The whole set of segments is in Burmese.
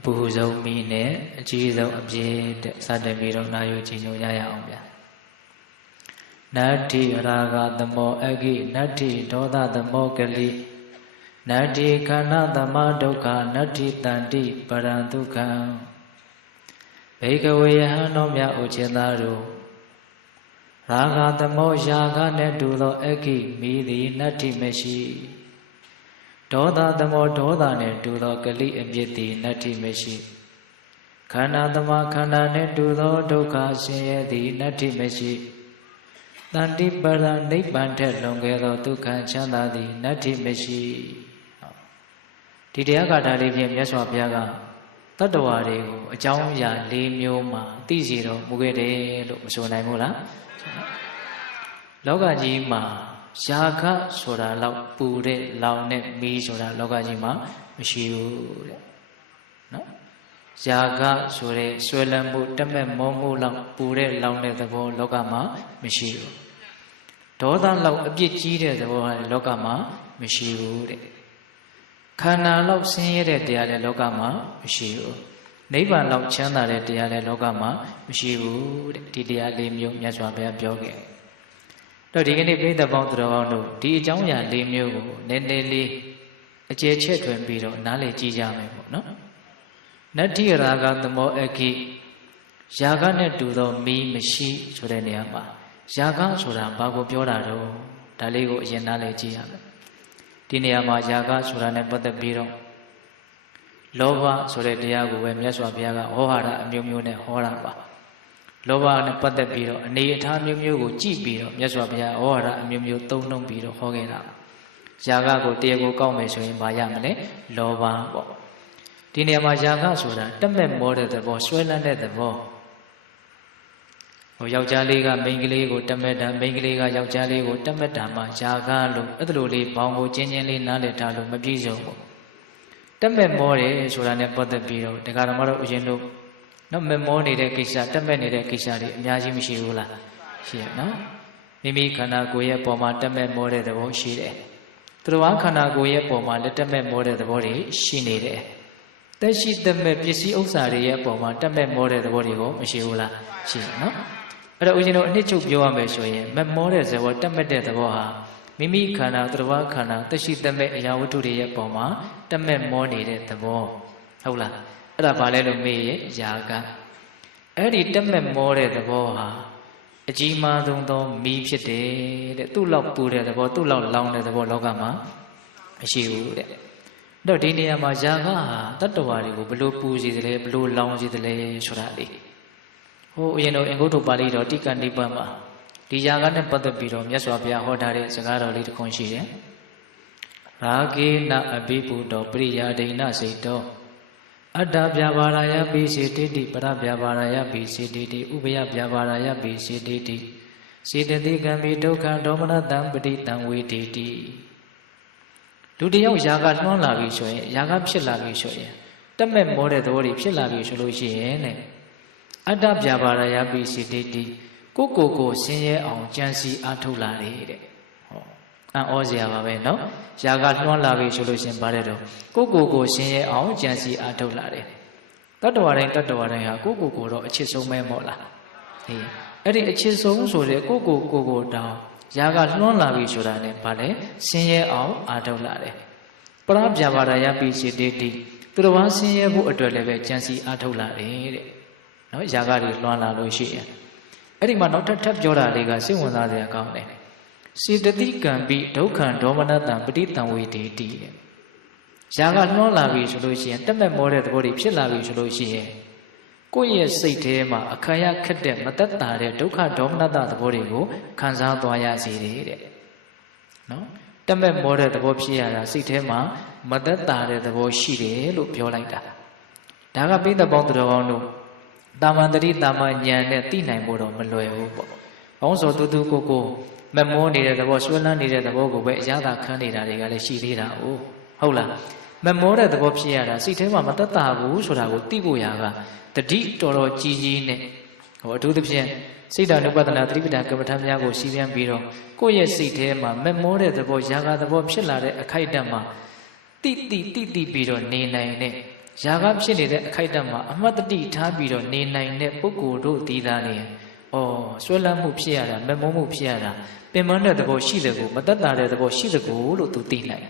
Bù dâu mi nè, chi dâu ập dê, sa đề mi rong na yu chi nhu nha ya ông bia. Nati raga dhammo agi, nati dhoda dhammo kali, nati khana dhamma dukha, nati tanti parandukha. Bhikkhave yahano mya uchetaru, raga dhammo yaga ne dudho agi, mi di nati meshi. Dhoda dhammo dhoda ne dudho kali abhyati nati meshi. Khana dhamma khana ne dudho dukha sinye di nati meshi. Tanti para nibbān thét longe tho dukha chanda di nati meshi. Diတရားကဒါလေးဖြင့်မြတ်စွာဘုရားကတတ္တဝါတွေကိုအကြောင်းအရာ၄မျိုးမှာသိစေတော်မူခဲ့တယ်လို့မဆိုနိုင်ဘူးလားလောကကြီးမှာယာခဆိုတာလောက်ပူတဲ့လောင်တဲ့မီးဆိုတာလောကကြီးမှာမရှိဘူးတဲ့နော်ယာခဆိုတဲ့ဆွဲလန်းမှုတက်မဲ့မောမှုလောက်ပူတဲ့လောင်တဲ့သဘောလောကမှာမရှိဘူးဒေါသလောက်အပြစ်ကြီးတဲ့သဘောဟာလောကမှာမရှိဘူးတဲ့ခန္ဓာလောက်ဆင်းရဲတဲ့တရားလည်းလောကမှာမရှိဘူးနိဗ္ဗာန်လောက်ချမ်းသာတဲ့တရားလည်းလောကမှာမရှိဘူးတဲ့ဒီတရား၄မျိုးမြတ်စွာဘုရားပြောခဲ့တော့ဒီကနေ့ပြိဿပေါင်းသူတော်ကောင်းတို့ဒီအကြောင်းအရာ၄မျိုးကိုနည်းနည်းလေးအကျယ်ချဲ့ထွင်ပြီးတော့နားလည်ကြည့်ကြမယ်ပေါ့နော်နတ္တိရာဂသမောအခိယာဂနဲ့တူသောမီးမရှိဆိုတဲ့နေရာမှာယာဂဆိုတာဘာကိုပြောတာတော့ဒါလေးကိုအရင်နားလည်ကြည့်ရမယ်ဒီနေရာမှာယာဂဆိုတာနဲ့ပတ်သက်ပြီးတော့လောဘဆိုတဲ့တရားကိုပဲမြတ်စွာဘုရားကဟောဟာတာအမျိုးမျိုးနဲ့ဟောတာပါလောဘနဲ့ပတ်သက်ပြီးတော့အနေအထားမျိုးမျိုးကိုကြည့်ပြီးတော့မြတ်စွာဘုရားဟောဟာတာအမျိုးမျိုးသုံးနှုံပြီးတော့ဟောခဲ့တာယာဂကိုတရားကိုကောက်မယ်ဆိုရင်ဘာရမလဲလောဘပေါ့ဒီနေရာမှာယာဂဆိုတာတက်မဲ့မောတဲ့သဘောဆွဲလန်းတဲ့သဘောယောက်ျားလေးကမိန်းကလေးကိုတက်မဲ့တာမိန်းကလေးကယောက်ျားလေးကိုတက်မဲ့တာမှာယာဂလို့အဲ့ဒါလိုလေးဘောင်ကိုကျဉ်းကျဉ်းလေးနားလည်ထားလို့မပြည့်စုံဘူးတက်မဲ့မောတယ်ဆိုတာနဲ့ပတ်သက်ပြီးတော့တရားတော်မတော်ဦးဇင်းတို့နော်မမောနေတဲ့ကိစ္စတက်မဲ့နေတဲ့ကိစ္စတွေအများကြီးမရှိဘူးလားရှိရနော်မိမိခန္ဓာကိုယ်ရဲ့ပုံမှာတက်မဲ့မောတဲ့သဘောရှိတယ်သူတော်ခန္ဓာကိုယ်ရဲ့ပုံမှာလက်တက်မဲ့မောတဲ့သဘောတွေရှိနေတယ်တက်ရှိတက်မဲ့ပစ္စည်းဥစ္စာတွေရဲ့ပုံမှာတက်မဲ့မောတဲ့သဘောတွေကိုမရှိဘူးလားရှိရနော်အဲ့တော့ဦးဇင်းတို့အနှစ်ချုပ်ပြောရမယ်ဆိုရင်မမောတဲ့သဘောတက်မဲ့တဲ့သဘောဟာမိမိခန္ဓာသူတော်ခန္ဓာတက်ရှိတက်မဲ့အရာဝတ္ထုတွေရဲ့ပုံမှာတက်မဲ့မောနေတဲ့သဘောဟုတ်လားအဲ့ဒါဘာလဲလို့မေးရဲ့ယာကအဲ့ဒီတက်မဲ့မောတဲ့သဘောဟာအကြီးမားဆုံးသောမီးဖြစ်တယ်တဲ့သူ့လောက်ပူတဲ့သဘောသူ့လောက်လောင်တဲ့သဘောလောကမှာမရှိဘူးတဲ့တော့ဒီနေရာမှာယာကဟာတတ္တဝါတွေကိုဘလို့ပူစီသလဲဘလို့လောင်စီသလဲဆိုတာလေဟိုအရင်တော့အင်္ဂုတ္တပါဠိတော်တိကနိဗ္ဗာန်မှာဒီယာကနဲ့ပတ်သက်ပြီးတော့မြတ်စွာဘုရားဟောထားတဲ့စကားတော်လေးတစ်ခုရှိတယ်ရာဂေနအဘိပုတောပရိယာဒိဏစိတ်တောအတ္တဗျာပါရယပိစေတိတိပရဗျာပါရယပိစေတိတိဥပယဗျာပါရယပိစေတိတိစေတသိကံမိဒုက္ခဒေါမနတံပတိတံဝေတိတိလူတယောက်ယာကလွှမ်းလာပြီဆိုရင်ယာကဖြစ်လာပြီဆိုရင်တက်မဲ့မောတဲ့သဘောတွေဖြစ်လာပြီဆိုလို့ရှိရင်တဲ့အတ္တဗျာပါရယပိစေတိတိကိုဆင်းရဲအောင်ကြံစီအားထုတ်လာတယ်တဲ့ဟောအံ့ဩစရာပါပဲเนาะယာကလွှမ်းလာပြီဆိုလို့ရှင်ပါတယ်တော့ကိုဆင်းရဲအောင်ကြံစီအားထုတ်လာတယ်တတ္တဝါတိုင်းဟာကိုတော့အချစ်ဆုံးပဲမို့လားအေးအဲ့ဒီအချစ်ဆုံးဆိုတဲ့ကိုတောင်ယာကလွှမ်းလာပြီဆိုတာ ਨੇ ဗာလဲဆင်းရဲအောင်အားထုတ်လာတယ်ပရဗျာပါဒယပိစိတေတိသူတော်ဘာဆင်းရဲဖို့အတွက်လည်းပဲကြံစီအားထုတ်လာတယ်တဲ့เนาะယာကတွေလွှမ်းလာလို့ရှိရင်အဲ့ဒီမှာနောက်ထပ်ပြောတာလေးကစိတ်ဝင်စားစရာကောင်းတယ်စေတသိကံပိဒုက္ခံဒေါမနတံပဋိတံဝေတိတိတဲ့ယာကလွှမ်းလာပြီဆိုလို့ရှိရင်တက်မဲ့မောတဲ့သဘောတွေဖြစ်လာပြီဆိုလို့ရှိရင်ကိုယ့်ရဲ့စိတ်ထဲမှာအခါရခက်တဲ့မသက်သာတဲ့ဒုက္ခဒေါမနတသဘောတွေကိုခံစားသွားရစေတယ်တဲ့နော်တက်မဲ့မောတဲ့သဘောဖြစ်ရတာစိတ်ထဲမှာမသက်သာတဲ့သဘောရှိတယ်လို့ပြောလိုက်တာဒါကပိဋကပေါင်းသူတော်ကောင်းတို့တာမန်တတိတာမန်ဉာဏ်နဲ့သိနိုင်ဖို့တော့မလွယ်ဘူးပေါ့။ဘောင်းဆိုတူကိုမမောနေတဲ့သဘောဆွဲလန်းနေတဲ့သဘောကိုပဲအရသာခံနေတာတွေကလည်းရှိသေးတာ哦ဟုတ်လားမမောတဲ့သဘောဖြစ်ရတာစိတ်ထဲမှာမသက်သာဘူးဆိုတာကိုသိဖို့ရာကတတိတော်တော်ကြီးကြီးနဲ့ဟောအထူးသဖြင့်စိတ်ဓာတ်ဥပဒနာသတိပဋ္ဌာန်ကမ္မထာများကိုရှင်းပြပြီးတော့ကိုယ့်ရဲ့စိတ်ထဲမှာမမောတဲ့သဘောယာကသဘောဖြစ်လာတဲ့အခိုက်အတန့်မှာတိပြီးတော့နေနိုင်တဲ့ ယာကဖြစ်နေတဲ့အခိုက်အတန့်မှာအမှတ်တတိထားပြီးတော့နေနိုင်တဲ့ပုဂ္ဂိုလ်တို့ဒီသားနေဆွဲလန်းမှုဖြစ်ရတာမမုန်းမှုဖြစ်ရတာပင်ပန်းတဲ့သဘောရှိတဲ့ကိုမတတ်တာတဲ့သဘောရှိတဲ့ကိုလို့သူသိနိုင်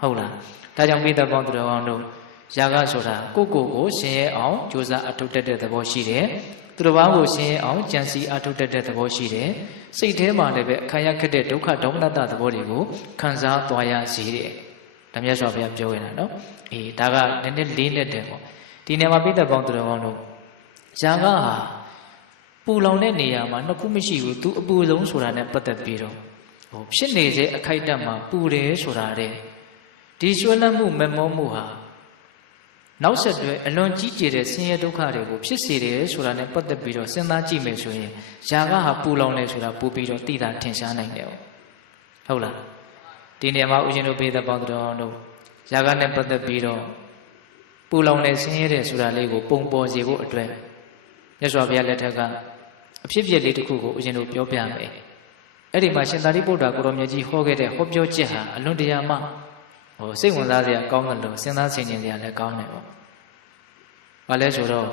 ဟုတ်လားဒါကြောင့်မိသက်ပေါင်းသူတော်ကောင်းတို့ယာကဆိုတာကိုဆင်းရဲအောင်ကြိုးစားအထုတ်တတ်တဲ့သဘောရှိတယ်သူတော်ဘာကိုဆင်းရဲအောင်ကြံစည်အထုတ်တတ်တဲ့သဘောရှိတယ်စိတ်ထဲမှာလည်းပဲအခါရခက်တဲ့ဒုက္ခဒေါမနတသဘောတွေကိုခံစားသွားရစေတယ်ဒါမြတ်စွာဘုရားပြောနေတာနော်ဒါကနည်းနည်းလေးနဲ့တယ်ပေါ့ဒီနေရာမှာမိသက်ပေါင်းသူတော်ကောင်းတို့ယာကဟာပူလောင်တဲ့နေရာမှာနှစ်ခုမရှိဘူးသူအပူဆုံးဆိုတာနဲ့ပတ်သက်ပြီးတော့ဖြစ်နေတဲ့အခိုက်အတန့်မှာပူတယ်ဆိုတာတဲ့ဒီဆွဲလန်းမှုမမောမှုဟာနောက်ဆက်တွဲအလွန်ကြီးကျယ်တဲ့ဆင်းရဲဒုက္ခတွေကိုဖြစ်စေတယ်ဆိုတာနဲ့ပတ်သက်ပြီးတော့စဉ်းစားကြည့်မယ်ဆိုရင်ယာကဟာပူလောင်တယ်ဆိုတာပို့ပြီးတော့သိတာထင်ရှားနိုင်တယ်ဟုတ်လားဒီနေရာမှာဦးဇင်းတို့ပေးသက်ပေါင်းတော်တို့ယာကနဲ့ပတ်သက်ပြီးတော့ပူလောင်တဲ့ဆင်းရဲတဲ့ဆိုတာလေးကိုပုံပေါ်စေဖို့အတွက်မြတ်စွာဘုရားလက်ထက်ကအဖြစ်ဖြစ်လေးတစ်ခုကိုဦးဇင်းတို့ပြောပြမယ်အဲ့ဒီမှာရှင်သာရိပုတ္တရာကိုရောမြတ်ကြီးဟောခဲ့တဲ့ဟောပြောချက်ဟာအလွန်တရာမှစိတ်ဝင်စားစရာကောင်းတယ်လို့စဉ်းစားဆင်ခြင်စရာလည်းကောင်းတယ်ပေါ့။ဘာလဲဆိုတော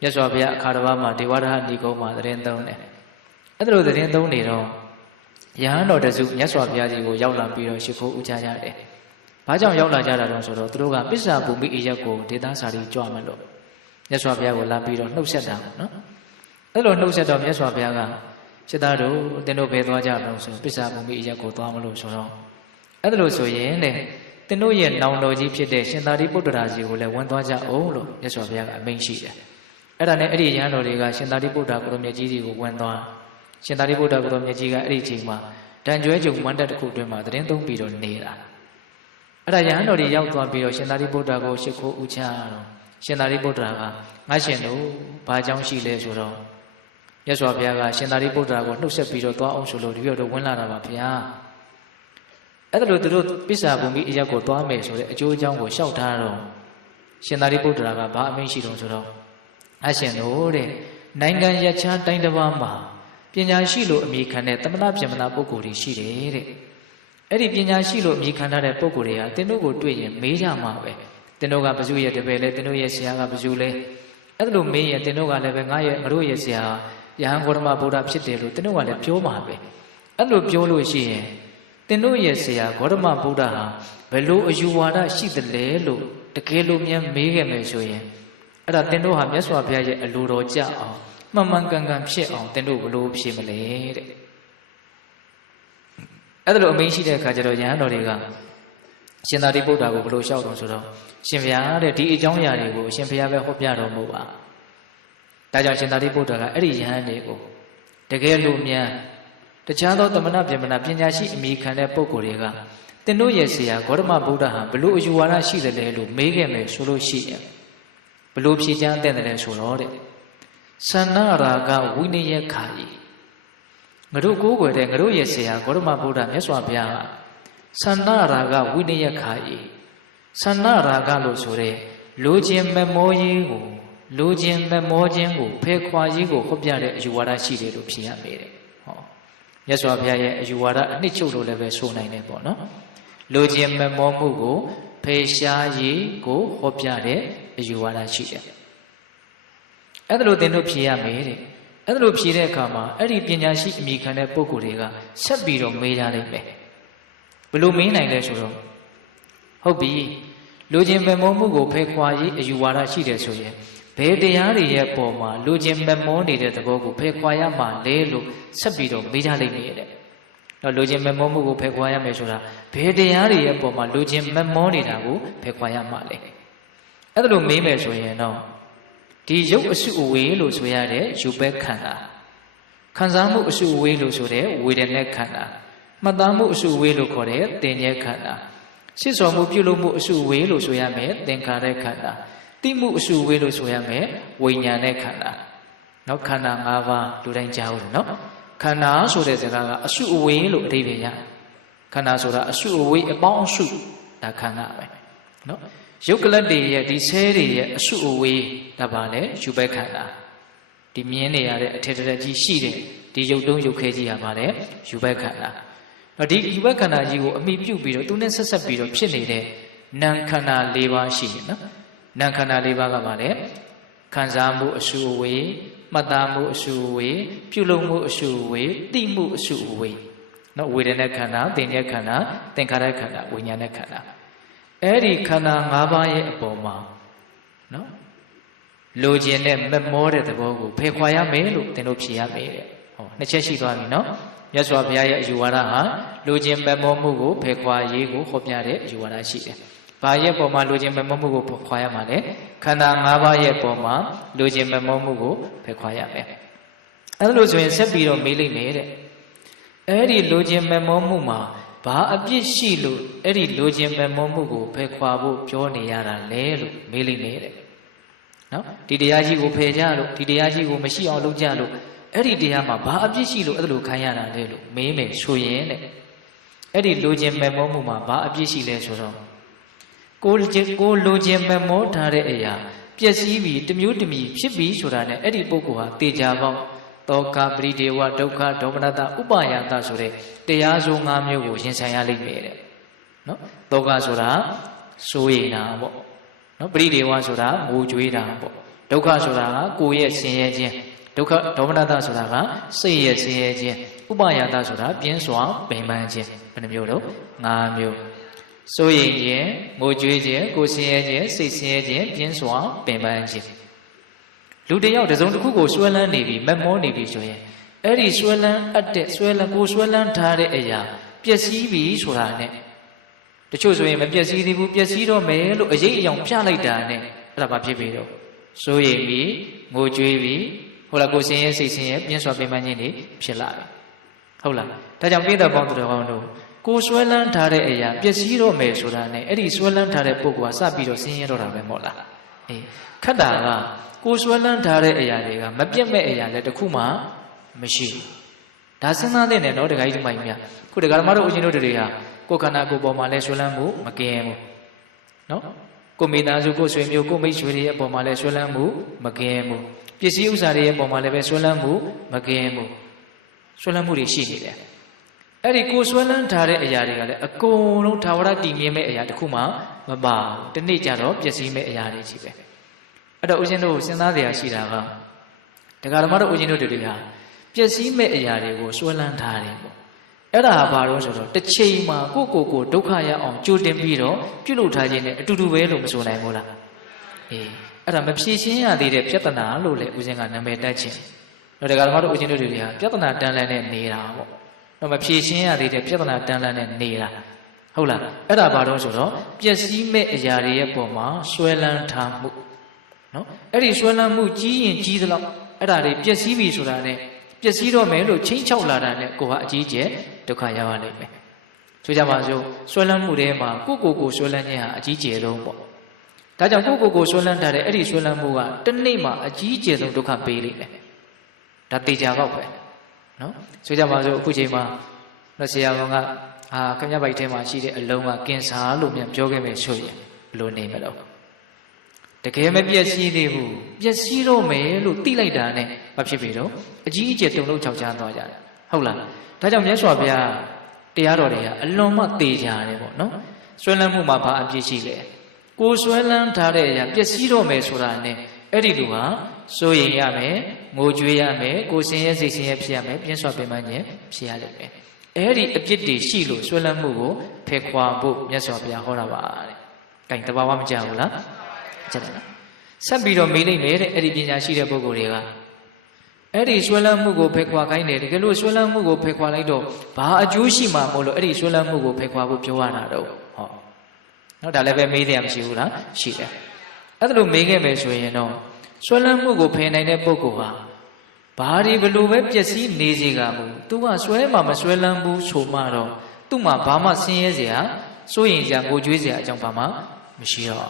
့မြတ်စွာဘုရားအခါတစ်ပါးမှာဒေဝရဟဏီကုန်းမှာသတင်းသုံးတယ်။အဲ့ဒါလိုသတင်းသုံးနေတော့ယဟန်တော်တစုမြတ်စွာဘုရားကြီးကိုရောက်လာပြီးတော့ရှိခိုးဥချကြတယ်။ဘာကြောင့်ရောက်လာကြတာလဲဆိုတော့သူတို့ကပစ္စာဘူမိအရက်ကိုဒေသစာရီကြွမယ်လို့မြတ်စွာဘုရားကိုလာပြီးတော့နှုတ်ဆက်တာနော်။အဲ့လိုနှုတ်ဆက်တော့မြတ်စွာဘုရားကစိတ်သားတို့သင်တို့ဘယ်သွားကြလို့ဆိုပစ္စာဘူမိအရက်ကိုသွားမလို့ဆိုတော့အဲ့ဒါလို့ဆိုရင်တဲ့သင်တို့ရဲ့နောင်တော်ကြီးဖြစ်တဲ့ရှင်သာရိပုတ္တရာကြီးကိုလည်းဝင်သွားကြအောင်လို့မြတ်စွာဘုရားကအမိန့်ရှိတယ်။အဲ့ဒါနဲ့အဲ့ဒီရဟန်းတော်တွေကရှင်သာရိပုတ္တရာကိုရောမြတ်ကြီးကိုဝင်သွားရှင်သာရိပုတ္တရာကိုရောမြတ်ကြီးကအဲ့ဒီချိန်မှာတန်ကျွဲကြုံမန္တတစ်ခုအတွင်းမှာသတင်းသုံးပြီးတော့နေတာ။အဲ့ဒါရဟန်းတော်တွေရောက်သွားပြီးတော့ရှင်သာရိပုတ္တရာကိုရှိခိုးဥချတော့ရှင်သာရိပုတ္တရာကငါရှင်တို့ဘာကြောင့်ရှိလဲဆိုတော့မြတ်စွာဘုရားကရှင်သာရိပုတ္တရာကိုနှုတ်ဆက်ပြီးတော့သွားအောင်ဆိုလို့ဒီတော့ဝင်လာတာပါဗျာ။အဲ့ဒါလို့သူတို့ပစ္စာဘူမိအရက်ကိုသွားမယ်ဆိုတဲ့အကျိုးအကြောင်းကိုရှောက်ထားတော့ရှင်သာရိပုတ္တရာကဘာအမိန့်ရှိတုံးဆိုတော့အရှင်တို့တဲ့နိုင်ငံရခြားတိုင်းတစ်ပါးမှာပညာရှိလို့အမိခံတဲ့သမဏပြမနာပုဂ္ဂိုလ်တွေရှိတယ်တဲ့အဲ့ဒီပညာရှိလို့အမိခံတဲ့ပုဂ္ဂိုလ်တွေကတင်တို့ကိုတွေ့ရင်မေးကြမှာပဲတင်တို့ကဘယ်သူရဲ့တပည့်လဲတင်တို့ရဲ့ဆရာကဘယ်သူလဲအဲ့ဒါလို့မေးရင်တင်တို့ကလည်းပဲငါတို့ရဲ့ဆရာယဟန်ဂေါတမဗုဒ္ဓဖြစ်တယ်လို့တင်တို့ကလည်းပြောမှာပဲအဲ့လိုပြောလို့ရှိရင်တင်တို့ရဲ့ဆရာဂေါတမဗုဒ္ဓဟာဘယ်လိုအယူဝါဒရှိသလဲလို့တကယ်လို့မြန်မေးခဲ့မယ်ဆိုရင်အဲ့ဒါတင်တို့ဟာမြတ်စွာဘုရားရဲ့အလိုတော်ကြအောင်မှန်မှန်ကန်ကန်ဖြစ်အောင်တင်တို့ဘယ်လိုဖြေမလဲတဲ့အဲ့ဒါလိုအမိန့်ရှိတဲ့အခါကျတော့ယဟန်တော်တွေကရှင်သာရိပုတ္တရာကိုဘယ်လိုလျှောက်တော့ဆိုတော့ရှင်ဘုရားတဲ့ဒီအကြောင်းအရာတွေကိုရှင်ဘုရားပဲဟောပြတော်မူပါဒါကြောင့်ရှင်သာရိပုတ္တရာကအဲ့ဒီယဟန်တွေကိုတကယ်လို့မြန်တခြားသောသမဏဗြဟ္မဏပညာရှိအမိခံတဲ့ပုဂ္ဂိုလ်တွေကတင်တို့ရဲ့ဆရာဂေါတမဗုဒ္ဓဟာဘလို့အယူဝါဒရှိတယ်လဲလို့မေးခဲ့မယ်ဆိုလို့ရှိရင်ဘလို့ဖြေချမ်းတဲ့တယ်လဲဆိုတော့တဲ့သန္နရာဂဝိနည်းခာယီငါတို့ကိုးကွယ်တဲ့ငါတို့ရဲ့ဆရာဂေါတမဗုဒ္ဓမြတ်စွာဘုရားဟာသန္နရာဂဝိနည်းခာယီသန္နရာဂလို့ဆိုတဲ့လိုခြင်းမမောရေးကိုလိုခြင်းမမောခြင်းကိုဖယ်ခွာရေးကိုဟောပြတဲ့အယူဝါဒရှိတယ်လို့ဖြေရမယ်တဲ့မြတ်စွာဘုရားရဲ့အယူဝါဒအနှစ်ချုပ်လို့လည်းပဲဆိုနိုင်တယ်ပေါ့နော်လိုခြင်းမမောမှုကိုဖယ်ရှားရေးကိုဟောပြတဲ့အယူဝါဒရှိတယ်အဲ့ဒါလို့သင်တို့ဖြေရမယ်တဲ့အဲ့ဒါလို့ဖြေတဲ့အခါမှာအဲ့ဒီပညာရှိအမိခံတဲ့ပုဂ္ဂိုလ်တွေကဆက်ပြီးတော့မေးကြလိမ့်မယ်ဘယ်လိုမေးနိုင်လဲဆိုတော့ဟုတ်ပြီလိုခြင်းမမောမှုကိုဖယ်ခွာရေးအယူဝါဒရှိတယ်ဆိုရင်ဘယ်တရားတွေရဲ့ပုံမှာလူချင်းမမောနေတဲ့သဘောကိုဖယ်ခွာရမှာလဲလို့ဆက်ပြီးတော့မေးကြလိမ့်မယ်တဲ့။တော့လူချင်းမမောမှုကိုဖယ်ခွာရမယ်ဆိုတာဘယ်တရားတွေရဲ့ပုံမှာလူချင်းမမောနေတာကိုဖယ်ခွာရမှာလဲ။အဲ့ဒါလို့မေးမယ်ဆိုရင်တော့ဒီရုပ်အစုအဝေးလို့ဆိုရတဲ့ယူပဲခန္ဓာခံစားမှုအစုအဝေးလို့ဆိုတဲ့ဝေဒနာခန္ဓာမှတ်သားမှုအစုအဝေးလို့ခေါ်တဲ့သင်္ညေခန္ဓာရှင်းဆောင်မှုပြုလုပ်မှုအစုအဝေးလို့ဆိုရမယ်သင်္ခါရခန္ဓာတိမှုအစုဝေးလို့ဆိုရမယ်ဝိညာဉ်နဲ့ခန္ဓာနော်ခန္ဓာ၅ပါးလူတိုင်းကြားဦးနော်ခန္ဓာဆိုတဲ့စကားကအစုအဝေးလို့အဓိပ္ပာယ်ရခန္ဓာဆိုတာအစုအဝေးအပေါင်းအစုဒါခန္ဓာပဲနော်ရုပ်ကလတ်တွေရဲ့ဒီဆဲတွေရဲ့အစုအဝေးဒါပါလေယူပဲခန္ဓာဒီမြင်နေရတဲ့အထက်ထက်ကြီးရှိတဲ့ဒီရုပ်တုံးရုပ်ခဲကြီးဟာပါလေယူပဲခန္ဓာတော့ဒီယူပဲခန္ဓာကြီးကိုအမိပြုပြီးတော့သူနဲ့ဆက်ဆက်ပြီးတော့ဖြစ်နေတဲ့နာမ်ခန္ဓာ၄ပါးရှိတယ်နော် နာခန္ဓာ၄ပါးကပါလေခံစားမှုအရှုအဝေးမှတ်သားမှုအရှုအဝေးပြုလုပ်မှုအရှုအဝေးသိမှုအရှုအဝေးနော်ဝေဒနာခန္ဓာသင်္ညေခန္ဓာသင်္ခါရခန္ဓာဝိညာဏခန္ဓာအဲ့ဒီခန္ဓာ၅ပါးရဲ့အပေါ်မှာနော်လိုချင်တဲ့မမောတဲ့သဘောကိုဖယ်ခွာရမယ်လို့သင်တို့ဖြေရမယ်တဲ့ဟောနှစ်ချက်ရှိသွားပြီနော်မြတ်စွာဘုရားရဲ့အယူဝါဒဟာလိုချင်မမောမှုကိုဖယ်ခွာရေးကိုဟောပြတဲ့အယူဝါဒရှိတယ်။ဘာရဲ့ပေါ်မှာလိုချင်မမောမှုကိုဖယ်ခွာရမှာလဲခန္ဓာ၅ပါးရဲ့ပေါ်မှာလိုချင်မမောမှုကိုဖယ်ခွာရမယ်။အဲ့လိုဆိုရင်ဆက်ပြီးတော့မေးလိုက်မယ်တဲ့။အဲ့ဒီလိုချင်မမောမှုမှာဘာအပြစ်ရှိလို့အဲ့ဒီလိုချင်မမောမှုကိုဖယ်ခွာဖို့ပြောနေရတာလဲလို့မေးလိုက်မယ်တဲ့။နော်ဒီတရားကြီးကိုဖယ်ကြလို့ဒီတရားကြီးကိုမရှိအောင်လုပ်ကြလို့အဲ့ဒီတရားမှာဘာအပြစ်ရှိလို့အဲ့လိုခံရတာလဲလို့မေးမယ်ဆိုရင်တဲ့အဲ့ဒီလိုချင်မမောမှုမှာဘာအပြစ်ရှိလဲဆိုတော့ကိုလိုချင်မမောထားတဲ့အရာပျက်စီးပြီးတမျိုးတမီဖြစ်ပြီးဆိုတာနဲ့အဲ့ဒီပုဂ္ဂိုလ်ဟာတေချာပေါင်းတောကပရိဒေဝဒုက္ခဒေါမနတဥပါယတဆိုတဲ့တရားစုံ၅မျိုးကိုရင်ဆိုင်ရလိမ့်မယ်တဲ့နော်တောကဆိုတာစိုးရိမ်တာပေါ့နော်ပရိဒေဝဆိုတာငိုကြွေးတာပေါ့ဒုက္ခဆိုတာကကိုယ်ရဲ့ဆင်းရဲခြင်းဒုက္ခဒေါမနတဆိုတာကစိတ်ရဲ့ဆင်းရဲခြင်းဥပါယတဆိုတာပြင်းစွာပင်ပန်းခြင်းဘယ်နှမျိုးတော့၅မျိုးစိုးရိမ်ခြင်းငိုကြွေးခြင်းကိုယ်ဆင်းရဲခြင်းစိတ်ဆင်းရဲခြင်းပြင်းစွာပင်ပန်းခြင်းလူတယောက်တစ်စုံတစ်ခုကိုဆွဲလန်းနေပြီမမောနေပြီဆိုရင်အဲ့ဒီဆွဲလန်းအပ်တဲ့ဆွဲလန်းထားတဲ့အရာပျက်စီးပြီဆိုတာနဲ့တချို့ဆိုရင်မပျက်စီးသေးဘူးပျက်စီးတော့မယ်လို့အရေးအယောင်ပြလိုက်တာနဲ့အဲ့ဒါဘာဖြစ်ပြီတော့စိုးရိမ်ပြီငိုကြွေးပြီဟုတ်လားကိုယ်ဆင်းရဲစိတ်ဆင်းရဲပြင်းစွာပင်ပန်းခြင်းတွေဖြစ်လာတယ်ဟုတ်လားဒါကြောင့်ပိဋကပေါင်းသူတော်ကောင်းတို့ကိုယ်ဆွဲလန်းထားတဲ့အရာပျက်စီးတော့မယ်ဆိုတာနဲ့အဲ့ဒီဆွဲလန်းထားတဲ့ပုဂ္ဂိုလ်ကစပြီးတော့ဆင်းရဲတော့တာပဲမဟုတ်လားအေးခက်တာကကိုယ်ဆွဲလန်းထားတဲ့အရာတွေကမပြတ်မဲ့အရာလည်းတစ်ခုမှမရှိဘူးဒါစဉ်းစားတဲ့နဲ့တော့ဒကာကြီးဒီမိုင်းများခုဒကာဓမ္မတို့ဦးရှင်တို့တွေကကိုယ်ခန္ဓာကိုယ်ပေါ်မှာလည်းဆွဲလန်းမှုမကင်းဘူးနော်ကိုမိသားစုကိုဆွေမျိုးကိုမိတ်ဆွေတွေရဲ့အပေါ်မှာလည်းဆွဲလန်းမှုမကင်းဘူးပစ္စည်းဥစ္စာတွေရဲ့အပေါ်မှာလည်းပဲဆွဲလန်းမှုမကင်းဘူးဆွဲလန်းမှုတွေရှိနေတယ်အဲ့ဒီကိုဆွဲလန်းထားတဲ့အရာတွေကလည်းအကုန်လုံးထာဝရတည်မြဲမဲ့အရာတစ်ခုမှမပါဘူးဒီနေ့ကျတော့ပျက်စီးမဲ့အရာတွေကြီးပဲအဲ့တော့ဦးဇင်းတို့စဉ်းစားကြရရှိတာကဒကာဓမ္မတို့ဦးဇင်းတို့တွေကပျက်စီးမဲ့အရာတွေကိုဆွဲလန်းထားတယ်ပေါ့အဲ့ဒါဘာလို့ဆိုတော့တစ်ချိန်မှာကိုဒုက္ခရအောင်ကြိုတင်ပြီးတော့ပြုလုပ်ထားခြင်းနဲ့အတူတူပဲလို့မဆိုနိုင်ဘူးလားအေးအဲ့ဒါမဖြေရှင်းရသေးတဲ့ပြဿနာလို့လေဦးဇင်းကနာမည်တက်ခြင်းတော့ဒကာဓမ္မတို့ဦးဇင်းတို့တွေကပြဿနာတန်လန်းနဲ့နေတာပေါ့တော့မဖြေရှင်းရသေးတဲ့ပြဿနာတန်လန်းနဲ့နေတာဟုတ်လားအဲ့ဒါဘာလို့ဆိုတော့ပျက်စီးမဲ့အရာတွေရဲ့ပုံမှာဆွဲလန်းထားမှုနော်အဲ့ဒီဆွဲလန်းမှုကြီးရင်ကြီးသလောက်အဲ့ဒါတွေပျက်စီးပြီဆိုတာနဲ့ပျက်စီးတော့မယ်လို့ချင်းချောက်လာတာနဲ့ကိုဟာအကြီးကျယ်ဒုက္ခရောက်ရလိမ့်မယ်ဆိုကြပါစို့ဆွဲလန်းမှုတွေမှာကိုဆွဲလန်းခြင်းဟာအကြီးကျယ်ဆုံးပေါ့ဒါကြောင့်ကိုဆွဲလန်းထားတဲ့အဲ့ဒီဆွဲလန်းမှုကတစ်နေ့မှာအကြီးကျယ်ဆုံးဒုက္ခပေးလိမ့်မယ်ဒါတေချာပေါက်ပဲနော်ဆိုကြပါစို့အခုချိန်မှာဆရာကောင်ကခမရပိုက်ထဲမှာရှိတဲ့အလုံးကကင်ဆာလို့မြန်ပြောခဲ့မယ်ဆိုရင်ဘယ်လိုနေမလဲတကယ်မပျက်စီးသေးဘူးပျက်စီးတော့မယ်လို့သိလိုက်တာနဲ့မဖြစ်ပြီတော့အကြီးအကျယ်တုန်လုံးချောက်ချားသွားကြတယ်ဟုတ်လားဒါကြောင့်မြတ်စွာဘုရားတရားတော်တွေကအလွန်မှသေချာတယ်ပေါ့နော်ဆွဲလန်းမှုမှာဘာအပြစ်ရှိလဲကိုဆွဲလန်းထားတဲ့အရာပျက်စီးတော့မယ်ဆိုတာနဲ့အဲ့ဒီလူဟာစိုးရိမ်ရမယ်ငိုကြွေးရမယ်ကိုဆင်းရဲစိတ်ဆင်းရဲဖြစ်ရမယ်ပြင်းစွာပင်ပန်းခြင်းဖြစ်ရလိမ့်မယ်အဲ့ဒီအပြစ်တွေရှိလို့ဆွဲလန်းမှုကိုဖယ်ခွာဖို့မြတ်စွာဘုရားဟောတာပါတဲ့။ဒါတဘာဝမကြဘူးလား။ကြတယ်နော်။ဆက်ပြီးတော့မေးလိုက်မယ်တဲ့အဲ့ဒီပညာရှိတဲ့ပုဂ္ဂိုလ်တွေကအဲ့ဒီဆွဲလန်းမှုကိုဖယ်ခွာခိုင်းတယ်တကယ်လို့ဆွဲလန်းမှုကိုဖယ်ခွာလိုက်တော့ဘာအကျိုးရှိမှာမို့လို့အဲ့ဒီဆွဲလန်းမှုကိုဖယ်ခွာဖို့ပြောရတာတော့ဟော။နော်ဒါလည်းပဲမေးတယ်မရှိဘူးလား။ရှိတယ်။အဲ့ဒါလို့မေးခဲ့မယ်ဆိုရင်တော့ဆွဲလန်းမှုကိုဖယ်နိုင်တဲ့ပုဂ္ဂိုလ်ဟာဘာဒီဘလို့ပဲပျက်စီးနေစေကမူသူကဆွဲမှမဆွဲလန်းဘူးဆိုမှတော့သူ့မှာဘာမှဆင်းရဲစရာစိုးရင်စရာငိုကြွေးစရာအကြောင်းဘာမှမရှိတော့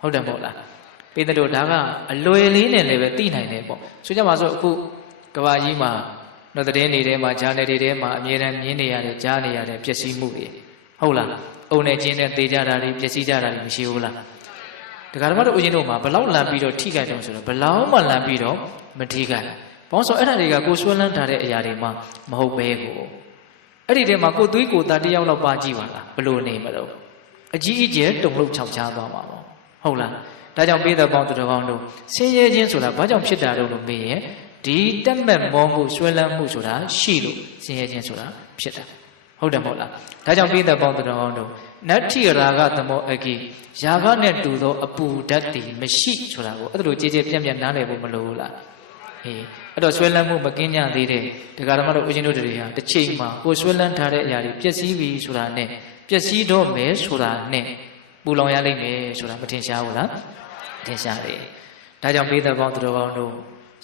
ဟုတ်တယ်မဟုတ်လားပိဿတို့ဒါကအလွယ်လေးနဲ့လည်းပဲသိနိုင်တယ်ပေါ့ဆိုကြပါစို့အခုကဘာကြီးမှာတော့တဲ့နေထဲမှာဂျာနယ်တွေထဲမှာအမြဲတမ်းမြင်နေရတဲ့ကြားနေရတဲ့ပျက်စီးမှုတွေဟုတ်လားအုံနဲ့ကျင်းနဲ့သေကြတာတွေပျက်စီးကြတာတွေမရှိဘူးလားဒကာဓမ္မတို့ဦးဇင်းတို့မှာဘလောက်လန်ပြီးတော့ထိခိုက်တယ်ဆိုတော့ဘလောက်မှလန်ပြီးတော့မထိခိုက်ဘောင်းဆိုအဲ့ဒါတွေကကိုဆွဲလန်းထားတဲ့အရာတွေမှမဟုတ်ပဲကိုအဲ့ဒီထဲမှာကိုသွေးကိုသားတယောက်လောက်ပါကြည့်ပါလားဘလို့နေမလို့အကြီးအကျယ်တုံလို့ခြောက်ချားသွားမှာပေါ့ဟ ဟုတ်လားဒါကြောင့်ပေးတဲ့ပေါင်းသူတော်ကောင်းတို့ဆင်းရဲခြင်းဆိုတာဘာကြောင့်ဖြစ်တာလို့မေးရင်ဒီတက်မဲ့မောမှုဆွဲလန်းမှုဆိုတာရှိလို့ဆင်းရဲခြင်းဆိုတာဖြစ်တာဟုတ်တယ်မဟုတ်လားဒါကြောင့်ပေးတဲ့ပေါင်းသူတော်ကောင်းတို့နတ္ထိရာဂသမောအကိယာဂနဲ့တူသောအပူဓာတ်တည်မရှိဆိုတာကိုအဲ့ဒါလိုကြည်ကြည်ပြန့်ပြန့်နားလည်ဖို့မလိုဘူးလားအေးအဲ့တော့ဆွဲလန်းမှုမကင်းကြသေးတဲ့ဒကာဓမ္မတို့ဦးဇင်းတို့တွေဟာတစ်ချိန်မှာကိုဆွဲလန်းထားတဲ့အရာတွေပျက်စီးပြီဆိုတာနဲ့ပျက်စီးတော့မယ်ဆိုတာနဲ့ပူလောင်ရလိမ့်မယ်ဆိုတာမထင်ရှားဘူးလားထင်ရှားတယ်ဒါကြောင့်ပေးတဲ့ပေါင်းသူတော်ကောင်းတို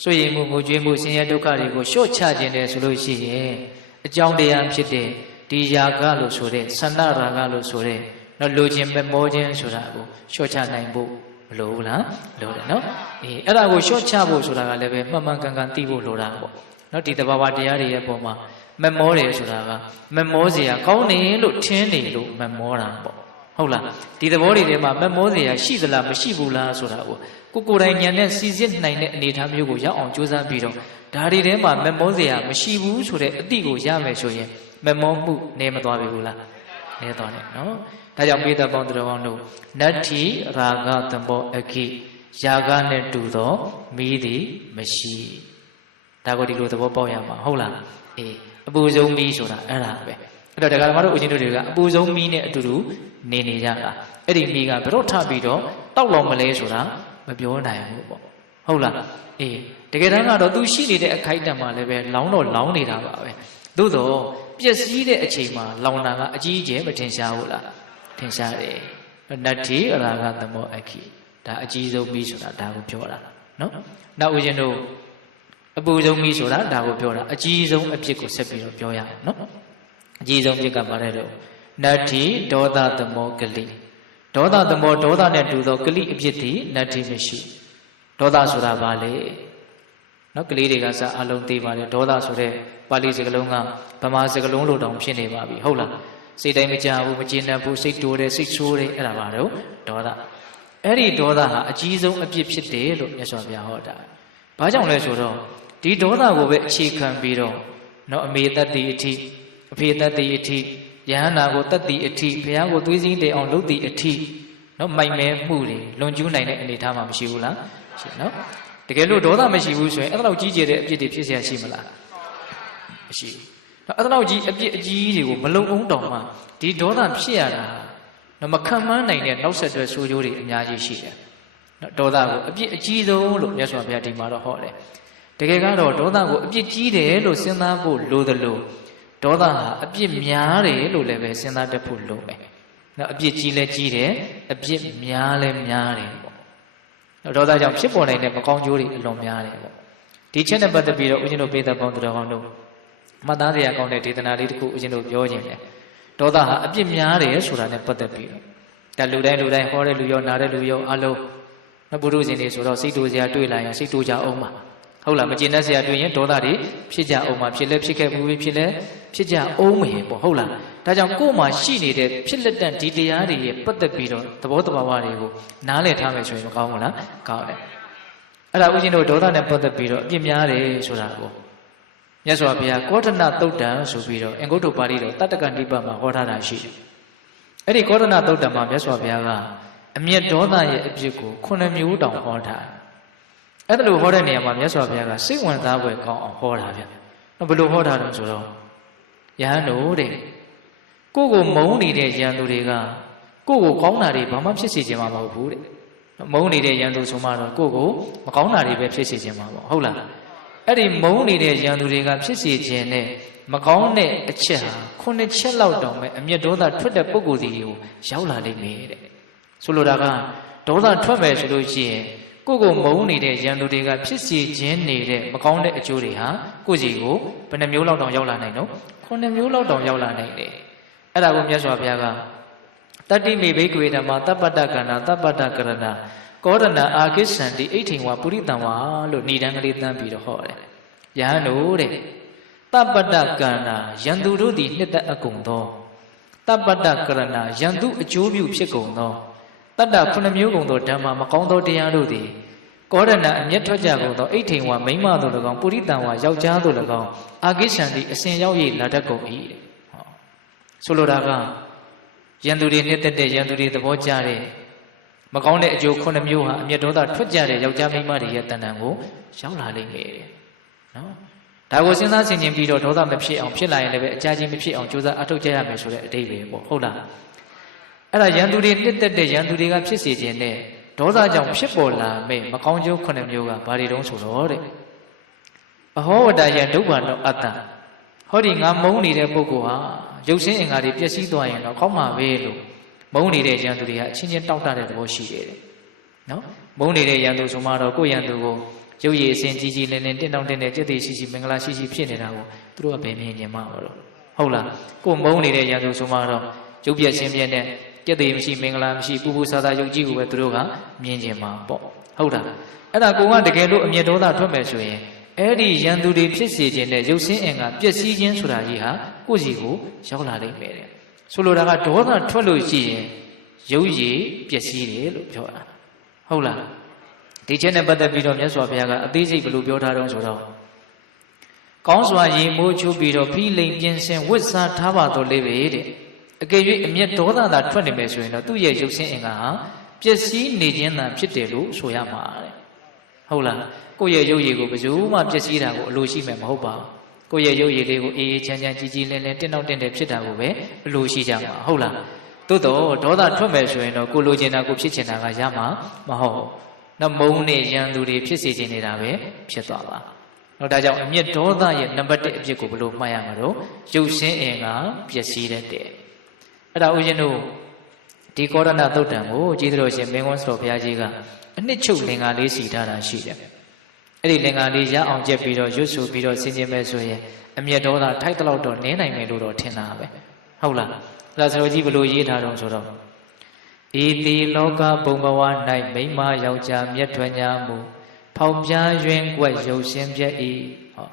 ့ဆွေရင်မှုငိုကြွေးမှုဆင်းရဲဒုက္ခတွေကိုလျှော့ချခြင်းတယ်ဆိုလို့ရှိရင်အကြောင်းတရားဖြစ်တဲ့ဒီယာကလို့ဆိုတဲ့ဆန္ဒရာဂလို့ဆိုတဲ့နော်လိုချင်ပဲမောခြင်းဆိုတာကိုလျှော့ချနိုင်ဖို့မလိုဘူးလားလိုတယ်နော်အေးအဲ့ဒါကိုလျှော့ချဖို့ဆိုတာကလည်းပဲမှန်မှန်ကန်ကန်သိဖို့လိုတာပေါ့နော်ဒီတဘာဝတရားတွေရဲ့ပုံမှာမမောတယ်ဆိုတာကမမောเสียကောင်းတယ်လို့ထင်နေလို့မမောတာပေါ့ဟုတ်လားဒီသဘောတွေထဲမှာမမောเสียရှိသလားမရှိဘူးလားဆိုတာကိုကိုယ်တိုင်ဉာဏ်နဲ့စီစစ်နိုင်တဲ့အနေအထားမျိုးကိုရောက်အောင်ကြိုးစားပြီးတော့ဒါတွေထဲမှာမမောเสียမရှိဘူးဆိုတဲ့အတိကိုရမယ်ဆိုရင်မမောမှုနေမသွားပြီဘူးလားနေသွားတယ်နော်ဒါကြောင့်ပိဿပေါင်းသူတော်ကောင်းတို့နတ္ထိရာဂသမောအခိယာဂနဲ့တူသောမီးသည်မရှိဒါကိုဒီလိုသဘောပေါက်ရမှာဟုတ်လားအေးအပူဆုံးမီးဆိုတာအဲ့ဒါပဲအဲ့တော့ဒကာဓမ္မတို့ဦးဇင်းတို့တွေကအပူဆုံးမီးနဲ့အတူတူနေနေကြတာအဲ့ဒီမီးကဘယ်တော့ထပြီးတော့တောက်လောင်မလဲဆိုတာမပြောနိုင်ဘူးပေါ့ဟုတ်လားအေးတကယ်တမ်းကတော့သူရှိနေတဲ့အခိုက်အတန့်မှာလည်းပဲလောင်းတော့လောင်းနေတာပါပဲသို့တော့ပျက်စီးတဲ့အချိန်မှာလောင်တာကအကြီးအကျယ်မထင်ရှားဘူးလားထင်ရှားတယ်နတ္ထိရာဂသမောအခိဒါအကြီးဆုံးပြီးဆိုတာဒါကိုပြောတာနော်နောက်ဦးဇင်းတို့အပူဆုံးပြီးဆိုတာဒါကိုပြောတာအကြီးဆုံးအဖြစ်ကိုဆက်ပြီးတော့ပြောရအောင်နော်အကြီးဆုံးဖြစ်ကပါတဲ့တော့နတ္ထိဒေါသသမောကလိဒေါသသမောဒေါသနဲ့တူသောကလိအဖြစ်သည်နတ္ထိမရှိဒေါသဆိုတာဘာလဲနော်ကလေးတွေကစအလုံးသိပါတယ်ဒေါသဆိုတဲ့ပါဠိစကားလုံးကဗမာစကားလုံးလိုတောင်ဖြစ်နေပါပြီဟုတ်လားစိတ်တိုင်းမကြဘူးမကျေနပ်ဘူးစိတ်တိုးတယ်စိတ်ဆိုးတယ်အဲ့ဒါပါတော့ဒေါသအဲ့ဒီဒေါသဟာအကြီးဆုံးအပြစ်ဖြစ်တယ်လို့မြတ်စွာဘုရားဟောတာဘာကြောင့်လဲဆိုတော့ဒီဒေါသကိုပဲအခြေခံပြီးတော့နော်အမေတတ်တိအထိအဖေတတ်တိအထိယဟန္တာကိုတတ်တိအထိဘုရားကိုသွေးစည်းတေအောင်လုပ်တိအထိနော်မိုက်မဲမှုတွေလွန်ကျူးနိုင်တဲ့အနေအထားမှာမရှိဘူးလားရှိနော်တကယ်လို့ဒေါသမရှိဘူးဆိုရင်အဲ့လောက်ကြီးကျယ်တဲ့အပြစ်တွေဖြစ်เสียရှိမလားမရှိဘူးအဲ့လောက်ကြီးအပြစ်အကြီးတွေကိုမလုံအောင်တောင်မှဒီဒေါသဖြစ်ရတာတော့မခံမန်းနိုင်တဲ့နောက်ဆက်တွဲဆိုးကျိုးတွေအများကြီးရှိတယ်နော်ဒေါသကိုအပြစ်အကြီးဆုံးလို့မြတ်စွာဘုရားဒီမှာတော့ဟောတယ်တကယ်ကတော့ဒေါသကိုအပြစ်ကြီးတယ်လို့စဉ်းစားဖို့လိုသလိုဒေါသဟာအပြစ်များတယ်လို့လည်းပဲစဉ်းစားတတ်ဖို့လိုမယ်နော်အပြစ်ကြီးလဲကြီးတယ်အပြစ်များလဲများတယ်ပေါ့ဒေါသကြောင့်ဖြစ်ပေါ်နိုင်တဲ့မကောင်းကျိုးတွေအလွန်များတယ်ပေါ့ဒီချက်နဲ့ပတ်သက်ပြီးတော့ဦးဇင်းတို့ပေးသက်ပေါင်းသူတော်ကောင်းတို့မှတ်သားစရာကောင်းတဲ့ဒေသနာလေးတစ်ခုဦးဇင်းတို့ပြောခြင်းတယ်ဒေါသဟာအပြစ်များတယ်ဆိုတာနဲ့ပတ်သက်ပြီးတော့ဒါလူတိုင်းဟောတဲ့လူရောနားတဲ့လူရောအလုံးနော်ပုရုဇဉ်တွေဆိုတော့စိတ်တူစရာတွေ့လာရင်စိတ်တူကြအောင်ပါဟုတ်လားမကျေနပ်စရာတွေ့ရင်ဒေါသတွေဖြစ်ကြအောင်ပါဖြစ်လဲဖြစ်ခဲ့မှုဖြစ်လဲဖြစ်ကြအောင်မယ်ပေါ့ဟုတ်လားဒါကြောင့်ကိုယ်မှာရှိနေတဲ့ဖြစ်လက်တန့်ဒီတရားတွေရဲ့ပတ်သက်ပြီးတော့သဘောတဘာဝတွေကိုနားလည်ထားမယ်ဆိုရင်မကောင်းဘူးလားကောင်းတယ်အဲ့ဒါဦးဇင်းတို့ဒေါသနဲ့ပတ်သက်ပြီးတော့အပြစ်များတယ်ဆိုတာကိုမြတ်စွာဘုရားကောဋ္ဌနသုတ်တံဆိုပြီးတော့အင်္ဂုတ္တပါဠိတော်တတ္တကနိပတ်မှာဟောထားတာရှိတယ်အဲ့ဒီကောဋ္ဌနသုတ်တံမှာမြတ်စွာဘုရားကအမျက်ဒေါသရဲ့အပြစ်ကို9မျိုးတောင်ဟောထားအဲ့ဒါလိုဟောတဲ့နေရာမှာမြတ်စွာဘုရားကစိတ်ဝင်စားဖွယ်ကောင်းအောင်ဟောတာဗျဘယ်လိုဟောတာလဲဆိုတော့ယဟန်တို့တဲ့ကိုယ့်ကိုမုန်းနေတဲ့ယဟန်သူတွေကကိုယ့်ကိုကောင်းတာတွေဘာမှဖြစ်စေချင်မှာမဟုတ်ဘူးတဲ့မုန်းနေတဲ့ယဟန်သူဆိုမှတော့ကိုယ့်ကိုမကောင်းတာတွေပဲဖြစ်စေချင်မှာပေါ့ဟုတ်လားအဲ့ဒီမုန်းနေတဲ့ယဟန်သူတွေကဖြစ်စေခြင်းနဲ့မကောင်းတဲ့အချက်ဟာ9ချက်လောက်တောင်ပဲအမျက်ဒေါသထွက်တဲ့ပုဂ္ဂိုလ်တွေကိုရောက်လာလိမ့်မယ်တဲ့ဆိုလိုတာကဒေါသထွက်မယ်ဆိုလို့ရှိရင်ကိုယ့်ကိုမုန်းနေတဲ့ယဟန်သူတွေကဖြစ်စေခြင်းနေတဲ့မကောင်းတဲ့အကျိုးတွေဟာကိုယ့်စီကိုဘယ်နှမျိုးလောက်တောင်ရောက်လာနိုင်တော့9မျိုးလောက်တောင်ရောက်လာနိုင်တယ်အဲ့ဒါကိုမြတ်စွာဘုရားကတတ္တိမေဘိကွေဓမ္မာတပ္ပတ္တကဏ္ဍတပ္ပတ္တကရဏကောရဏအာကိစ္ဆန္တိအိဋ္ဌိဝပုရိတံဝါလို့ဏိဒံကလေးတန်းပြီးတော့ဟောတယ်ယဟန်တို့တဲ့တပ္ပတ္တကဏ္ဍယံသူတို့သည်နှစ်သက်အကုန်သောတပ္ပတ္တကရဏယံသူအကျိုးပြုဖြစ်ကုန်သောတတ္တ9မျိုးကုန်သောဓမ္မမကောင်းသောတရားတို့သည်ကောရဏအမျက်ထွက်ကြကုန်သောအိဋ္ဌိဝမိမ္မတို့၎င်းပုရိတံဝါယောက်ျားတို့၎င်းအာကိစ္ဆန္တိအစဉ်ရောက်၍လာတတ်ကုန်၏တဲ့ဆိုလိုတာကယံသူတွေနှစ်သက်တဲ့ယံသူတွေသဘောကျတဲ့ မကောင်းတဲ့အကျိုးခုနှစ်မျိုးဟာအမျက်ဒေါသထွက်ကြတဲ့ယောက်ျားမိန်းမတွေရဲ့တဏ္ဍာကိုရောက်လာလိမ့်မယ်တဲ့နော်ဒါကိုစဉ်းစားဆင်ခြင်ပြီးတော့ဒေါသမဖြစ်အောင်ဖြစ်လာရင်လည်းပဲအကြာကြီးမဖြစ်အောင်ကြိုးစားအထောက်ကြရမယ်ဆိုတဲ့အဓိပ္ပာယ်ပေါ့ဟုတ်လားအဲ့ဒါရန်သူတွေနှစ်သက်တဲ့ရန်သူတွေကဖြစ်စေခြင်းနဲ့ဒေါသကြောင့်ဖြစ်ပေါ်လာမဲ့မကောင်းကျိုးခုနှစ်မျိုးကဘာတွေတုံးဆိုတော့တဲ့အဟောဝတ္တယဒုဗ္ဗနောအတ္တဟောဒီငါမုန်းနေတဲ့ပုဂ္ဂိုလ်ဟာရုပ်ဆင်းအင်္ဂါတွေပျက်စီးသွားရင်တော့ကောင်းမှာပဲလို့မုန်းနေတဲ့ရန်သူတွေကအချင်းချင်းတောက်တတဲ့သဘောရှိတယ်နော်မုန်းနေတဲ့ရန်သူဆိုမှတော့ကိုယ့်ရန်သူကိုရုပ်ရည်အစဉ်ကြီးကြီးလင်းလင်းတင့်တောင့်တဲ့ကြက်သေးရှိရှိမင်္ဂလာရှိရှိဖြစ်နေတာကိုသူတို့ကဘယ်မြင်ကြမှာမလို့ဟုတ်လားကိုယ်မုန်းနေတဲ့ရန်သူဆိုမှတော့ရုပ်ပြက်ရှင်းပြက်တဲ့ကြက်သေးမရှိမင်္ဂလာမရှိပူပူဆာဆာရုပ်ကြီးကိုပဲသူတို့ကမြင်ကြမှာပေါ့ဟုတ်လားအဲ့ဒါကိုကတကယ်လို့အမျက်ဒေါသထွက်မယ်ဆိုရင်အဲ့ဒီရန်သူတွေဖြစ်စေခြင်းနဲ့ရုပ်ဆင်းအင်္ဂါပျက်စီးခြင်းဆိုတာကြီးဟာကိုယ့်စီကိုရောက်လာလိမ့်မယ်တဲ့ဆိုလိုတာကဒေါသထွက်လို့ရှိရင်ရုပ်ရည်ပျက်စီးတယ်လို့ပြောတာဟုတ်လားဒီချက်နဲ့ပတ်သက်ပြီးတော့မြတ်စွာဘုရားကအသေးစိတ်ဘယ်လိုပြောထားတော့ဆိုတော့ကောင်းစွာရေမိုးချိုးပြီးတော့ဖိလိမ်ပြင်ဆင်ဝတ်စားထားပါတော့လေပဲတဲ့အကယ်၍အမျက်ဒေါသသာထွက်နေမယ်ဆိုရင်တော့သူ့ရဲ့ရုပ်ဆင်းအင်္ဂါဟာပျက်စီးနေခြင်းသာဖြစ်တယ်လို့ဆိုရမှာတဲ့ဟုတ်လားကိုယ့်ရဲ့ရုပ်ရည်ကိုဘယ်သူမှပျက်စီးတာကိုအလိုရှိမယ်မဟုတ်ပါဘူးကိုယ့်ရဲ့ရုပ်ရည်လေးကိုအေးအေးချမ်းချမ်းကြီးကြီးလင်းလင်းတင့်တော့တင့်တယ်ဖြစ်တာကိုပဲအလိုရှိကြမှာဟုတ်လားသို့တော့ဒေါသထွက်မယ်ဆိုရင်တော့ကိုလိုချင်တာကိုဖြစ်ချင်တာကရမှာမဟုတ်နော်မုန်းနဲ့ရန်သူတွေဖြစ်စေချင်နေတာပဲဖြစ်သွားပါနော်ဒါကြောင့်အမျက်ဒေါသရဲ့နံပါတ်1အဖြစ်ကိုဘယ်လိုမှတ်ရမှာတော့ရုပ်ဆင်းအင်္ဂါပျက်စီးတတ်တယ်အဲ့ဒါဦးဇင်းတို့ဒီကောရဏသုတ်တံကိုကြည်တော်ရှင်မင်းကွန်းစောဘုရားကြီးကအနှစ်ချုပ်လင်္ကာလေးစီထားတာရှိတယ်အဲ့ဒီလင်္ကာလေးရအောင်ကျက်ပြီးတော့ရွတ်ဆိုပြီးတော့ဆင်ခြင်မဲ့ဆိုရင်အမျက်ဒေါသထိုက်တလောက်တော့နင်းနိုင်မယ်လို့တော့ထင်တာပဲဟုတ်လားဒါဆိုကြီးဘယ်လိုရေးထားတော့ဆိုတော့ဤတိလောကဘုံဘဝ၌မိမယောက်ျားမြတ်ထွန်းညာမူဖောက်ပြားရွင်ကွက်ရုပ်ရှင်ပြည့်ဤဟော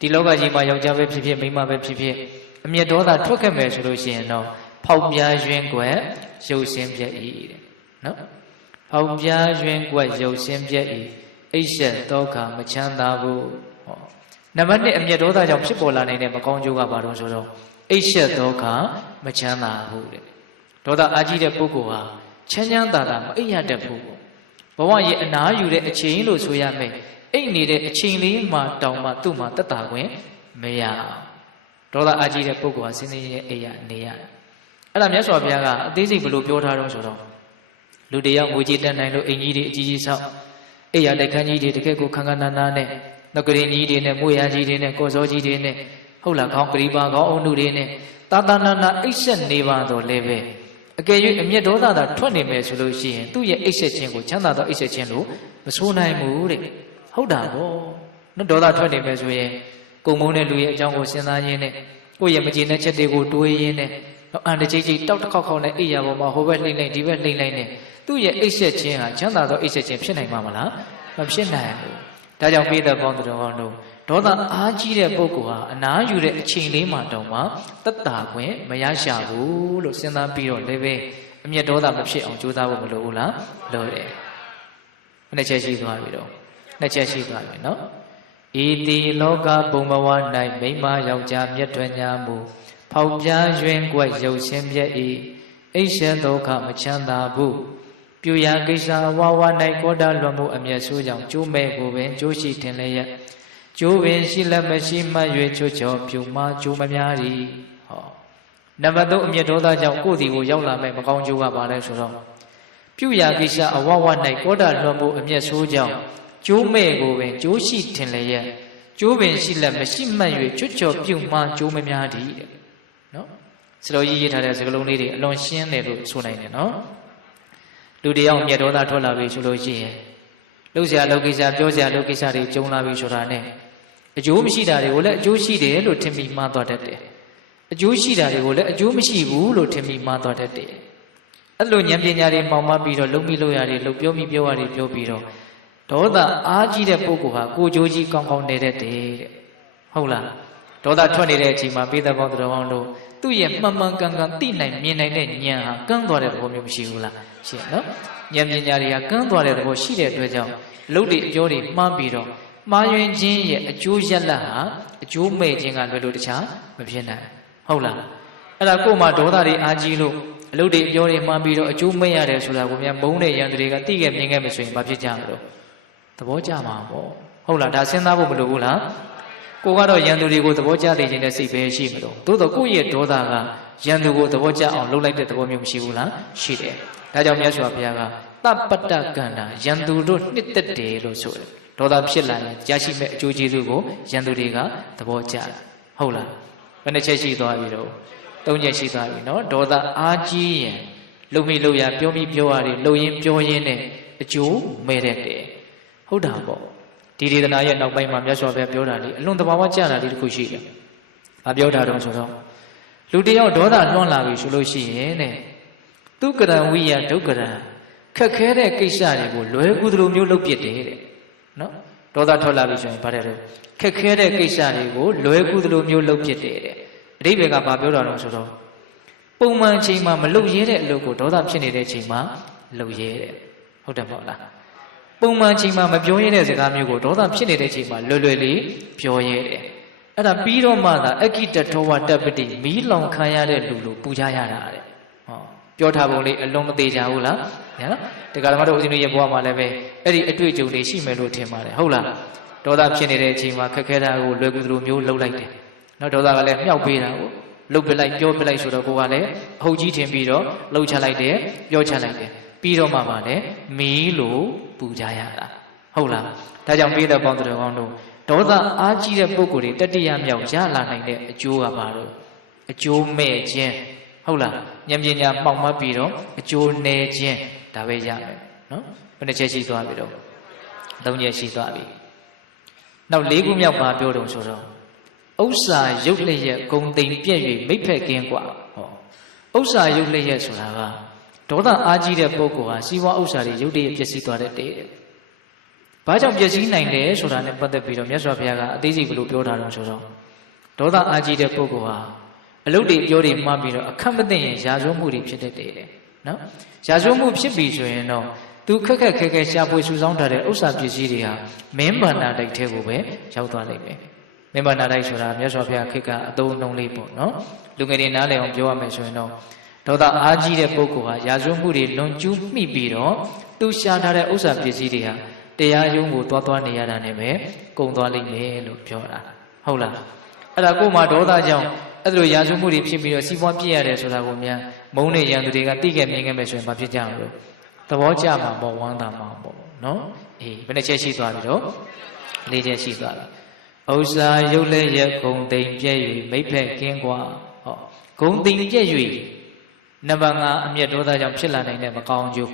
ဒီလောကကြီးမှာယောက်ျားပဲဖြစ်ဖြစ်မိမပဲဖြစ်ဖြစ်အမျက်ဒေါသထွက်ခဲ့မယ်ဆိုလို့ရှိရင်တော့ဖောက်ပြားရွင်ကွက်ရုပ်ရှင်ပြည့်ဤတဲ့နော်ဖောက်ပြားရွင်ကွက်ရုပ်ရှင်ပြည့်ဤအိစ္ဆေဒုက္ခမချမ်းသာဘူးဟောနံပါတ်1အမျက်ဒေါသကြောင့်ဖြစ်ပေါ်လာနေတဲ့မကောင်းကျိုးကဘာလို့ဆိုတော့အိစ္ဆေဒုက္ခမချမ်းသာဘူးတဲ့ဒေါသအာကြီးတဲ့ပုဂ္ဂိုလ်ဟာချမ်းချမ်းသာသာမအိပ်ရတတ်ဘူးဘဝရဲ့အနားယူတဲ့အချိန်လို့ဆိုရမယ်အိပ်နေတဲ့အချိန်လေးမှတောင်မှသူ့မှာတက်တာခွင့်မရဒေါသအာကြီးတဲ့ပုဂ္ဂိုလ်ဟာစဉ်းစဉ်ရဲ့အိပ်ရနေရတယ်အဲ့ဒါမြတ်စွာဘုရားကအသေးစိတ်ဘယ်လိုပြောထားတော့ဆိုတော့လူတယောက်ငွေကြေးတတ်နိုင်လို့အိမ်ကြီးတွေအကြီးကြီးဆောက်အိပ်ရတိုက်ခန်းကြီးတွေတကယ်ကိုခန်းခန်းနာနာနဲ့နှုတ်ကရင်ကြီးတွေနဲ့မွေးရကြီးတွေနဲ့ကော်စောကြီးတွေနဲ့ဟုတ်လားခေါင်းကလေးပါခေါင်းအုံနုတွေနဲ့တာတာနာနာအိပ်ဆက်နေပါတော့လည်းပဲအကယ်၍အမျက်ဒေါသသာထွက်နေမယ်ဆိုလို့ရှိရင်သူ့ရဲ့အိပ်ဆက်ခြင်းကိုချမ်းသာသောအိပ်ဆက်ခြင်းလို့မဆိုးနိုင်ဘူးတဲ့ဟုတ်တာပေါ့နော်ဒေါသထွက်နေမယ်ဆိုရင်ကုံမုန်းတဲ့လူရဲ့အကြောင်းကိုစဉ်းစားရင်းနဲ့ကိုယ့်ရဲ့မကျေနပ်ချက်တွေကိုတွေးရင်းနဲ့အန်တကြီးကြီးတောက်တစ်ခေါက်ခေါက်နဲ့အိပ်ရပေါ်မှာဟိုဘက်လှိမ့်လိုက်ဒီဘက်လှိမ့်လိုက်နဲ့သူ့ရဲ့အိပ်ဆက်ခြင်းဟာချမ်းသာသောအိပ်ဆက်ခြင်းဖြစ်နိုင်မှာမလားမဖြစ်နိုင်ဘူးဒါကြောင့်ပိဿပေါင်းတော်ကောင်းတို့ဒေါသအားကြီးတဲ့ပုဂ္ဂိုလ်ဟာအနားယူတဲ့အချိန်လေးမှတောင်မှသက်သာခွင့်မရရှာဘူးလို့စဉ်းစားပြီးတော့လည်းပဲအမျက်ဒေါသမဖြစ်အောင်ကြိုးစားဖို့မလိုဘူးလားလိုတယ်။နှစ်ချက်ရှိသွားပြီတော့နှစ်ချက်ရှိသွားပြီနော်။ဤတိလောကဘုံဘဝ၌မိမယောက်ျားမြတ်ထွန်းညာမူဖောက်ပြားရွင်ကွက်ရုပ်ရှင်ပြည့်ဤအိစ္ဆေဒုက္ခမချမ်းသာဘူးပြူရာကိစ္စဝါဝ၌ကောတာလွန်မှုအမျက်ဆိုးကြောင့်ကျိုးမဲ့ကိုပင်ကျိုးရှိထင်လျက်ကျိုးပင်ရှိလက်မရှိမှတ်၍ချွတ်ချော်ပြူမှာကျိုးမများသည်ဟောနံပါတ်3အမျက်ဒေါသကြောင့်ကိုယ်ဒီကိုရောက်လာမဲ့မကောင်းကျိုးကဘာလဲဆိုတော့ပြုရာကိစ္စအဝဝ၌ကောတာလွန်မှုအမျက်ဆိုးကြောင့်ကျိုးမဲ့ကိုပင်ကျိုးရှိထင်လျက်ကျိုးပင်ရှိလက်မရှိမှတ်၍ချွတ်ချော်ပြူမှာကျိုးမများသည်တဲ့နော်စတော်ကြီးရေးထားတဲ့စကားလုံးလေးတွေအလွန်ရှင်းတယ်လို့ဆိုနိုင်တယ်နော်လူတယောက်မျက်ဒေါသထွက်လာပြီဆိုလို့ရှိရင်လှုပ်ရှားလုပ်ကိစ္စပြောစရာလုပ်ကိစ္စတွေကြုံလာပြီဆိုတာနဲ့အကျိုးမရှိတာတွေကိုလည်းအကျိုးရှိတယ်လို့ထင်ပြီးမှားသွားတတ်တယ်အကျိုးရှိတာတွေကိုလည်းအကျိုးမရှိဘူးလို့ထင်ပြီးမှားသွားတတ်တယ်အဲ့လိုဉာဏ်ပညာတွေမှောင်မှပြီးတော့လုံပြီးလို့ရတယ်လို့ပြောပြီးပြောရတယ်ပြောပြီးတော့ဒေါသအားကြီးတဲ့ပုဂ္ဂိုလ်ဟာကိုကြိုးကြီးကောင်းကောင်းနေတတ်တယ်တဲ့ဟုတ်လားဒေါသထွက်နေတဲ့အချိန်မှာပိဿပေါင်းတော်တို့သူ့ရဲ့မှန်မှန်ကန်ကန်သိနိုင်မြင်နိုင်တဲ့ဉာဏ်ဟာကန်းသွားတဲ့သဘောမျိုးမရှိဘူးလားရှိရနော်ဉာဏ်ပညာတွေကကန်းသွားတဲ့သဘောရှိတဲ့အတွက်ကြောင့်လုပ်တွေအကျိုးတွေမှားပြီးတော့မှားယွင်းခြင်းရဲ့အကျိုးရလဒ်ဟာအကျိုးမဲ့ခြင်းကလွယ်လို့တခြားမဖြစ်နိုင်ဟုတ်လားအဲ့ဒါကိုယ်မှာဒေါသတွေအားကြီးလို့ အလုပ်တွေပြောနေမှပြီးတော့အကျိုးမဲ့ရတယ်ဆိုတာကိုများမုန်းတဲ့ရန်သူတွေကသိခဲ့မြင်ခဲ့မဆိုရင်ဘာဖြစ်ကြမလို့သဘောကျမှာပေါ့ဟုတ်လားဒါစဉ်းစားဖို့မလိုဘူးလားကိုကတော့ရန်သူတွေကိုသဘောကျသိခြင်းနဲ့စိတ်ပဲရှိမလို့သို့တော့ကိုယ့်ရဲ့ဒေါသကရန်သူကိုသဘောကျအောင်လုပ်လိုက်တဲ့သဘောမျိုးမရှိဘူးလားရှိတယ်ဒါကြောင့်မြတ်စွာဘုရားကတပ္ပတ္တကန္တာရန်သူတို့နှစ်သက်တယ်လို့ဆိုတယ်ဒေါသဖြစ်လာရင်ကြားရှိမဲ့အကျိုးကျေးဇူးကိုရန်သူတွေကသဘောကျတယ်ဟုတ်လားဘယ်နှချက်ရှိသွားပြီတော့၃ချက်ရှိသွားပြီနော်ဒေါသအားကြီးရင်လုံမိလို့ရပြောမိပြောရတယ်လုံရင်ပြောရင်းနဲ့အကျိုးမဲ့တဲ့တယ်ဟုတ်တာပေါ့ဒီဒေသနာရဲ့နောက်ပိုင်းမှာမြတ်စွာဘုရားပြောတာလေအလွန်တဘာဝကျတာလေးတစ်ခုရှိတယ်။ဘာပြောတာတော့ဆိုတော့လူတယောက်ဒေါသလွှမ်းလာပြီဆိုလို့ရှိရင်တဲ့သူကရံဝိယဒုက္ကရံခက်ခဲတဲ့ကိစ္စတွေကိုလွယ်ကူသလိုမျိုးလုပ်ပစ်တယ်တဲ့နော်ဒေါသထွက်လာပြီဆိုရင်ဗါတယ်လို့ခက်ခဲတဲ့ကိစ္စတွေကိုလွယ်ကူသလိုမျိုးလုပ်ပစ်တယ်တဲ့အဓိပ္ပာယ်ကဘာပြောတာတော့ဆိုတော့ပုံမှန်ချိန်မှာမလုပ်ရဲတဲ့အလုပ်ကိုဒေါသဖြစ်နေတဲ့အချိန်မှာလုပ်ရဲတဲ့ဟုတ်တယ်မဟုတ်လားပုံမှန်ချိန်မှာမပြောရတဲ့စကားမျိုးကိုဒေါသဖြစ်နေတဲ့ချိန်မှာလွယ်လွယ်လေးပြောရဲတယ်အဲ့ဒါပြီးတော့မှသာအကိတထောဝတ္တပတိမီးလောင်ခံရတဲ့လူလိုပူကြရတာတဲ့ဟောပြောထားပုံလေးအလုံးမသေးကြဘူးလားနော်ဒီကရမတို့ဦးဇင်းတို့ရဲ့ဘဝမှာလည်းပဲအဲ့ဒီအတွေ့အကြုံတွေရှိမယ်လို့ထင်ပါတယ်ဟုတ်လားဒေါသဖြစ်နေတဲ့အချိန်မှာခက်ခဲတာကိုလွယ်ကူသလိုမျိုးလှုပ်လိုက်တယ်နော်ဒေါသကလည်းမြောက်ပေးတာကိုလှုပ်ပလိုက်ပြောပလိုက်ဆိုတော့ကိုကလည်းအဟုတ်ကြီးထင်ပြီးတော့လှုပ်ချလိုက်တယ်ပြောချလိုက်တယ်ပြီးတော့မှပါလေမီးလို့ပူကြရတာဟုတ်လားဒါကြောင့်ပေးတဲ့ပေါင်းတော်ကောင်းတို့ဒေါသအားကြီးတဲ့ပုဂ္ဂိုလ်တွေတတိယမြောက်ရလာနိုင်တဲ့အကျိုးကပါတော့အကျိုးမဲ့ခြင်းဟုတ်လားဉာဏ်ပညာမှောက်မှတ်ပြီးတော့အကျိုးနည်းခြင်းဒါပဲရမယ်နော်ဘယ်နှချက်ရှိသွားပြီတော့၃ချက်ရှိသွားပြီနောက်၄ခုမြောက်ပါပြောတော့ဆိုတော့ဥစ္စာရုပ်လျက်ဂုံတိမ်ပြည့်၍မိဖက်ကင်းกว่าဟောဥစ္စာရုပ်လျက်ဆိုတာကဒေါသအားကြီးတဲ့ပုဂ္ဂိုလ်ဟာစီးပွားဥစ္စာတွေရုပ်တရက်ပျက်စီးသွားတဲ့တဲ့။ဘာကြောင့်ပျက်စီးနိုင်လဲဆိုတာနဲ့ပတ်သက်ပြီးတော့မြတ်စွာဘုရားကအသေးစိတ်ဘယ်လိုပြောတာလဲဆိုတော့ဒေါသအားကြီးတဲ့ပုဂ္ဂိုလ်ဟာအလုတ်တွေပြောတွေမှားပြီးတော့အခက်မသိရင်ရာဇဝမှုတွေဖြစ်တတ်တယ်လေ။နော်။ရာဇဝမှုဖြစ်ပြီဆိုရင်တော့သူခက်ခက်ခဲခဲရှာဖွေစုဆောင်းထားတဲ့ဥစ္စာပစ္စည်းတွေဟာမင်းဗန္နာတိုက်ထဲကိုပဲရောက်သွားလိမ့်မယ်။မင်းဗန္နာတိုက်ဆိုတာမြတ်စွာဘုရားခေတ်ကအသုံးအနှုန်းလေးပေါ့နော်။လူငယ်တွေနားလည်အောင်ပြောရမယ်ဆိုရင်တော့ဒေါသအားကြီးတဲ့ပုဂ္ဂိုလ်ဟာရာဇဝမှုတွေလွန်ကျူးမိပြီးတော့သူရှာထားတဲ့ဥစ္စာပစ္စည်းတွေဟာတရားရုံးကိုသွားနေရတာနဲ့ပဲကုန်သွားလိမ့်မယ်လို့ပြောတာဟုတ်လားအဲ့ဒါကိုမှဒေါသကြောင့်အဲ့လိုရာဇဝမှုတွေဖြစ်ပြီးတော့စီးပွားပြည့်ရတယ်ဆိုတာကိုများမုန်းတဲ့ရန်သူတွေကသိခဲ့မြင်ခဲ့မယ်ဆိုရင်မဖြစ်ကြဘူးလို့သဘောကျမှာပေါ့ဝမ်းသာမှာပေါ့နော်အေးဘယ်နှချက်ရှိသွားပြီတော့၄ချက်ရှိသွားပြီဥစ္စာရုပ်လည်းရဲ့ဂုံတိမ်ပြည့်၍မိဖက်ကင်းกว่าဟောဂုံတိမ်ပြည့်၍နံပါတ်5အမျက်ဒေါသကြောင့်ဖြစ်လာနိုင်တဲ့မကောင်းကျိုး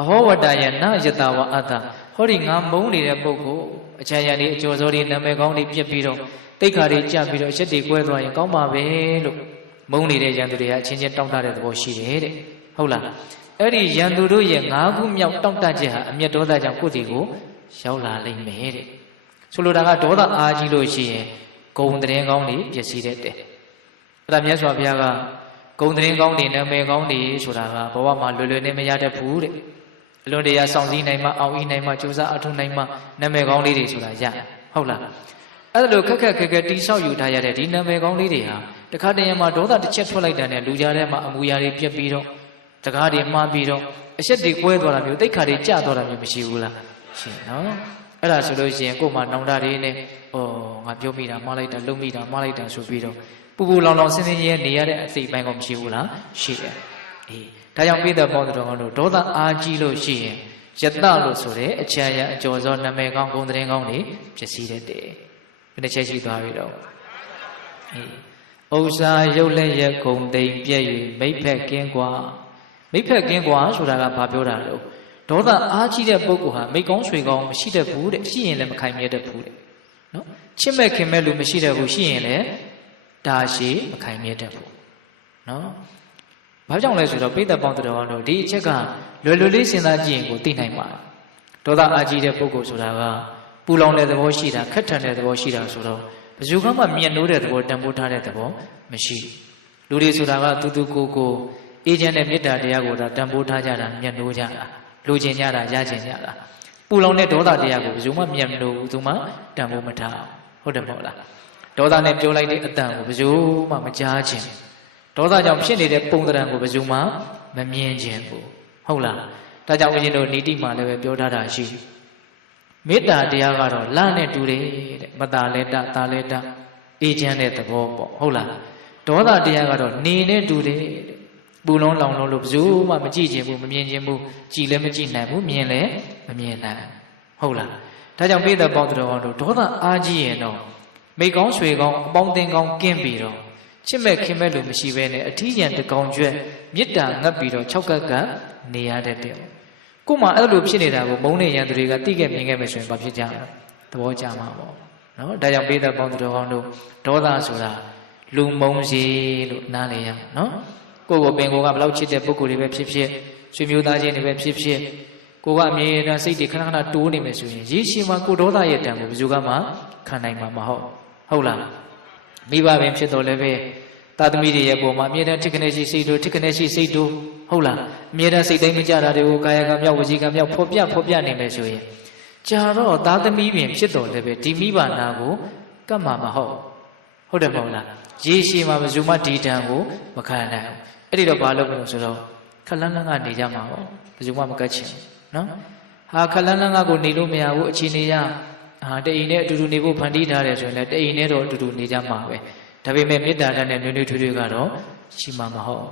အဟောဝတ္တယနာယတဝအတ္တဟောဒီငါမုန်းနေတဲ့ပုဂ္ဂိုလ်အချမ်းရံလေးအကျော်စောလေးနာမည်ကောင်းလေးပြစ်ပြီးတော့တိတ်ခါလေးကြပြီးတော့အချက်တွေကွဲသွားရင်ကောင်းပါပဲလို့မုန်းနေတဲ့ရန်သူတွေကအချင်းချင်းတောင့်တတဲ့သဘောရှိတယ်တဲ့ဟုတ်လားအဲ့ဒီရန်သူတို့ရဲ့၅ခုမြောက်တောင့်တချက်ဟာအမျက်ဒေါသကြောင့်ကိုယ့်ဒီကိုရောက်လာလိမ့်မယ်တဲ့ဆိုလိုတာကဒေါသအားကြီးလို့ရှိရင်ဂုံတရင်ကောင်းလေးပျက်စီးတတ်တယ်အဲ့ဒါမြတ်စွာဘုရားကဂုံတရင်ကောင်းတွေနာမည်ကောင်းတွေဆိုတာကဘဝမှာလွယ်လွယ်နဲ့မရတတ်ဘူးတဲ့အလွန်တရာစောင့်စည်းနိုင်မှအောင်ဤနိုင်မှကြိုးစားအထုနိုင်မှနာမည်ကောင်းလေးတွေဆိုတာရဟုတ်လားအဲ့ဒါလိုခက်ခက်ခဲခဲတိဆောက်ယူထားရတဲ့ဒီနာမည်ကောင်းလေးတွေဟာတခါတည်းမှာဒေါသတစ်ချက်ထွက်လိုက်တဲ့နဲ့လူကြားထဲမှာအမူအရာတွေပြက်ပြီးတော့တကားတွေမှားပြီးတော့အချက်တွေကွဲသွားတာမျိုးတိတ်ခါတွေကျသွားတာမျိုးမရှိဘူးလားရှင်နော်အဲ့ဒါဆိုလို့ရှိရင်ကို့မှာနောင်တတွေနဲ့ငါပြောမိတာမှားလိုက်တာလုံးမိတာမှားလိုက်တာဆိုပြီးတော့ပူပူလောင်လောင်ဆင်းဆင်းရဲနေရတဲ့အစိတ်ပိုင်းကမရှိဘူးလားရှိတယ်အေးဒါကြောင့်ပိဿပေါင်းတော်ကောင်းတို့ဒေါသအားကြီးလို့ရှိရင်ယတလို့ဆိုတဲ့အချမ်းရအကျော်စောနာမည်ကောင်းဂုဏ်သတင်းကောင်းတွေဖြစ်စီတတ်တယ်ဘယ်နှချက်ရှိသွားပြီတော့အေးဥစ္စာရုပ်လည်းရဲ့ဂုံတိမ်ပြည့်၍မိဖက်ကင်းกว่าမိဖက်ကင်းกว่าဆိုတာကဘာပြောတာလဲဒေါသအားကြီးတဲ့ပုဂ္ဂိုလ်ဟာမိကောင်းဆွေကောင်းမရှိတတ်ဘူးတဲ့ရှိရင်လည်းမခိုင်မြဲတတ်ဘူးတဲ့နော်ချစ်မဲ့ခင်မဲ့လူမရှိတတ်ဘူးရှိရင်လည်းဒါရှိမခိုင်မြဲတတ်ဘူးနော်ဘာကြောင့်လဲဆိုတော့ပိဿပေါင်းတော်ကောင်းတို့ဒီအချက်ကလွယ်လွယ်လေးစဉ်းစားကြည့်ရင်ကိုသိနိုင်ပါတယ်ဒေါသအားကြီးတဲ့ပုဂ္ဂိုလ်ဆိုတာကပူလောင်တဲ့သဘောရှိတာခက်ထန်တဲ့သဘောရှိတာဆိုတော့ဘယ်သူမှမြတ်နိုးတဲ့သဘောတန်ဖိုးထားတဲ့သဘောမရှိလူတွေဆိုတာကတူတူကိုအေးချမ်းတဲ့မေတ္တာတရားကိုဒါတန်ဖိုးထားကြတာမြတ်နိုးကြတာလိုချင်ကြတာရချင်ကြတာပူလောင်တဲ့ဒေါသတရားကိုဘယ်သူမှမြတ်မလို့ဘူးသူမှတန်ဖိုးမထားဟုတ်တယ်မဟုတ်လားဒေါသနဲ့ပြောလိုက်တဲ့အတန်ကိုဘယ်သူမှမကြားချင် ဒေါသကြောင့်ဖြစ်နေတဲ့ပုံသဏ္ဍာန်ကိုဘယ်သူမှမမြင်ခြင်းဘူးဟုတ်လားဒါကြောင့်ဦးဇင်းတို့နိတိမှာလည်းပဲပြောထားတာရှိမေတ္တာတရားကတော့လနဲ့တူတယ်တဲ့မတာလဲတတာလဲတအေးချမ်းတဲ့သဘောပေါ့ဟုတ်လားဒေါသတရားကတော့နေနဲ့တူတယ်တဲ့ပူလုံးလောင်လုံးလို့ဘယ်သူမှမကြည့်ခြင်းဘူးမမြင်ခြင်းဘူးကြည်လည်းမကြည့်နိုင်ဘူးမြင်လည်းမမြင်နိုင်ဟုတ်လားဒါကြောင့်ပိဿပေါင်းတော်တို့ဒေါသအားကြီးရင်တော့မိကောင်းရွှေကောင်းအပေါင်းအသင်းကောင်းကင်းပြီးတော့ချစ်မဲ့ခင်မဲ့လို့မရှိဘဲနဲ့အထီးကျန်တကောင်ကျွဲမေတ္တာငတ်ပြီးတော့၆ကပ်ကနေရတဲ့တဲ့ကို့မှာအဲ့လိုဖြစ်နေတာကိုမုန်းနေရန်သူတွေကသိခဲ့မြင်ခဲ့မယ်ဆိုရင်ဘာဖြစ်ကြလဲသဘောကျမှာပေါ့နော်ဒါကြောင့်ပိဿပေါင်းတော်ကောင်းတို့ဒေါသဆိုတာလူမုန်းစီလို့နားလည်ရနော်ကိုယ့်ကိုပင်ကိုကဘယ်လောက်ချစ်တဲ့ပုဂ္ဂိုလ်တွေပဲဖြစ်ဖြစ်ဆွေမျိုးသားချင်းတွေပဲဖြစ်ဖြစ်ကိုကအမြဲတမ်းစိတ်တွေခဏခဏတိုးနေမယ်ဆိုရင်ရေရှည်မှာကိုဒေါသရဲ့တံကိုဘယ်သူကမှခံနိုင်မှာမဟုတ်လားမိဘပင်ဖြစ်တော်လည်းပဲသာသမီတွေရဲ့ပုံမှာအမြဲတမ်းထိခနဲ့ရှိစိတ်တို့ထိခနဲ့ရှိစိတ်တို့ဟုတ်လားအမြဲတမ်းစိတ်တိုင်းမကြတာတွေကိုကာယကံမြောက်ဝစီကံမြောက်ဖော်ပြနေမယ်ဆိုရင်ကြာတော့သာသမီပင်ဖြစ်တော်လည်းပဲဒီမိဘနာကိုကတ်မှာမဟုတ်တယ်မဟုတ်လားရေရှည်မှာဘယ်သူမှဒီတံကိုမခံနိုင်ဘူးအဲ့ဒီတော့ဘာလုပ်မလို့ဆိုတော့ခလန်းလန်းကနေကြမှာပေါ့ဘယ်သူမှမကတ်ချင်နော်ဟာခလန်းလန်းကိုနေလို့မရဘူးအခြေအနေရတအိမ်နဲ့အတူတူနေဖို့ဖန်တီးထားတယ်ဆိုရင်လည်းတအိမ်နဲ့တော့အတူတူနေကြမှာပဲဒါပေမဲ့မေတ္တာဓာတ်နဲ့နွေးနွေးထွေးထွေးကတော့ရှိမှာမဟုတ်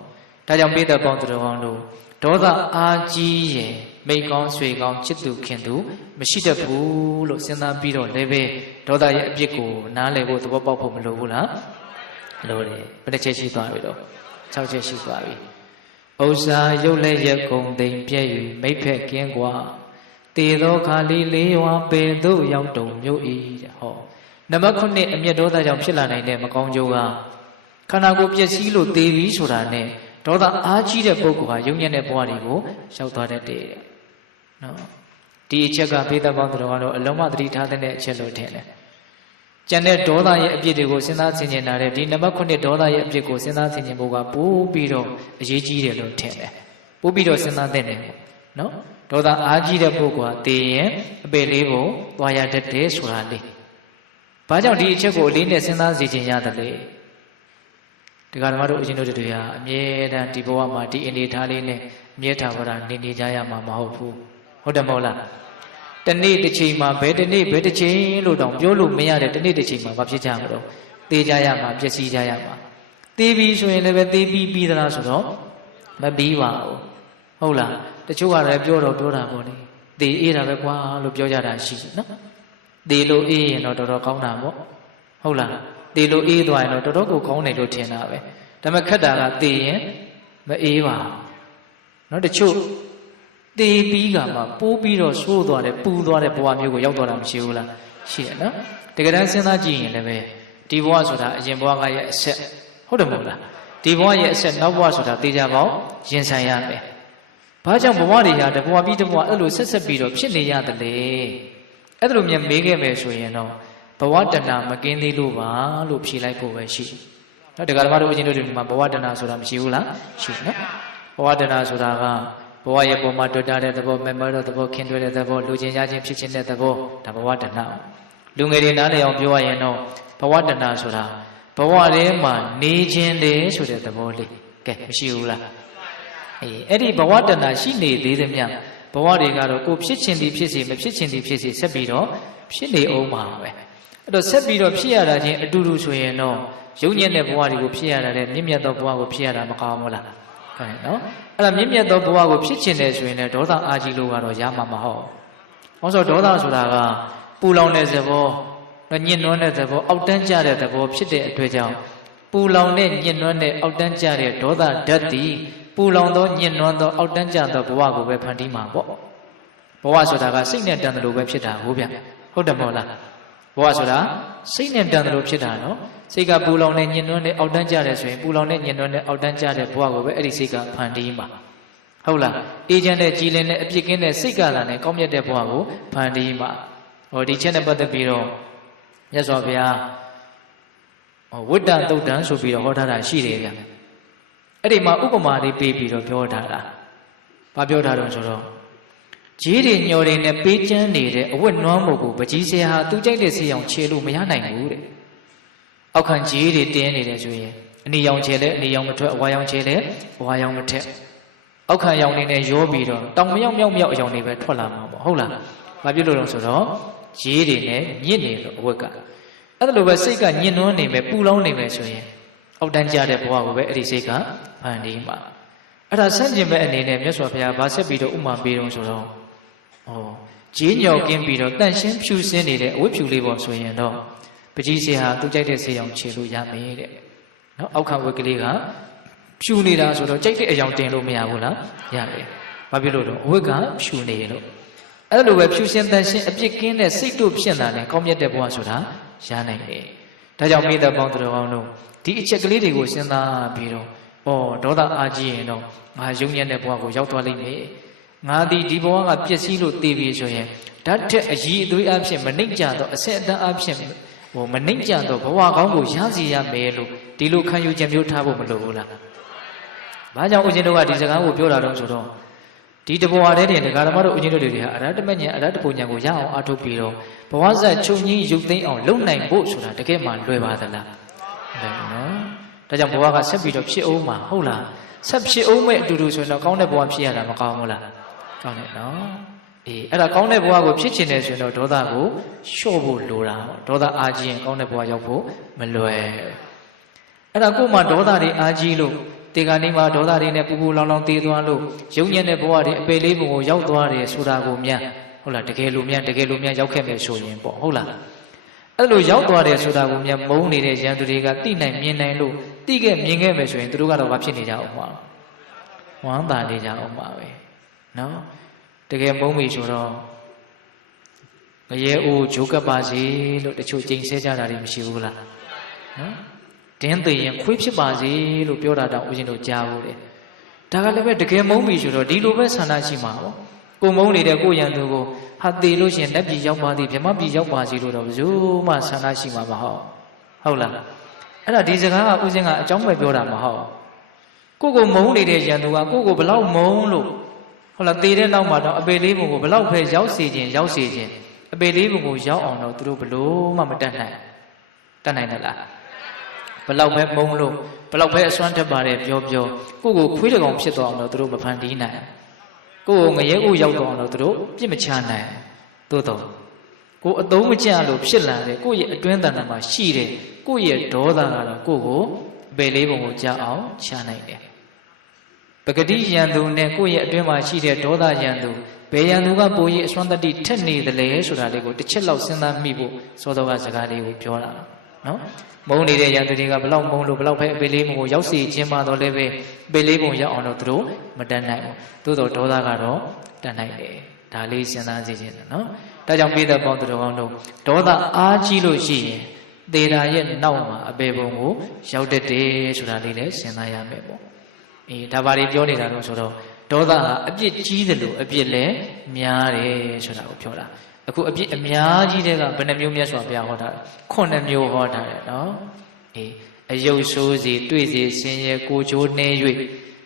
ဒါကြောင့်ပိဿပေါင်းတော်ကောင်းတို့ဒေါသအားကြီးရင်မိကောင်းဆွေကောင်းချစ်သူခင်သူမရှိတတ်ဘူးလို့စဉ်းစားပြီးတော့လည်းပဲဒေါသရဲ့အပြစ်ကိုနားလည်ဖို့သဘောပေါက်ဖို့မလိုဘူးလားလိုတယ်ဘယ်နှချက်ရှိသွားပြီတော့6ချက်ရှိသွားပြီဥစ္စာရုပ်လည်းရက်ကုန်သိမ်ပြည့်၍မိဖက်ကင်းกว่าတေသောခါလီလေးဝါပေတို့ရောက်တုံမြို့ဤတဲ့ဟောနံပါတ်9အမျက်ဒေါသကြောင့်ဖြစ်လာနိုင်တဲ့မကောင်းကျိုးကခန္ဓာကိုယ်ပျက်စီးလို့သေပြီဆိုတာနဲ့ဒေါသအားကြီးတဲ့ပုဂ္ဂိုလ်ဟာယုံညံ့တဲ့ဘဝတွေကိုရောက်သွားတတ်တယ်နော်ဒီအချက်ကပိဿပေါင်းတော်ကတော့အလုံးမသတိထားတဲ့အချက်လို့ထင်တယ်ကျန်တဲ့ဒေါသရဲ့အပြစ်တွေကိုစဉ်းစားဆင်ခြင်လာတဲ့ဒီနံပါတ်9ဒေါသရဲ့အပြစ်ကိုစဉ်းစားဆင်ခြင်ဖို့ကပို့ပြီးတော့အရေးကြီးတယ်လို့ထင်တယ်ပို့ပြီးတော့စဉ်းစားသင့်တယ်နော်ဒေါသအားကြီးတဲ့ပုဂ္ဂိုလ်ဟာတည်ရင်အပေလေးကိုသွားရတတ်တယ်ဆိုတာလေးဘာကြောင့်ဒီအချက်ကိုအလေးနဲ့စဉ်းစားစီခြင်းရတယ်လေဒီကဓမ္မတို့အရှင်တို့တွေဟာအမြဲတမ်းဒီဘဝမှာဒီအနေထားလေးနဲ့အမြဲထားကြနေကြရမှာမဟုတ်ဘူးဟုတ်တယ်မဟုတ်လားတနေ့တစ်ချိန်မှာဘယ်တစ်နေ့ဘယ်တစ်ချိန်လို့တောင်ပြောလို့မရတဲ့တနေ့တစ်ချိန်မှာဘာဖြစ်ကြမှာတော့သေကြရမှာပျက်စီးကြရမှာသေပြီဆိုရင်လည်းပဲသေပြီးသလားဆိုတော့မပြီးပါဘူးဟုတ်လားတချို့ကလည်းပြောတာပေါ့လေသေအေးတာပဲကွာလို့ပြောကြတာရှိတယ်နော်သေလို့အေးရင်တော့တော်တော်ကောင်းတာပေါ့ဟုတ်လားသေလို့အေးသွားရင်တော့တော်တော်ကိုကောင်းတယ်လို့ထင်တာပဲဒါပေမဲ့ခက်တာကသေရင်မအေးပါဘူးနော်တချို့သေပြီးကမှပိုးပြီးတော့ဆိုးသွားတယ်ပူသွားတဲ့ဘဝမျိုးကိုရောက်သွားတာမရှိဘူးလားရှိတယ်နော်တကယ်တမ်းစဉ်းစားကြည့်ရင်လည်းပဲဒီဘဝဆိုတာအရင်ဘဝကရဲ့အဆက်ဟုတ်တယ်မဟုတ်လားဒီဘဝရဲ့အဆက်နောက်ဘဝဆိုတာသေချာပေါင်းရင်ဆိုင်ရမယ်ဘာကြောင့်ဘဝတွေဟာတဘဝပြီးတဘဝအဲ့လိုဆက်ပြီးတော့ဖြစ်နေရတယ်လေအဲ့လိုမြင်မေးခဲ့မယ်ဆိုရင်တော့ဘဝတဏမကင်းသေးလို့ပါလို့ဖြေလိုက်ဖို့ပဲရှိနော်တရားဓမ္မတို့အချင်းတို့ဒီမှာဘဝတဏဆိုတာမရှိဘူးလားရှိနော်ဘဝတဏဆိုတာကဘဝရဲ့ပုံမှာတွေ့တာတဲ့သဘောမမတဲ့သဘောခင်တွေ့တဲ့သဘောလူချင်းရချင်းဖြစ်ချင်းတဲ့သဘောဒါဘဝတဏလူငယ်တွေနားလည်အောင်ပြောရရင်တော့ဘဝတဏဆိုတာဘဝထဲမှာနေခြင်းတယ်ဆိုတဲ့သဘောလေးကဲမရှိဘူးလားအဲ့ဒီဘဝတဏရှိနေသေးသမျှဘဝတွေကတော့ကိုဖြစ်ချင်းသည်ဖြစ်စီမဖြစ်ချင်းသည်ဖြစ်စီဆက်ပြီးတော့ဖြစ်နေအောင်ပါပဲအဲ့တော့ဆက်ပြီးတော့ဖြစ်ရတာချင်းအတူတူဆိုရင်တော့ယုံညံ့တဲ့ဘဝတွေကိုဖြစ်ရတာတဲ့မြင့်မြတ်သောဘဝကိုဖြစ်ရတာမကောင်းဘူးလားဟုတ်ရဲ့နော်အဲ့ဒါမြင့်မြတ်သောဘဝကိုဖြစ်ချင်တယ်ဆိုရင်လည်းဒေါသအာကြီးလို့ကတော့ရမှာမဟုတ်။ဘာလို့ဆိုဒေါသဆိုတာကပူလောင်တဲ့သဘောညှဉ်းနှွမ်းတဲ့သဘောအောက်တန်းကျတဲ့သဘောဖြစ်တဲ့အတွက်ကြောင့်ပူလောင်တဲ့ညှဉ်းနှွမ်းတဲ့အောက်တန်းကျတဲ့ဒေါသဓာတ်သည်ပူလောင်သောညှဉ်းနှွမ်းသောအောက်တန်းကျသောဘဝကိုပဲဖန်တီးမှာပေါ့။ဘဝဆိုတာကစိတ်နဲ့တန်တယ်လို့ပဲဖြစ်တာဟုတ်ဗျ။ဟုတ်တယ်မဟုတ်လား။ဘဝဆိုတာစိတ်နဲ့တန်တယ်လို့ဖြစ်တာနော်။စိတ်ကပူလောင်တဲ့ညှဉ်းနှွမ်းတဲ့အောက်တန်းကျတဲ့ဆိုရင်ပူလောင်တဲ့ညှဉ်းနှွမ်းတဲ့အောက်တန်းကျတဲ့ဘဝကိုပဲအဲ့ဒီစိတ်ကဖန်တီးမှာဟုတ်လားအေးချမ်းတဲ့ကြည်လင်တဲ့အပြစ်ကင်းတဲ့စိတ်ကလာနဲ့ကောင်းမြတ်တဲ့ဘဝကိုဖန်တီးမှာဟောဒီချက်နဲ့ပတ်သက်ပြီးတော့မြတ်စွာဘုရားဝိတ္တသုတ်တံဆိုပြီးတော့ဟောထားတာရှိတယ်ဗျအဲ့ဒီမှာဥပမာလေးပေးပြီးတော့ပြောထားတာဘာပြောထားတော့ဆိုတော့ဂျေးတွေညော်တွေနဲ့ပေးချမ်းနေတဲ့အဝတ်နွမ်းမှုကိုပကြီးဆရာဟာသူကြိုက်တဲ့ဆေးအောင်ခြေလို့မရနိုင်ဘူးတဲ့အောက်ခံဂျေးတွေတင်းနေတယ်ဆိုရင် အနေရောင်ချဲလဲအနေရောင်မထွက်အဝါရောင်ချဲလဲအဝါရောင်မထက်အောက်ခံရောင်နေနဲ့ရောပြီးတော့တောင်မြောက်မြောက်မြောက်အရောင်တွေပဲထွက်လာမှာပေါ့ဟုတ်လားဘာဖြစ်လို့လဲဆိုတော့ရေးတွေနဲ့ညစ်နေလို့အဝတ်ကအဲ့လိုပဲစိတ်ကညှဉ်းနှွမ်းနေမယ်ပူလောင်နေမယ်ဆိုရင်အောက်တန်းကြတဲ့ဘဝကိုပဲအဲ့ဒီစိတ်ကဖန်တီးမှာအဲ့ဒါဆန့်ကျင်ဘက်အနေနဲ့မြတ်စွာဘုရားဗာဆက်ပြီးတော့ဥမာပေးတော့ဆိုတော့ဂျင်းညော်ကင်းပြီးတော့တန့်ရှင်းဖြူစင်းနေတဲ့အဝတ်ဖြူလေးပေါ့ဆိုရင်တော့ပကြီးစေဟာသူကြိုက်တဲ့စေအောင်ခြေလို့ရမယ်တဲ့နော်အောက်ခံဝတ်ကလေးကဖြူနေတာဆိုတော့ကြိုက်တဲ့အယောင်တင်လို့မရဘူးလားရတယ်ဘာဖြစ်လို့တော့အဝတ်ကဖြူနေလို့အဲ့လိုပဲဖြူစင်တန့်ရှင်းအပြစ်ကင်းတဲ့စိတ်တို့ဖြစ်လာတယ်ကောင်းမြတ်တဲ့ဘဝဆိုတာရနိုင်တယ်ဒါကြောင့်မိသက်ပေါင်းတော်ကောင်းတို့ဒီအချက်ကလေးတွေကိုစဉ်းစားပြီးတော့ဒေါသအာကြီးရင်တော့ငါယုံညံ့တဲ့ဘဝကိုရောက်သွားလိမ့်မယ်ငါဒီဘဝကပျက်စီးလို့တည်ပြီဆိုရင်ဓာတ်ထက်အကြီးအသွေးအဖြစ်မနှိမ့်ကြတော့အဆက်အတန်းအဖြစ်မနှိမ့်ကြတော့ဘဝကောင်းကိုရစီရမယ်လို့ဒီလိုခံယူချက်မျိုးထားဖို့မလိုဘူးလားဘာကြောင့်ဦးဇင်းတို့ကဒီစကားကိုပြောတာတော့ဆိုတော့ဒီတဘဝတည်းတင်ဒကာဓမ္မတို့ဦးဇင်းတို့တွေဟာအရဟတမဉ္ဇဉ်အရဟတပုံဉ္ဇဉ်ကိုရအောင်အားထုတ်ပြီးတော့ဘဝဇတ်ချုပ်ငင်းရုပ်သိမ်းအောင်လုပ်နိုင်ဖို့ဆိုတာတကယ်မှလွယ်ပါသလားလွယ်နော်ဒါကြောင့်ဘဝကဆက်ပြီးတော့ဖြစ်အောင်မှာဟုတ်လားဆက်ဖြစ်အောင်မဲ့အတူတူဆိုရင်တော့ကောင်းတဲ့ဘဝဖြစ်ရတာမကောင်းဘူးလားကောင်းတယ်နော်အဲ့ဒါကောင်းတဲ့ဘဝကိုဖြစ်ချင်တယ်ဆိုရင်တော့ဒေါသကိုလျှော့ဖို့လိုတာဒေါသအာကြီးရင်ကောင်းတဲ့ဘဝရောက်ဖို့မလွယ်အဲ့ဒါကိုမှဒေါသတွေအာကြီးလို့တေခါနေမှာဒေါသတွေနဲ့ပူပူလောင်လောင်တည်သွားလို့ယုံညံ့တဲ့ဘဝတွေအပေလေးပုံကိုရောက်သွားတယ်ဆိုတာကိုများဟုတ်လားတကယ်လို့များရောက်ခဲ့မယ်ဆိုရင်ပေါ့ဟုတ်လားအဲ့လိုရောက်သွားတယ်ဆိုတာကိုများမုန်းနေတဲ့ရန်သူတွေကသိနိုင်မြင်နိုင်လို့သိခဲ့မြင်ခဲ့မယ်ဆိုရင်သူတို့ကတော့ဘာဖြစ်နေကြအောင်မှာဝမ်းသာနေကြအောင်ပါပဲနော်တကယ်မုန်းပြီဆိုတော့ငရဲအိုးဂျိုးကပ်ပါစေလို့တချို့ကြိမ်ဆဲကြတာတွေမရှိဘူးလားနော်တင်းသိရင်ခွေးဖြစ်ပါစေလို့ပြောတာတောင်ဦးဇင်းတို့ကြားဘူးတယ်ဒါကလည်းပဲတကယ်မုန်းပြီဆိုတော့ဒီလိုပဲဆန္ဒရှိမှာပေါ့ကိုမုန်းနေတဲ့ကိုရန်သူကိုဟာသေလို့ရှိရင်လက်ပြည်ရောက်ပါသည်ဗြဟ္မပြည်ရောက်ပါစီလို့တော့ဘယ်သူမှဆန္ဒရှိမှာမဟုတ်လားအဲ့ဒါဒီစကားကဦးဇင်းကအကြောင်းပဲပြောတာမဟုတ်ကိုမုန်းနေတဲ့ရန်သူကကိုဘလောက်မုန်းလို့ဟုတ်လားသေတဲ့နောက်မှာတော့အပေလေးပုံကိုဘလောက်ပဲရောက်စေခြင်းအပေလေးပုံကိုရောက်အောင်တော့သူတို့ဘလို့မှမတတ်နိုင်တတ်နိုင်တယ်လားဘလောက်ပဲမုန်းလို့ဘလောက်ပဲအစွမ်းထက်ပါတယ်ပြောကိုခွေးတကောင်ဖြစ်သွားအောင်တော့သူတို့မဖန်တီးနိုင်ကိုငရဲဥရောက်သွားအောင်တော့သူတို့ပြစ်မချနိုင်သို့တော့ကိုအသုံးမကျလို့ဖြစ်လာတယ်ကိုရဲ့အတွင်းတဏ္ဍာမှာရှိတယ်ကိုရဲ့ဒေါသကတော့ကိုအပေလေးပုံကိုကြားအောင်ချနိုင်တယ်ပဂတိယံသူနဲ့ကိုယ့်ရဲ့အတွင်းမှာရှိတဲ့ဒေါသယံသူဘယ်ယံသူကပိုရေးအစွမ်းတတ္တိထက်နေတယ်လေဆိုတာလေးကိုတစ်ချက်လောက်စဉ်းစားမိဖို့စောစောကစကားလေးကိုပြောတာနော်မုန်းနေတဲ့ယံသူတွေကဘလောက်မုန်းလို့ဘလောက်ပဲအပေလေးပုံကိုရောက်စီခြင်းပါတော့လည်းပဲအပေလေးပုံရောက်အောင်တော့သူတို့မတတ်နိုင်ဘူးသို့တော့ဒေါသကတော့တတ်နိုင်တယ်ဒါလေးစဉ်းစားကြည့်ခြင်းနော်ဒါကြောင့်ပိဿပေါင်းသူတော်ကောင်းတို့ဒေါသအားကြီးလို့ရှိရင်သေတာရဲ့နောက်မှာအပေပုံကိုရောက်တတ်တယ်ဆိုတာလေးလည်းစဉ်းစားရမယ်ပေါ့ဒါပါလေးပြောနေတာတော့ဆိုတော့ဒေါသကအပြစ်ကြီးတယ်လို့အပြစ်လည်းများတယ်ဆိုတာကိုပြောတာအခုအပြစ်အများကြီးတဲ့ကဘယ်နှမျိုးမြတ်စွာဘုရားဟောတာ9မျိုးဟောတာတယ်နော်အယုတ်ဆိုးစီတွေ့စီဆင်းရဲကိုချိုးနှဲ၍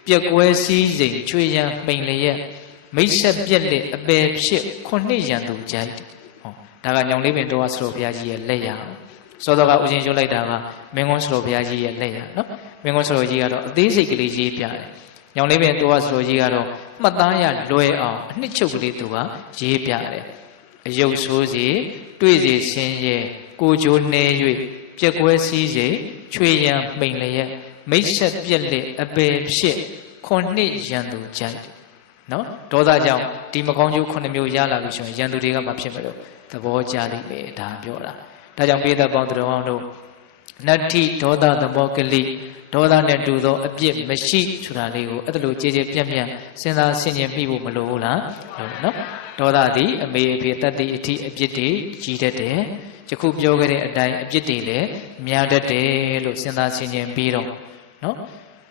ပြက်ကွဲစည်းစိမ်ချွေရန်ပိန်လျက်မိတ်ဆက်ပြက်လက်အပယ်ဖြစ်9ရန်သူကြိုက်ဒါကညောင်လေးပင်တော်ဆရာဘုရားကြီးရဲ့လက်ရစောစောကဦးဇင်းရွတ်လိုက်တာကမင်းကုန်းဆရာဘုရားကြီးရဲ့လက်ရနော်မင်းကုန်းဆရာကြီးကတော့အသေးစိတ်ကလေးရေးပြတယ်ညောင်လေးပင်တော်ဆရာကြီးကတော့မှတ်သားရလွယ်အောင်အနှစ်ချုပ်ကလေးသူကရေးပြတယ်အယုတ်ဆိုးစီတွေ့စီဆင်းရဲကိုချိုးနှဲ၍ပြက်ကွဲစည်းစိမ်ချွေရန်ပိန်လျက်မိတ်ဆက်ပြက်လက်အပယ်ဖြစ်9ရန်သူကြိုက်နော်ဒေါသကြောင့်ဒီမကောင်းကျိုး9မျိုးရလာပြီဆိုရင်ရန်သူတွေကမှဖြစ်မလို့သဘောကျလိမ့်မယ်ဒါပြောတာဒါကြောင့်ပိဿပေါင်းသူတော်ကောင်းတို့နတ္ထိဒေါသသမောကလိဒေါသနဲ့တူသောအပြစ်မရှိဆိုတာလေးကိုအဲ့ဒါလိုကြည်ကြည်ပြန့်ပြန့်စဉ်းစားဆင်ခြင်မိဖို့မလိုဘူးလားနော်ဒေါသသည်အမေအဖေတတ္တိအထိအပြစ်တွေကြီးတတ်တယ်ယခုပြောခဲ့တဲ့အတိုင်းအပြစ်တွေလည်းများတတ်တယ်လို့စဉ်းစားဆင်ခြင်ပြီးတော့နော်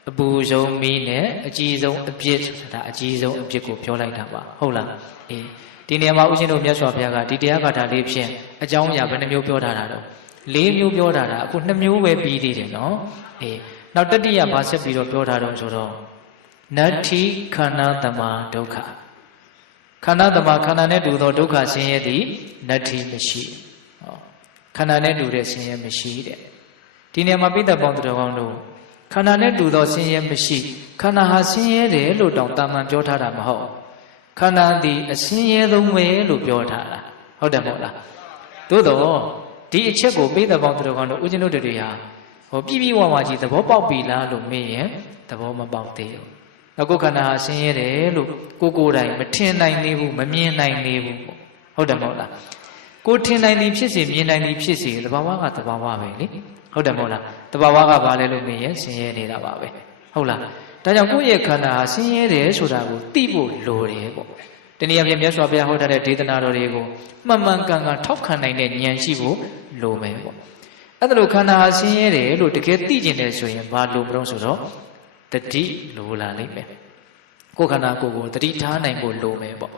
အပူဆုံးမီးနဲ့အကြီးဆုံးအပြစ်ဆိုတာအကြီးဆုံးအပြစ်ကိုပြောလိုက်တာပါဟုတ်လားဒီနေရာမှာဦးဇင်းတို့မြတ်စွာဘုရားကဒီတရားဂါထာလေးဖြင့်အကြောင်းအရာဘယ်နှမျိုးပြောထားတာတော့4မျိုးပြောထားတာအခု2မျိုးပဲပြီးသေးတယ်နော်နောက်တတိယဘာဆက်ပြီးတော့ပြောထားတော့ဆိုတော့နတ္ထိခန္ဓာတမဒုက္ခခန္ဓာတမခန္ဓာနဲ့တူသောဒုက္ခဆင်းရဲသည်နတ္ထိမရှိခန္ဓာနဲ့တူတဲ့ဆင်းရဲမရှိတဲ့ဒီနေရာမှာပိဿပေါင်းသူတော်ကောင်းတို့ ခန္ဓာနဲ့တူသောဆင်းရဲမရှိခန္ဓာဟာဆင်းရဲတယ်လို့တောင်တာမန်ပြောထားတာမဟုတ်ခန္ဓာသည်အဆင်းရဲဆုံးပဲလို့ပြောထားတာဟုတ်တယ်မဟုတ်လားသို့တော့ဒီအချက်ကိုပိဿပေါင်းသူတော်ကောင်းတို့ဦးဇင်းတို့တွေဟာဟောပြည့်ပြည့်ဝဝကြီးသဘောပေါက်ပြီလားလို့မေးရင်သဘောမပေါက်သေးဘူးနောက်ကိုယ်ခန္ဓာဟာဆင်းရဲတယ်လို့ကိုယ်တိုင်မထင်နိုင်သေးဘူးမမြင်နိုင်သေးဘူးပေါ့ဟုတ်တယ်မဟုတ်လားကိုထင်နိုင်သည်ဖြစ်စေမြင်နိုင်သည်ဖြစ်စေသဘာဝကသဘာဝပဲလေဟုတ်တယ်မဟုတ်လားသဘာဝကဘာလဲလို့မေးရင်ဆင်းရဲနေတာပါပဲဟုတ်လားဒါကြောင့်ကိုယ့်ရဲ့ခန္ဓာဟာဆင်းရဲတယ်ဆိုတာကိုသိဖို့လိုတယ်ပေါ့တနည်းအားဖြင့်မြတ်စွာဘုရားဟောထားတဲ့ဒေသနာတော်တွေကိုမှန်မှန်ကန်ကန်ထောက်ခံနိုင်တဲ့ဉာဏ်ရှိဖို့လိုမယ်ပေါ့အဲ့ဒါလို့ခန္ဓာဟာဆင်းရဲတယ်လို့တကယ်သိကျင်တယ်ဆိုရင်ဘာလိုမလို့ဆိုတော့တတိလိုလာလိမ့်မယ်ကိုယ်ခန္ဓာကိုယ်ကိုတတိထားနိုင်ဖို့လိုမယ်ပေါ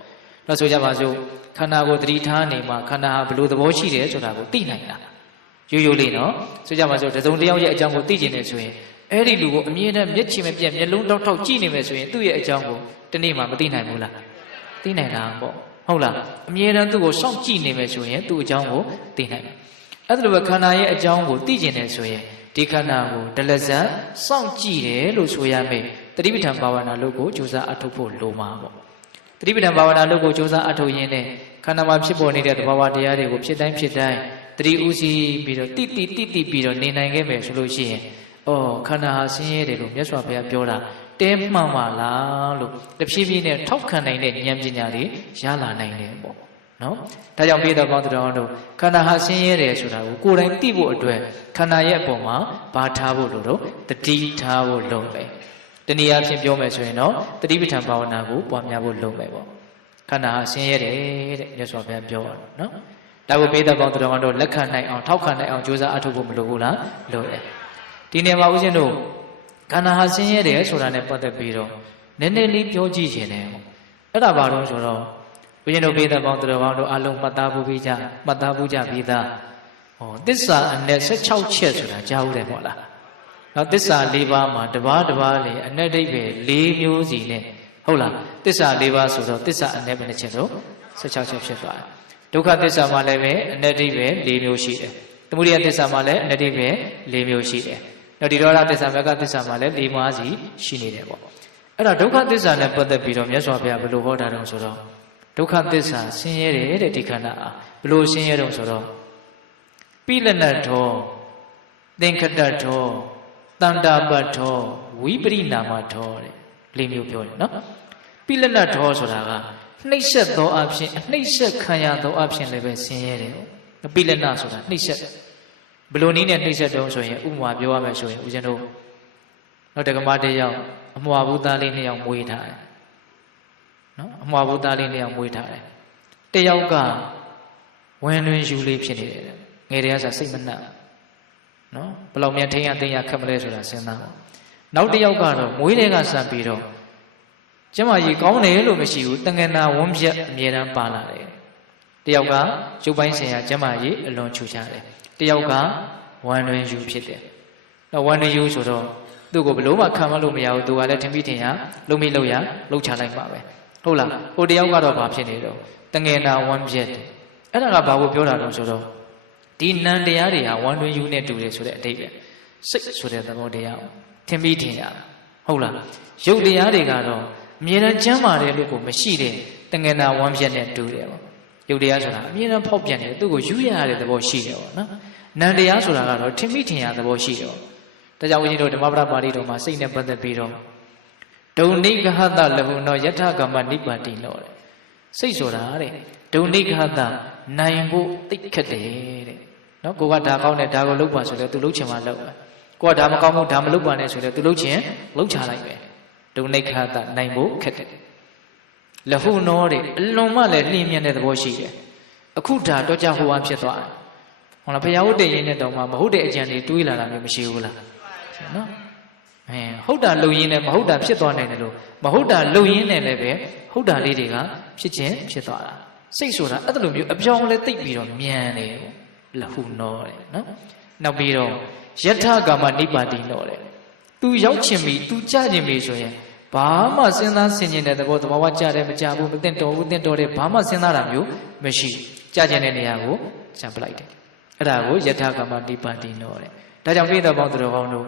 ့တော့ဆိုကြပါစို့ခန္ဓာကိုတတိထားနေမှာခန္ဓာဟာဘယ်လိုသဘောရှိတယ်ဆိုတာကိုသိနိုင်တာရိုးရိုးလေးနော်ဆိုကြပါစို့တစုံတစ်ယောက်ရဲ့အကြောင်းကိုသိကျင်တယ်ဆိုရင်အဲ့ဒီလူကိုအမြဲတမ်းမျက်ခြေမပြတ်မျက်လုံးတောက်တောက်ကြည့်နေမယ်ဆိုရင်သူ့ရဲ့အကြောင်းကိုတနေ့မှမသိနိုင်ဘူးလားသိနိုင်တာပေါ့ဟုတ်လားအမြဲတမ်းသူ့ကိုစောင့်ကြည့်နေမယ်ဆိုရင်သူ့အကြောင်းကိုသိနိုင်တယ်အဲ့ဒါလိုပဲခန္ဓာရဲ့အကြောင်းကိုသိကျင်တယ်ဆိုရင်ဒီခန္ဓာကိုဒလဇန်စောင့်ကြည့်တယ်လို့ဆိုရမယ်တတိပဋ္ဌာန်ဘာဝနာလို့ကိုကြိုးစားအထုတ်ဖို့လိုမှာပေါ့တတိပဋ္ဌာန်ဘာဝနာလို့ကိုကြိုးစားအထုတ်ရင်းနဲ့ခန္ဓာမှာဖြစ်ပေါ်နေတဲ့သဘာဝတရားတွေကိုဖြစ်တိုင်းဖြစ်တိုင်းတတိဥစည်းပြီးတော့တိပြီးတော့နေနိုင်ခဲ့မယ်ဆိုလို့ရှိရင်ခန္ဓာဟာဆင်းရဲတယ်လို့မြတ်စွာဘုရားပြောတာတဲမှန်ပါလားလို့တဖြည်းဖြည်းနဲ့ထောက်ခံနိုင်တဲ့ဉာဏ်ပညာတွေရလာနိုင်တယ်ပေါ့နော်ဒါကြောင့်ပိဿပေါင်းတော်တို့ခန္ဓာဟာဆင်းရဲတယ်ဆိုတာကိုကိုယ်တိုင်သိဖို့အတွက်ခန္ဓာရဲ့အပေါ်မှာဘာထားဖို့လို့တော့တတိထားဖို့လုပ်မယ်တနည်းအားဖြင့်ပြောမယ်ဆိုရင်တော့တတိပဋ္ဌာန်ဘာဝနာကိုပွားများဖို့လုပ်မယ်ပေါ့ခန္ဓာဟာဆင်းရဲတယ်တဲ့မြတ်စွာဘုရားပြောတာနော်ဒါကိုပိဿပေါင်းတော်တို့လက်ခံနိုင်အောင်ထောက်ခံနိုင်အောင်ကြိုးစားအထောက်ဖို့မလိုဘူးလားလိုတယ်ဒီနေ့မှာဦးဇင်းတို့ခန္ဓာဟာဆင်းရဲတယ်ဆိုတာနဲ့ပတ်သက်ပြီးတော့နည်းနည်းလေးပြောကြည့်ခြင်းတယ်အဲ့ဒါဘာလို့ဆိုတော့ဘုရင်တို့ပိဿပေါင်းသူတော်ကောင်းတို့အလုံးမှတ်သားဖို့ပြီးကြမှတ်သားဖို့ကြပြီးသားသစ္စာအနက်16ချက်ဆိုတာကြားဦးတယ်ပေါ့လားနောက်သစ္စာ၄ပါးမှာတပါးလေအနက်ဒိဋ္ဌိ၄မျိုးစီနဲ့ဟုတ်လားသစ္စာ၄ပါးဆိုတော့သစ္စာအနက်ဘယ်နှချက်ဆို16ချက်ဖြစ်သွားတယ်ဒုက္ခသစ္စာမှာလည်းပဲအနက်ဒိဋ္ဌိ၄မျိုးရှိတယ်သမုဒယသစ္စာမှာလည်းအနက်ဒိဋ္ဌိ၄မျိုးရှိတယ်နောက်ဒီရောဓသစ္စာမဂ္ဂသစ္စာမှာလည်း၄ပါးစီရှိနေတယ်ပေါ့အဲ့ဒါဒုက္ခသစ္စာနဲ့ပတ်သက်ပြီးတော့မြတ်စွာဘုရားဘယ်လိုဟောတာတုံးဆိုတော့ဒုက္ခသစ္စာဆင်းရဲတယ်တဲ့ဒီခန္ဓာဘယ်လိုဆင်းရဲတုံးဆိုတော့ပိလနတ်ထောသင်္ခတထောတန္တာပတ္ထောဝိပရိနာမထောတဲ့၄မျိုးပြောတယ်နော်ပိလနတ်ထောဆိုတာကနှိမ့်ဆက်သောအဖြစ်အနှိမ့်ဆက်ခံရသောအဖြစ်လည်းပဲဆင်းရဲတယ်ပိလနတ်ဆိုတာနှိမ့်ဆက်ဘယ်လိုနည်းနဲ့နှိမ့်ဆက်တုံးဆိုရင်ဥပမာပြောရမယ်ဆိုရင်ဦးဇင်းတို့နောက်တက္ကမတယောက်အမွာဘူးသားလေး2ယောက်မွေးထားတယ်နော်အမွာဘူးသားလေး2ယောက်မွေးထားတယ်တယောက်ကဝင်တွင်ယူလေးဖြစ်နေတယ်ငယ်တည်းကဆိုစိတ်မနှက်နော်ဘယ်လောက်များထိန်ရသိရခက်မလဲဆိုတာစဉ်းစားပါနောက်တယောက်ကတော့မွေးတဲ့ကစပ်ပြီးတော့ကျမကြီးကောင်းတယ်လို့မရှိဘူးတငင်နာဝန်းပြက်အမြဲတမ်းပါလာတယ်တယောက်ကရုပ်ပိုင်းဆိုင်ရာကျမကြီးအလွန်ချူချတယ်တယောက်ကဝန်တွင်ယူဖြစ်တယ်တော့ဝန်တွင်ယူဆိုတော့သူ့ကိုဘလို့မှခံမလို့မရဘူးသူကလည်းထင်ပြီးထင်ရလုံးမိလို့ရလှုပ်ချလိုက်ပါပဲဟုတ်လားဟိုတယောက်ကတော့ဘာဖြစ်နေတော့တငယ်နာဝမ်းပြက်တယ်အဲ့ဒါကဘာကိုပြောတာတော့ဆိုတော့ဒီနံတရားတွေဟာဝန်တွင်ယူနဲ့တူတယ်ဆိုတဲ့အတိတ်ပဲစိတ်ဆိုတဲ့သဘောတရားထင်ပြီးထင်ရဟုတ်လားရုပ်တရားတွေကတော့အမြဲတမ်းကျမ်းမာတယ်လို့ကိုမရှိတဲ့တငယ်နာဝမ်းပြက်နဲ့တူတယ်ပေါ့ရုပ်တရားဆိုတာအမြဲတမ်းဖောက်ပြန်တယ်သူ့ကိုယူရတဲ့သဘောရှိတယ်ပေါ့နော်နံတရားဆိုတာကတော့ထင်ပြီးထင်ရသဘောရှိတယ်ပေါ့ဒါကြောင့်ဦးဇင်းတို့ဓမ္မပဒပါဠိတော်မှာစိတ်နဲ့ပတ်သက်ပြီးတော့ဒုံနိဂဟတလဟုနောယထကမ္မနိဗ္ဗာတိလို့တဲ့စိတ်ဆိုတာတဲ့ဒုံနိဂဟတနိုင်ဖို့သိခက်တယ်တဲ့နော်ကိုကဒါကောင်းတယ်ဒါကိုလုပ်ပါဆိုတော့သူလုပ်ချင်မှလုပ်ပဲကိုကဒါမကောင်းဘူးဒါမလုပ်ပါနဲ့ဆိုတော့သူလုပ်ချင်လုပ်ချလိုက်ပဲဒုံနိဂဟတနိုင်ဖို့ခက်တယ်လဟုနောတဲ့အလွန်မှလည်းလျင်မြန်တဲ့သဘောရှိတယ်အခုဒါတော့ကြဟိုအားဖြစ်သွားတယ်ဟုတ်လားဘုရားဟုတ်တဲ့ရင်းနဲ့တောင်မှမဟုတ်တဲ့အကြံတွေတွေးလာတာမျိုးမရှိဘူးလားနော်ဟုတ်တာလုံရင်းနဲ့မဟုတ်တာဖြစ်သွားနိုင်တယ်လို့မဟုတ်တာလုံရင်းနဲ့လည်းပဲဟုတ်တာလေးတွေကဖြစ်ခြင်းဖြစ်သွားတာစိတ်ဆိုတာအဲ့လိုမျိုးအပြောင်းလဲသိပ်ပြီးတော့မြန်တယ်လဟုနောတဲ့နော်နောက်ပြီးတော့ယထကာမနိဗ္ဗာတိနောတဲ့သူရောက်ချင်ပြီသူကြချင်ပြီဆိုရင်ဘာမှစဉ်းစားဆင်ခြင်တဲ့သဘောသဘာဝကြတယ်မကြဘူးမသိတော်ဘူးသိတော်တယ်ဘာမှစဉ်းစားတာမျိုးမရှိကြကျင်တဲ့နေရာကိုကြံပလိုက်တယ်အဲ့ဒါကိုယထကာမနိဗ္ဗာတိနောတဲ့ဒါကြောင့်ပိဿပေါင်းသူတော်ကောင်းတို့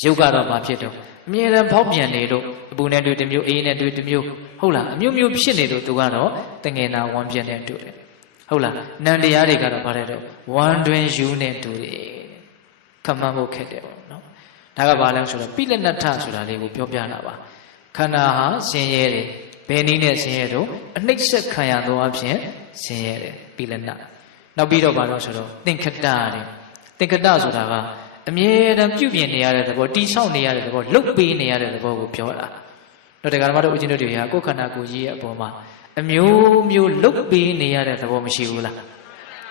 ရုပ်ကတော့ဘာဖြစ်တော့အမြဲတမ်းဖောက်ပြန်နေလို့အပူနဲ့တွေ့တစ်မျိုးအေးနဲ့တွေ့တစ်မျိုးဟုတ်လားအမျိုးမျိုးဖြစ်နေလို့သူကတော့တငယ်နာဝမ်းပြက်နဲ့တွေ့တယ်ဟုတ်လားနံတရားတွေကတော့ဘာလဲတော့ဝမ်းတွင်ယူနဲ့တွေ့တယ်ခမန်းဖို့ခက်တယ်ပေါ့နော်ဒါကဘာလဲဆိုတော့ပိလနတ္ထဆိုတာလေးကိုပြောပြတာပါခန္ဓာဟာဆင်းရဲတယ်ဘယ်နည်းနဲ့ဆင်းရဲတော့အနှိမ့်ဆက်ခံရသောအဖြစ်ဆင်းရဲတယ်ပိလနတ်နောက်ပြီးတော့ဘာလို့ဆိုတော့သင်္ခတတယ်သင်္ခတဆိုတာကအမြဲတမ်းပြုပြင်နေရတဲ့သဘောတိဆောက်နေရတဲ့သဘောလှုပ်ပေးနေရတဲ့သဘောကိုပြောတာတော့တရားဓမ္မတို့ဦးဇင်းတို့တွေကကိုယ်ခန္ဓာကိုယ်ကြီးရဲ့အပေါ်မှာအမျိုးမျိုးလှုပ်ပေးနေရတဲ့သဘောမရှိဘူးလား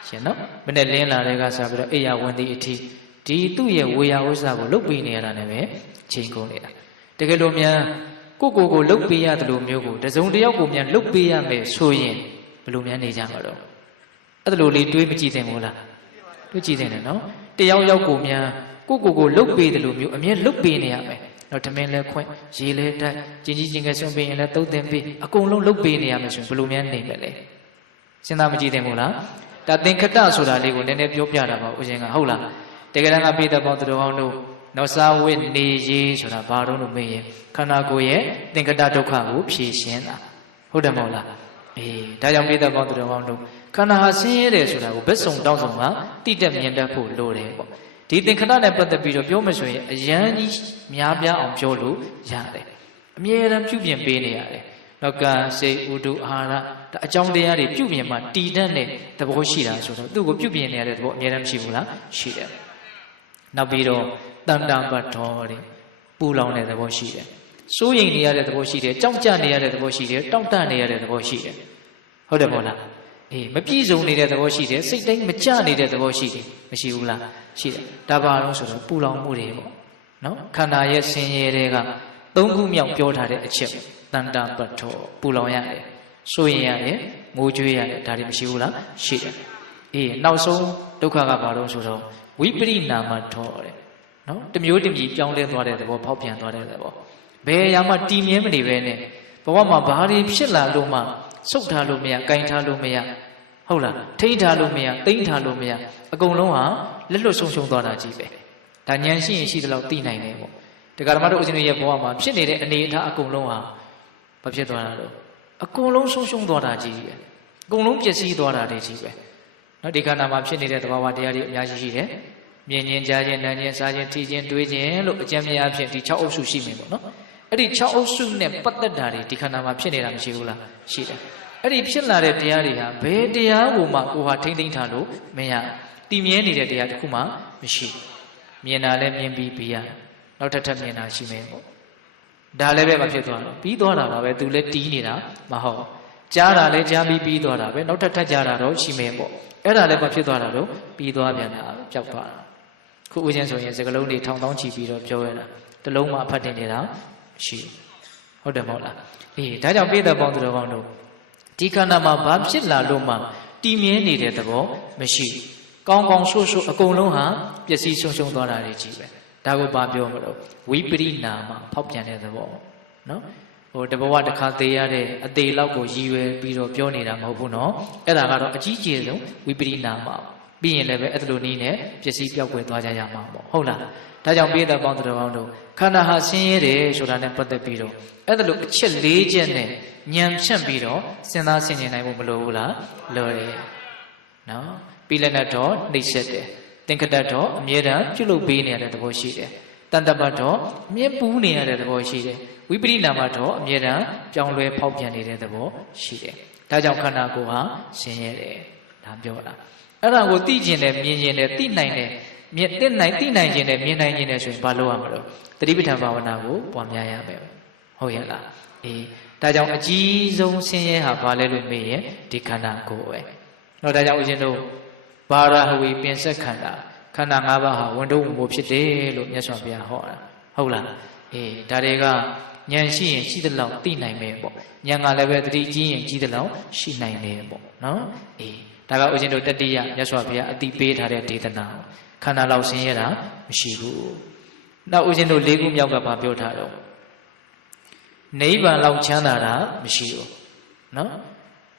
ရှင်နော်မနေ့လင်းလာတဲ့ကစားပြီးတော့အိယာဝင်သည့်အထိဒီသူ့ရဲ့ဝေယဥစ္စာကိုလှုပ်ပေးနေရတာနဲ့ပဲချိန်ကုန်နေတာတကယ်လို့များကိုလှုပ်ပေးရတယ်လို့မျိုးကိုတစုံတစ်ယောက်ကိုများလှုပ်ပေးရမယ်ဆိုရင်ဘယ်လိုများနေကြမှာတော့အဲ့ဒါလိုလေးတွေးမကြည့်သင့်ဘူးလားတွေးကြည့်သင့်တယ်နော်တယောက်ယောက်ကိုများကိုလှုပ်ပေးတယ်လို့မျိုးအမြဲလှုပ်ပေးနေရမယ်တော့ထမင်းလဲခွင့်ရေလဲတက်ကြီးကြီးချင်းကဆွန့်ပေးရင်လဲတုတ်တင်ပေးအကုန်လုံးလှုပ်ပေးနေရမယ်ဆိုရင်ဘယ်လိုများနေမလဲစဉ်းစားမကြည့်သင့်ဘူးလားဒါသင်္ခတဆိုတာလေးကိုနည်းနည်းပြောပြတာပါဦးဇင်းကဟုတ်လားတကယ်တမ်းကပိဋကပေါင်းသူတော်ကောင်းတို့နောက်စားဝိနေရေးဆိုတာဘာလို့မေးရင်ခန္ဓာကိုယ်ရဲ့သင်္ခတဒုက္ခကိုဖြေရှင်းတာဟုတ်တယ်မဟုတ်လားအေးဒါကြောင့်ပိဋကပေါင်းသူတော်ကောင်းတို့ခန္ဓာဟာဆင်းရဲတယ်ဆိုတာကိုဘက်စုံတောင်းစုံကတိတက်မြင်တတ်ဖို့လိုတယ်ပေါ့ဒီသင်္ခတနဲ့ပတ်သက်ပြီးတော့ပြောမှဆိုရင်အယံကြီးများပြားအောင်ပြောလို့ရတယ်အမြဲတမ်းပြုပြင်ပေးနေရတယ်နောက်ကစိတ်ဥဒုအာဟာရဒါအကြောင်းတရားတွေပြုပြင်မှတည်တတ်တဲ့သဘောရှိတာဆိုတော့သူ့ကိုပြုပြင်နေရတဲ့သဘောအမြဲတမ်းမရှိဘူးလားရှိတယ်နောက်ပြီးတော့တန်တံပတ်တော်တဲ့ပူလောင်တဲ့သဘောရှိတယ်စိုးရိမ်နေရတဲ့သဘောရှိတယ်ကြောက်ကြနေရတဲ့သဘောရှိတယ်တောင့်တနေရတဲ့သဘောရှိတယ်ဟုတ်တယ်မဟုတ်လားအေးမပြည့်စုံနေတဲ့သဘောရှိတယ်စိတ်တိုင်းမကြနေတဲ့သဘောရှိတယ်မရှိဘူးလားရှိတယ်ဒါပါလို့ဆိုတော့ပူလောင်မှုတွေပေါ့နော်ခန္ဓာရဲ့ဆင်းရဲတွေက၃ခုမြောက်ပြောထားတဲ့အချက်တန်တံပတ်တော်ပူလောင်ရတယ်စိုးရင်ရတယ်ငိုကြွေးရတယ်ဒါတွေမရှိဘူးလားရှိတယ်အေးနောက်ဆုံးဒုက္ခကဘာလို့ဆိုတော့ဝိပရိနာမထောတဲ့နော်တမျိုးတမျိုးပြောင်းလဲသွားတဲ့သဘောဖောက်ပြန်သွားတဲ့သဘောဘယ်အရာမှတည်မြဲမနေပဲနဲ့ဘဝမှာဘာတွေဖြစ်လာလို့မှစုပ်ထားလို့မရ၊ကင်ထားလို့မရဟုတ်လားထိန်းထားလို့မရ၊သိမ်းထားလို့မရအကုန်လုံးဟာလက်လွတ်ဆုံးရှုံးသွားတာကြီးပဲဒါဉာဏ်ရှိရင်ရှိသလောက်သိနိုင်တယ်ပေါ့တရားဓမ္မတို့ဦးဇင်းတို့ရဲ့ဘဝမှာဖြစ်နေတဲ့အနေအထားအကုန်လုံးဟာဘာဖြစ်သွားတာလို့အကုန်လုံးဆုံးရှုံးသွားတာကြီးပဲအကုန်လုံးပျက်စီးသွားတာတွေကြီးပဲနော်ဒီခန္ဓာမှာဖြစ်နေတဲ့သဘာဝတရားတွေအများကြီးရှိတယ်မြင်ခြင်းကြားခြင်းနားခြင်းစားခြင်းထိခြင်းတွေးခြင်းလို့အကျဉ်းများအဖြစ်ဒီ6အုပ်စုရှိမယ်ပေါ့နော်အဲ့ဒီ6အုပ်စုနဲ့ပတ်သက်တာတွေဒီခန္ဓာမှာဖြစ်နေတာမရှိဘူးလားရှိတယ်အဲ့ဒီဖြစ်လာတဲ့တရားတွေဟာဘယ်တရားကိုမှကိုဟာထိမ့်သိမ့်ထားလို့မရတည်မြဲနေတဲ့တရားတစ်ခုမှမရှိမြင်တာလည်းမြင်ပြီးပြီးရနောက်ထပ်မြင်တာရှိမယ်ပေါ့ဒါလည်းပဲမဖြစ်သွားတော့ပြီးသွားတာပါပဲသူလည်းတီးနေတာမဟုတ်ကြားတာလည်းကြားပြီးပြီးသွားတာပဲနောက်ထပ်ကြားတာတော့ရှိမယ်ပေါ့အဲ့ဒါလည်းမဖြစ်သွားတာတော့ပြီးသွားပြန်တာပျောက်သွားတာခုဦးချင်းဆိုရင်စကလုံးတွေထောင်တောင်းချီပြီးတော့ပြောရတာတလုံးမှအဖတ်တင်နေတာရှိဟုတ်တယ်မဟုတ်လားအေးဒါကြောင့်ပိဋကပေါင်းသူတော်ကောင်းတို့ဒီခန္ဓာမှာဘာဖြစ်လာလို့မှတည်မြဲနေတဲ့သဘောမရှိကောင်းကောင်းဆိုးဆိုးအကုန်လုံးဟာပျက်စီးဆုံးရှုံးသွားတာတွေကြီးပဲဒါကိုဘာပြောမလို့ဝိပရိနာမဖောက်ပြန်တဲ့သဘောနော်ဟိုတဘဝတစ်ခါသေးရတဲ့အသေးလောက်ကိုရည်ရွယ်ပြီးတော့ပြောနေတာမဟုတ်ဘူးနော်အဲ့ဒါကတော့အကြီးကျယ်ဆုံးဝိပရိနာမပြီးရင်လည်းပဲအဲ့လိုနည်းနဲ့ပျက်စီးပြောက်ကွယ်သွားကြရမှာပေါ့ဟုတ်လားဒါကြောင့်ပိဋကပေါင်းသူတော်ကောင်းတို့ခန္ဓာဟာဆင်းရဲတယ်ဆိုတာနဲ့ပတ်သက်ပြီးတော့အဲ့ဒါလိုအချက်၄ချက်နဲ့ဉာဏ်ဖြန့်ပြီးတော့စဉ်းစားဆင်ခြင်နိုင်ဖို့မလိုဘူးလားလိုတယ်နော်ပိလနတ်တော့နှိမ့်ဆက်တယ်သင်္ခတတော့အမြဲတမ်းပြုလုပ်ပေးနေရတဲ့သဘောရှိတယ်တန်တပတ်တော့အမြဲပူးနေရတဲ့သဘောရှိတယ်ဝိပရိနာမတော့အမြဲတမ်းပြောင်းလဲဖောက်ပြန်နေတဲ့သဘောရှိတယ်ဒါကြောင့်ခန္ဓာကိုယ်ဟာဆင်းရဲတယ်ဒါပြောတာအဲ့ဒါကိုသိကျင်တယ်မြင်ကျင်တယ်သိနိုင်တယ်မြင်သိနိုင်ကျင်တယ်မြင်နိုင်ကျင်တယ်ဆိုရင်ဘာလုပ်ရမလို့သတိပဋ္ဌာန်ဘာဝနာကိုပွားများရမယ်ဟုတ်ရဲ့လားအေးဒါကြောင့်အကြီးဆုံးဆင်းရဲဟာဘာလဲလို့မေးရင်ဒီခန္ဓာကိုယ်ပဲတော့ဒါကြောင့်ဦးဇင်းတို့ဘာရဟဝီပင်ဆက်ခန္ဓာခန္ဓာ၅ပါးဟာဝန်တုံးမှုဖြစ်တယ်လို့မြတ်စွာဘုရားဟောတာဟုတ်လားအေးဒါတွေကဉာဏ်ရှိရင်ရှိသလောက်သိနိုင်မယ်ပေါ့ဉာဏ်ကလည်းပဲသတိကြီးရင်ကြီးသလောက်ရှိနိုင်မယ်ပေါ့နော်အေးဒါကဦးဇင်းတို့တတိယမြတ်စွာဘုရားအတိပေးထားတဲ့ဒေသနာခန္ဓာလောက်ဆင်းရဲတာမရှိဘူးနောက်ဦးဇင်းတို့၄ခုမြောက်ကဘာပြောထားတော့နိဗ္ဗာန်လောက်ချမ်းသာတာမရှိဘူးနော်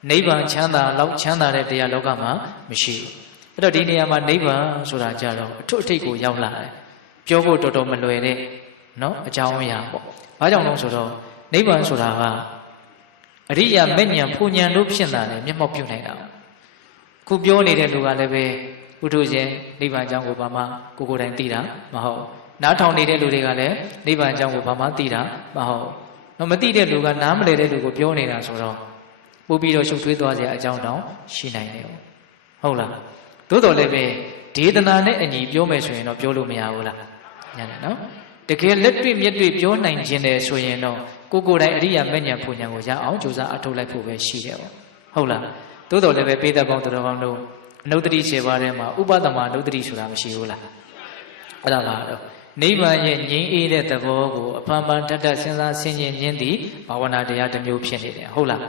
နိဗ္ဗာန်ချမ်းသာလောက်ချမ်းသာတဲ့တရားလောကမှာမရှိဘူးအဲ့တော့ဒီနေရာမှာနိဗ္ဗာန်ဆိုတာကြတော့အထွတ်အထိပ်ကိုရောက်လာတယ် ပြောဖို့တော်တော်မလွယ်တဲ့နော်အကြောင်းအရာပေါ့ဘာကြောင့်လဲဆိုတော့နိဗ္ဗာန်ဆိုတာကအရိယာမေညာဖူညာတို့ဖြစ်လာတယ်မျက်မှောက်ပြုနိုင်တာခုပြောနေတဲ့လူကလည်းပဲပုထုဇဉ်နိဗ္ဗာန်အကြောင်းကိုဘာမှကိုယ်တိုင်သိတာမဟုတ်နားထောင်နေတဲ့လူတွေကလည်းနိဗ္ဗာန်အကြောင်းကိုဘာမှသိတာမဟုတ်တော့မသိတဲ့လူကနားမလည်တဲ့လူကိုပြောနေတာဆိုတော့ပို့ပြီးတော့ရှုပ်ထွေးသွားစရာအကြောင်းတောင်ရှိနိုင်တယ်ဟုတ်လားသို့တော်လည်းပဲဒေသနာနဲ့အညီပြောမယ်ဆိုရင်တော့ပြောလို့မရဘူးလားညာတယ်နော်တကယ်လက်တွေ့မျက်တွေ့ပြောနိုင်ခြင်းတယ်ဆိုရင်တော့ကိုယ်တိုင်အရိယာမဉ္ဇဉ်ပူညာကိုရအောင်ကြိုးစားအထောက်လိုက်ဖို့ပဲရှိတယ်ဟုတ်လားသို့တော်လည်းပဲပိဿပေါင်းတော်ကောင်းတို့အနုတ္တိ7ပါးထဲမှာဥပဒမအနုတ္တိဆိုတာမရှိဘူးလားအဲ့ဒါပါတော့နိဗ္ဗာန်ရဲ့ငြိမ်းအေးတဲ့သဘောကိုအဖန်ဖန်တတ်တတ်စဉ်းစားဆင်ခြင်ခြင်းသည်ဘာဝနာတရားတစ်မျိုးဖြစ်နေတယ်ဟုတ်လာ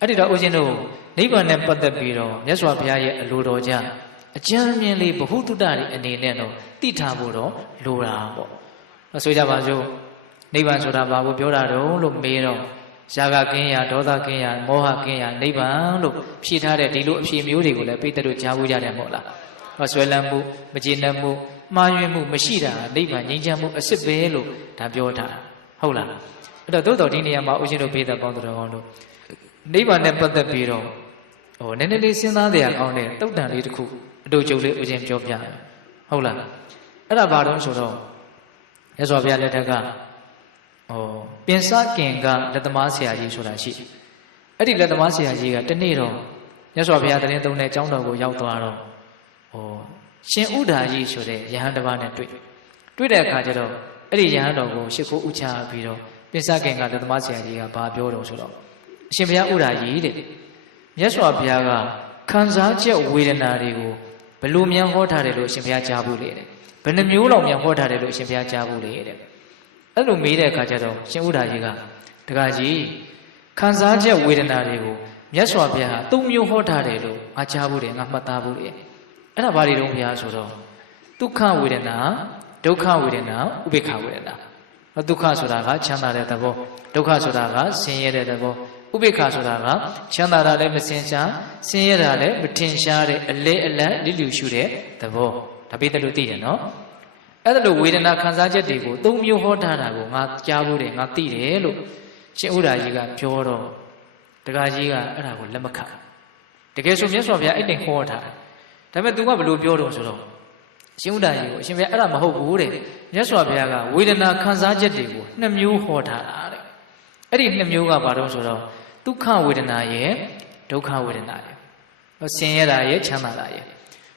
းအဲ့ဒီတော့ဦးဇင်းတို့နိဗ္ဗာန်နဲ့ပတ်သက်ပြီးတော့မြတ်စွာဘုရားရဲ့အလိုတော်ကြအကျဉ်းမြင်လေးဘ ഹു တုတ္တတွေအနေနဲ့တော့သိထားဖို့တော့လိုတာပေါ့ဆိုကြပါစို့နိဗ္ဗာန်ဆိုတာဘာကိုပြောတာတုံးလို့မေးတော့ဇာကကင်းရာဒေါသကင်းရာမောဟကင်းရာနိဗ္ဗာန်လို့ဖြေထားတဲ့ဒီလိုအဖြေမျိုးတွေကိုလည်းပိဋကတို့ကြားဖို့ရတယ်မဟုတ်လားဟောဆွဲလန်းမှုမကျေနပ်မှုမှားယွင်းမှုမရှိတာနိဗ္ဗာန်ငြိမ်းချမ်းမှုအစစ်ပဲလို့ဒါပြောထားတာဟုတ်လားအဲ့တော့သို့တော်ဒီနေရာမှာဦးဇင်းတို့ဖေးသက်ပေါင်းတော်ကောင်းတို့နိဗ္ဗာန်နဲ့ပတ်သက်ပြီးတော့နည်းနည်းလေးစဉ်းစားတရားကောင်းတဲ့တုတ်တန်လေးတစ်ခုအတူကြုံလေးဦးဇင်းပြောပြတယ်ဟုတ်လားအဲ့ဒါဘာလို့ဆိုတော့ရသော်ဘုရားလက်ထက်ကပင်စကင်ကလက်သမားဆရာကြီးဆိုတာရှိအဲ့ဒီလက်သမားဆရာကြီးကတနေ့တော့ရသော်ဘုရားတရင်သုံးတဲ့ကျောင်းတော်ကိုရောက်သွားတော့ရှင်ဥဒ္ဒါကြီးဆိုတဲ့ယဟန်တစ်ပါးနဲ့တွေ့တဲ့အခါကျတော့အဲ့ဒီယဟန်တော်ကိုရှ िख ိုးဥချပြီးတော့ပင်စကင်ကလက်သမားဆရာကြီးကဘာပြောတော့ဆိုတော့အရှင်ဘုရားဥဒ္ဒါကြီးတဲ့မြတ်စွာဘုရားကခံစားချက်ဝေဒနာတွေကိုဘယ်လိုများဟောထားတယ်လို့အရှင်ဘုရားကြားဘူးလေတဲ့ဘယ်နှမျိုးလောက်များဟောထားတယ်လို့အရှင်ဘုရားကြားဘူးလေတဲ့အဲ့လိုမေးတဲ့အခါကျတော့ရှင်ဥဒ္ဒါကြီးကတခါကြီးခံစားချက်ဝေဒနာတွေကိုမြတ်စွာဘုရား၃မျိုးဟောထားတယ်လို့ငါကြားဘူးတယ်ငါမှတ်သားဘူးလေအဲ့ဒါဘာတွေတုံးဘုရားဆိုတော့ဒုက္ခဝေဒနာဒုက္ခဝေဒနာဥပေက္ခဝေဒနာဒုက္ခဆိုတာကချမ်းသာတဲ့သဘောဒုက္ခဆိုတာကဆင်းရဲတဲ့သဘောဥပေက္ခဆိုတာကချမ်းသာတာလည်းမစင်ရှားဆင်းရဲတာလည်းမထင်ရှားတဲ့အလဲအလတ်လိလူရှုတဲ့သဘောဒါပိတ်တယ်လို့သိတယ်နော်အဲ့ဒါလို့ဝေဒနာခံစားချက်တွေကို၃မျိုးဟောထားတာကိုငါကြားဘူးတယ်ငါသိတယ်လို့ရှင်ဥဒ္ဒါကြီးကပြောတော့တက္ကကြီးကအဲ့ဒါကိုလက်မခံတကယ်ဆိုမြတ်စွာဘုရားအဲ့တိုင်ဟောထားတယ်ဒါပေမဲ့ तू ကဘယ်လိုပြောတော့ဆိုတော့ရှင်ဥဒ္ဒါကြီးကိုအရှင်ဘုရားအဲ့ဒါမဟုတ်ဘူးတဲ့မြတ်စွာဘုရားကဝေဒနာခံစားချက်တွေကို2မျိုးဟောထားတာတဲ့အဲ့ဒီ2မျိုးကဘာတော့ဆိုတော့ဒုက္ခဝေဒနာရဲ့ဒုက္ခဝေဒနာရဲ့ဆင်းရဲတာရဲ့ချမ်းသာတာရဲ့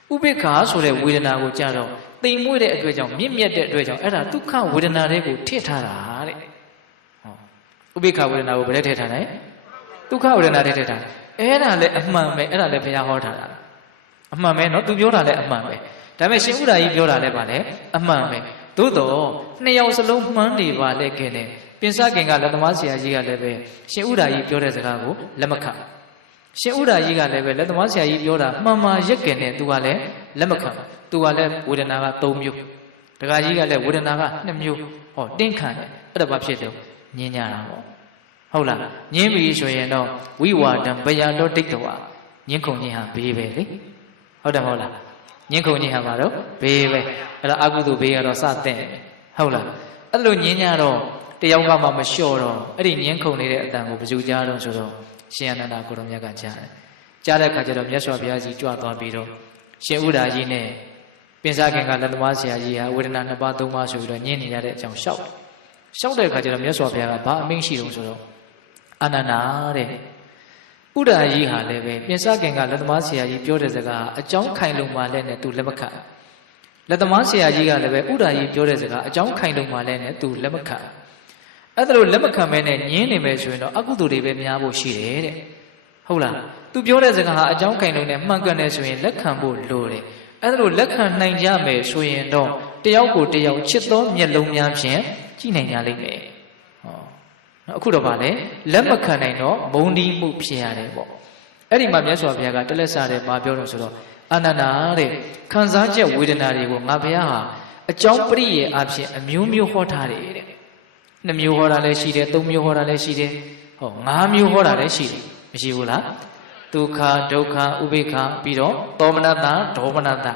ဥပေက္ခဆိုတဲ့ဝေဒနာကိုကြတော့သိမ်မွေ့တဲ့အတွက်ကြောင့်မြင့်မြတ်တဲ့အတွက်ကြောင့်အဲ့ဒါဒုက္ခဝေဒနာတွေကိုထည့်ထားတာတဲ့ဥပေက္ခဝေဒနာကိုဘယ်နဲ့ထည့်ထားလဲဒုက္ခဝေဒနာထည့်ထားအဲ့ဒါလည်းအမှန်ပဲအဲ့ဒါလည်းဘုရားဟောထားတာအမှန်ပဲနော်သူပြောတာလည်းအမှန်ပဲဒါပေမဲ့ရှင်ဥဒ္ဒါကြီးပြောတာလည်းဗာလဲအမှန်ပဲသို့တော့2ယောက်စလုံးမှန်းနေပါလေခင်တယ်ပင်စကင်ကလက်သမားဆရာကြီးကလည်းပဲရှင်ဥဒ္ဒါကြီးပြောတဲ့စကားကိုလက်မခံရှင်ဥဒ္ဒါကြီးကလည်းပဲလက်သမားဆရာကြီးပြောတာမှန်မှန်ရက်ကင်နဲ့သူကလည်းလက်မခံသူကလည်းဝေဒနာက3မျိုးတခါကြီးကလည်းဝေဒနာက2မျိုးဟောတင်းခံတယ်အဲ့ဒါဘာဖြစ်တော့ညင်းကြတာပေါ့ဟုတ်လားညင်းပြီဆိုရင်တော့ဝိဝါဒံဘယလောဒိဋ္ဌဝါညင်းခုံညင်းဟာဘေးပဲလေဟုတ်တယ်မဟုတ်လားညင်းခုံညင်းဟာပါတော့ဘေးပဲအဲ့တော့အကုသိုလ်ဘေးကတော့စတဲ့ဟုတ်လားအဲ့လိုညင်းကြတော့တယောက်ကမှမလျှော့တော့အဲ့ဒီညင်းခုံနေတဲ့အတန်ကိုဘယ်သူကြားတော့ဆိုတော့ရှင်အနန္ဒကိုရောမြတ်ကကြားတယ်ကြားတဲ့အခါကျတော့မြတ်စွာဘုရားကြီးကြွသွားပြီးတော့ရှင်ဥဒ္ဒါကြီးနဲ့ပင်စခင်ကလက်သမားဆရာကြီးဟာဝေဒနာ2ပါး3ပါးဆိုပြီးတော့ညင်းနေရတဲ့အကြောင်းရှောက်တဲ့အခါကျတော့မြတ်စွာဘုရားကဘာအမိန့်ရှိတော့ဆိုတော့အနန္ဒတဲ့ဥဒ္ဒါကြီးဟာလည်းပဲပင်စခင်ကလက်သမားဆရာကြီးပြောတဲ့စကားအကြောင်းခိုင်လုံမှလည်းနဲ့သူလက်မခံလက်သမားဆရာကြီးကလည်းပဲဥဒ္ဒါကြီးပြောတဲ့စကားအကြောင်းခိုင်လုံမှလည်းနဲ့သူလက်မခံအဲ့ဒါလို့လက်မခံမဲနဲ့ညင်းနေမယ်ဆိုရင်တော့အကုသိုလ်တွေပဲများဖို့ရှိတယ်တဲ့ဟုတ်လားသူပြောတဲ့စကားဟာအကြောင်းခိုင်လုံနဲ့မှန်ကန်တယ်ဆိုရင်လက်ခံဖို့လိုတယ်အဲ့ဒါလို့လက်ခံနိုင်ကြမယ်ဆိုရင်တော့တယောက်ကိုတယောက်ချစ်သောမျက်လုံးများဖြင့်ကြည့်နိုင်ကြလိမ့်မယ်အခုတော့ဗာလေလက်မခံနိုင်တော့မုန်းတီးမှုဖြစ်ရတယ်ပေါ့အဲ့ဒီမှာမြတ်စွာဘုရားကတလက်စားတယ်မှာပြောတော့ဆိုတော့အာနန္ဒာတဲ့ခံစားချက်ဝေဒနာတွေကိုငါဘုရားဟာအကြောင်းပရိယေအဖြစ်အမျိုးမျိုးဟောထားတယ်တဲ့2မျိုးဟောတာလည်းရှိတယ်3မျိုးဟောတာလည်းရှိတယ်ဟော5မျိုးဟောတာလည်းရှိတယ်မရှိဘူးလားဒုက္ခဒုက္ခဥပေက္ခပြီးတော့သောမနတဒေါမနတ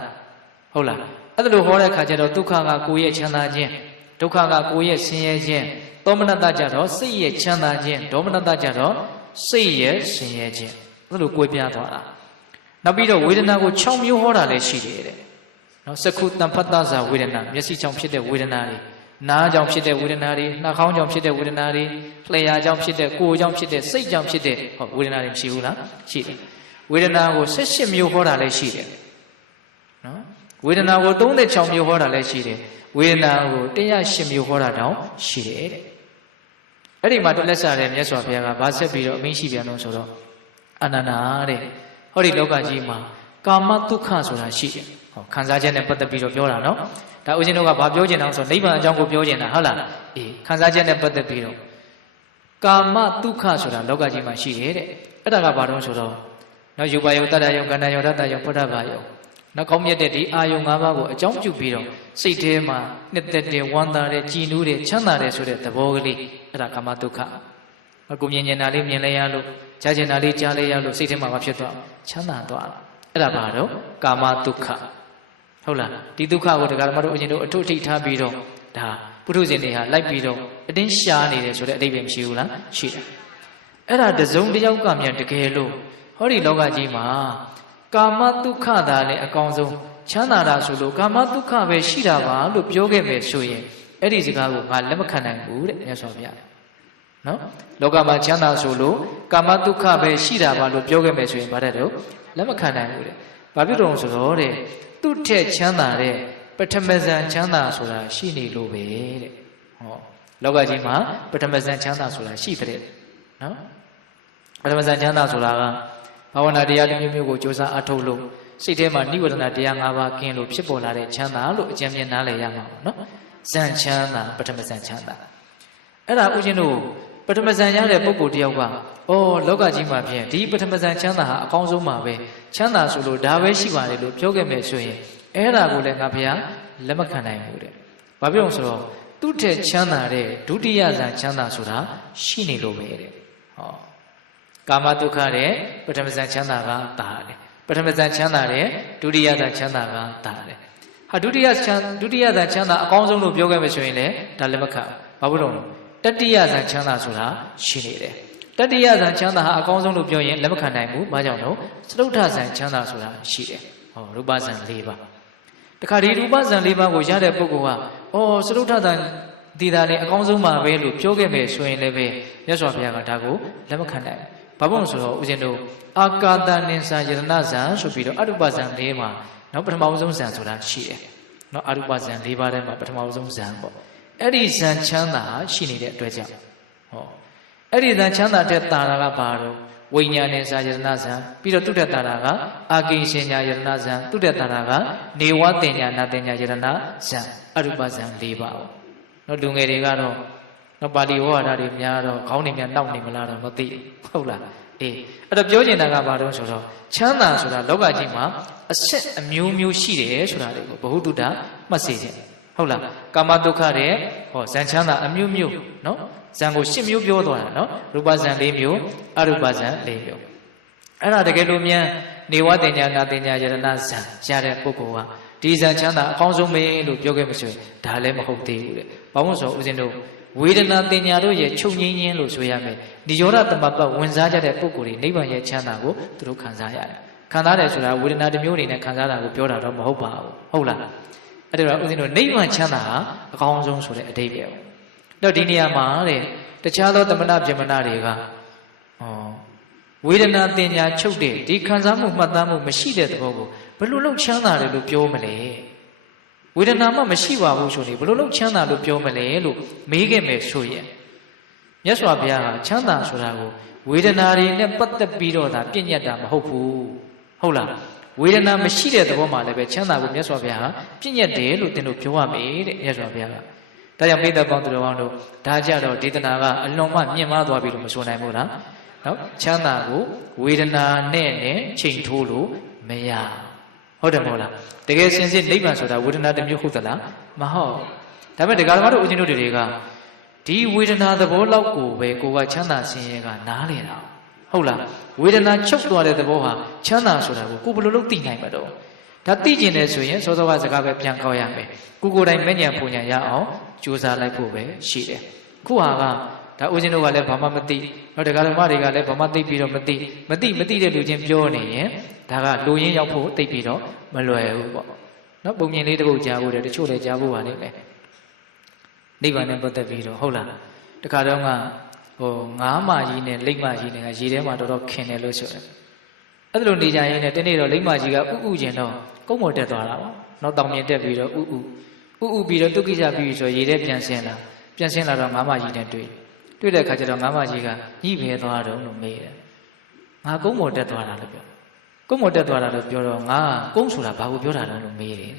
ဟုတ်လား အဲ့ဒါလိုဟောတဲ့အခါကျတော့ဒုက္ခကကိုယ်ရဲ့ချမ်းသာခြင်းဒုက္ခကကိုယ်ရဲ့ဆင်းရဲခြင်းသောမနတကြတော့စိတ်ရဲ့ချမ်းသာခြင်းဒေါမနတကြတော့စိတ်ရဲ့ဆင်းရဲခြင်းအဲ့လိုကိုယ်ပြသွားတာနောက်ပြီးတော့ဝေဒနာကို6မျိုးဟောတာလည်းရှိတယ်တဲ့နော်စကုတံဖတ်တဇာဝေဒနာမျက်စိကြောင့်ဖြစ်တဲ့ဝေဒနာတွေနားကြောင့်ဖြစ်တဲ့ဝေဒနာတွေနှာခေါင်းကြောင့်ဖြစ်တဲ့ဝေဒနာတွေလျှာကြောင့်ဖြစ်တဲ့ကိုယ်ကြောင့်ဖြစ်တဲ့စိတ်ကြောင့်ဖြစ်တဲ့ဟောဝေဒနာတွေမရှိဘူးလားရှိတယ်ဝေဒနာကို18မျိုးဟောတာလည်းရှိတယ်နော်ဝေဒနာကို36မျိုးဟောတာလည်းရှိတယ်ဝေဒနာကို108မျိုးဟောတာတောင်ရှိတယ်တဲ့အဲ့ဒီမှာတလက်စားတဲ့မြတ်စွာဘုရားကဗာဆက်ပြီးတော့အမင်းရှိပြန်လို့ဆိုတော့အနန္နာတဲ့ဟောဒီလောကကြီးမှာကာမဒုက္ခဆိုတာရှိတယ်ဟောခံစားချက်နဲ့ပတ်သက်ပြီးတော့ပြောတာနော်ဒါဦးဇင်းတို့ကဘာပြောချင်အောင်ဆိုနိဗ္ဗာန်အကြောင်းကိုပြောချင်တာဟုတ်လားအေးခံစားချက်နဲ့ပတ်သက်ပြီးတော့ကာမဒုက္ခဆိုတာလောကကြီးမှာရှိတယ်တဲ့အဲ့ဒါကဘာလို့ဆိုတော့နော်ယူပါယုံတတ္တယုံကန္တယုံရတ္တယုံပဋ္ဌဘာယုံနောက်ကောင်းမြတ်တဲ့ဒီအာယုံ၅ပါးကိုအကြောင်းပြုပြီးတော့စိတ်ထဲမှာနှစ်သက်တဲ့ဝမ်းသာတဲ့ကြည်နူးတဲ့ချမ်းသာတဲ့ဆိုတဲ့သဘောကလေးအဲ့ဒါကာမဒုက္ခကိုမြင်နေတာလေးမြင်လဲရလို့ကြားချင်တာလေးကြားလဲရလို့စိတ်ထဲမှာမဖြစ်တော့ချမ်းသာသွားအဲ့ဒါဘာတော့ကာမဒုက္ခဟုတ်လားဒီဒုက္ခကိုတရားဓမ္မတို့အရင်တို့အထုထိထားပြီးတော့ဒါပုထုဇဉ်တွေဟာလိုက်ပြီးတော့အတင်းရှားနေတယ်ဆိုတဲ့အဓိပ္ပာယ်မရှိဘူးလားရှိတယ်အဲ့ဒါတစုံတစ်ယောက်ကမြန်တကယ်လို့ဟောဒီလောကကြီးမှာကာမဒုက္ခသာလည်းအကောင်းဆုံးချမ်းသာတာဆိုလို့ကာမဒုက္ခပဲရှိတာပါလို့ပြောခဲ့မယ်ဆိုရင်အဲ့ဒီစကားကိုငါလက်မခံနိုင်ဘူးတဲ့မြတ်စွာဘုရားနော်လောကမှာချမ်းသာဆိုလို့ကာမဒုက္ခပဲရှိတာပါလို့ပြောခဲ့မယ်ဆိုရင်ဗါတဲ့တော့လက်မခံနိုင်ဘူးတဲ့ဘာဖြစ်လို့ဆိုတော့တဲ့သူ့ထက်ချမ်းသာတဲ့ပထမဇန်ချမ်းသာဆိုတာရှိနေလို့ပဲတဲ့ဟောလောကကြီးမှာပထမဇန်ချမ်းသာဆိုတာရှိတဲ့နော်ပထမဇန်ချမ်းသာဆိုတာကဘာဝနာတရားတစ်မျိုးမျိုးကိုကြိုးစားအထုတ်လို့စိတ်ထဲမှာနိဝရဏတရား၅ပါးကင်းလို့ဖြစ်ပေါ်လာတဲ့ချမ်းသာလို့အကျဉ်းပြနားလည်ရမှာပေါ့နော်ဇန်ချမ်းသာပထမဇန်ချမ်းသာအဲ့ဒါဦးဇင်းတို့ပထမဇန်ရတဲ့ပုဂ္ဂိုလ်တယောက်ကလောကကြီးမှာဖြင့်ဒီပထမဇန်ချမ်းသာဟာအကောင်းဆုံးပါပဲချမ်းသာဆိုလို့ဒါပဲရှိပါတယ်လို့ပြောခဲ့မယ်ဆိုရင်အဲ့ဒါကိုလည်းငါဘုရားလက်မခံနိုင်ဘူးတဲ့ဘာဖြစ်လို့ဆိုတော့သူ့ထက်ချမ်းသာတဲ့ဒုတိယဇန်ချမ်းသာဆိုတာရှိနေလို့ပဲတဲ့ဟောကာမဒုက္ခတဲ့ပထမဇန်ချမ်းသာကတာတယ်ပထမဇန်ချမ်းသာတဲ့ဒုတိယဇန်ချမ်းသာကတာတယ်ဟာဒုတိယဇန်ချမ်းသာအကောင်းဆုံးလို့ပြောခဲ့မယ်ဆိုရင်လည်းဒါလက်မခံဘာဖြစ်လို့တတိယဇန်ချမ်းသာဆိုတာရှိနေတယ်တတိယဇန်ချမ်းသာဟာအကောင်းဆုံးလို့ပြောရင်လက်မခံနိုင်ဘူးဘာကြောင့်လဲစတုထဇန်ချမ်းသာဆိုတာရှိတယ်ဟောရူပဇန်၄ပါးတခါဒီရူပဇန်၄ပါးကိုရတဲ့ပုဂ္ဂိုလ်ကစတုထဇန်ဒီသားလေးအကောင်းဆုံးပါပဲလို့ပြောခဲ့မယ်ဆိုရင်လည်းပဲမြတ်စွာဘုရားကဒါကိုလက်မခံနိုင်ဘူးဘာဖြစ်လို့ဆိုတော့ဦးဇင်းတို့အာကာတနိသယရဏဇန်ဆိုပြီးတော့အရူပဇန်၄မှာနောက်ပထမဆုံးဇန်ဆိုတာရှိတယ်နော်အရူပဇန်၄ပါးထဲမှာပထမဆုံးဇန်ပေါ့အဲ့ဒီဇန်ချမ်းသာရှိနေတဲ့အတွက်ကြောင့်ဟောအဲ့ဒီဇန်ချမ်းသာတဲ့တာရာကဘာလို့ဝိညာဉ်နဲ့စာယရဏဇံပြီးတော့တုတ္တတာရာကအာကိဉ္စညာယရဏဇံတုတ္တတာရာကနေဝတင်ညာနာတင်ညာယရဏဇံအရူပဇံ၄ပါးပေါ့နော်လူငယ်တွေကတော့နော်ပါဠိဝါဒတွေများတော့ခေါင်းတွေများနောက်နေမလားတော့မသိဟုတ်လားအေးအဲ့တော့ပြောချင်တာကဘာလို့ဆိုတော့ချမ်းသာဆိုတာလောကကြီးမှာအဆက်အမျိုးမျိုးရှိတယ်ဆိုတာလေးကိုဘ ഹു တုတ္တမှတ်စေခြင်းဟုတ်လားကာမဒုက္ခတဲ့ဟောဇန်ချမ်းသာအမျိုးမျိုးနော်ဇန်ကို10မျိုးပြောသွားတာနော်ရူပဇန်4မျိုးအရူပဇန်4မျိုးအဲ့ဒါတကယ်လို့မြန်နေဝတင်ညာနာတင်ညာယရဏဇန်ရတဲ့ပုဂ္ဂိုလ်ကဒီဇန်ချမ်းသာအကောင်းဆုံးပဲလို့ပြောခဲ့မှဆိုရင်ဒါလည်းမဟုတ်သေးဘူးတဲ့ဘာလို့ဆိုဦးဇင်းတို့ဝေဒနာတင်ညာတို့ရဲ့ချုပ်ငြိမ်းခြင်းလို့ဆိုရမယ်နိရောဓတမပတ်ဝင်စားကြတဲ့ပုဂ္ဂိုလ်တွေနိဗ္ဗာန်ရဲ့ချမ်းသာကိုသူတို့ခံစားရတယ်ခံစားတယ်ဆိုတာဝေဒနာတစ်မျိုးအနေနဲ့ခံစားတာကိုပြောတာတော့မဟုတ်ပါဘူးဟုတ်လားအဲ့ဒါဦးဇင်းတို့နိဗ္ဗာန်ချမ်းသာဟာအကောင်းဆုံးဆိုတဲ့အဓိပ္ပာယ်ပေါ့တော့ဒီနေရာမှာတဲ့တခြားသောသမဏဗြဟ္မဏတွေကဝေဒနာတင်ညာချုပ်တဲ့ဒီခံစားမှုမှတ်သားမှုမရှိတဲ့သဘောကိုဘယ်လိုလုပ်ချမ်းသာတယ်လို့ပြောမလဲဝေဒနာမှမရှိပါဘူးဆိုရင်ဘယ်လိုလုပ်ချမ်းသာလို့ပြောမလဲလို့မေးခဲ့မယ်ဆိုရင်မြတ်စွာဘုရားကချမ်းသာဆိုတာကိုဝေဒနာတွေနဲ့ပတ်သက်ပြီးတော့ဒါပြည့်ညတ်တာမဟုတ်ဘူးဟုတ်လားဝေဒနာမရှိတဲ့သဘောမှာလည်းပဲချမ်းသာကိုမြတ်စွာဘုရားပြည့်ညတ်တယ်လို့သင်တို့ပြောရမယ်တဲ့မြတ်စွာဘုရားကဒါကြောင့်ပိဋကပေါင်းသူတော်ကောင်းတို့ဒါကြတော့ဒေသနာကအလွန်မှမြင့်မားသွားပြီလို့မဆိုနိုင်ဘူးလားနော်ချမ်းသာကိုဝေဒနာနဲ့ချိန်ထိုးလို့မရဟုတ်တယ်မဟုတ်လားတကယ်စင်စစ်နိဗ္ဗာန်ဆိုတာဝေဒနာတစ်မျိုးဟုတ်သလားမဟုတ်ဒါပေမဲ့တရားဓမ္မတို့ဦးဇင်းတို့တွေကဒီဝေဒနာသဘောလောက်ကိုပဲကိုကချမ်းသာဆင်းရဲကနားလေတာဟုတ်လားဝေဒနာချုပ်သွားတဲ့သဘောဟာချမ်းသာဆိုတာကိုဘယ်လိုလုပ်သိနိုင်မှာတော့ ဒါသိကျင်တယ်ဆိုရင်စောစောကစကားပဲပြန်ခေါ်ရမယ်ကိုကိုယ်တိုင်မဲ့ညာပူညာရအောင်ကြိုးစားလိုက်ဖို့ပဲရှိတယ်ခုဟာကဒါဦးဇင်းတို့ကလည်းဘာမှမသိတော့တရားဓမ္မတွေကလည်းဘာမှသိပြီးတော့မသိတဲ့လူချင်းပြောနေရင်ဒါကလူရင်းရောက်ဖို့သိပြီးတော့မလွယ်ဘူးပေါ့နော်ပုံမြင်လေးတစ်ခုကြားဖို့တယ်တချို့လည်းကြားဖို့ပါလိမ့်မယ်နိဗ္ဗာန်နဲ့ပတ်သက်ပြီးတော့ဟုတ်လားတခါတော့ကငါးမကြီးနဲ့လိမ့်မကြီးနဲ့ရေထဲမှာတော်တော်ခင်တယ်လို့ဆိုတယ်အဲ့ဒါလိုနေကြရင်လည်းတနေ့တော့လိမ့်မကြီးကဥကျင်တော့ကုန်းပေါ်တက်သွားတာပေါ့နောက်တောင်မြင်တက်ပြီးတော့ဥပြီးတော့ဒုက္ခိကြပြီးဆိုရေထဲပြန်ဆင်းလာတော့ငါးမကြီးနဲ့တွေ့တဲ့အခါကျတော့ငါးမကြီးကညှိဖယ်သွားတော့လို့မေးတယ်ငါကုန်းပေါ်တက်သွားတာလို့ပြောကုန်းပေါ်တက်သွားတာလို့ပြောတော့ငါကုန်းဆိုတာဘာကိုပြောတာလဲလို့မေးတယ်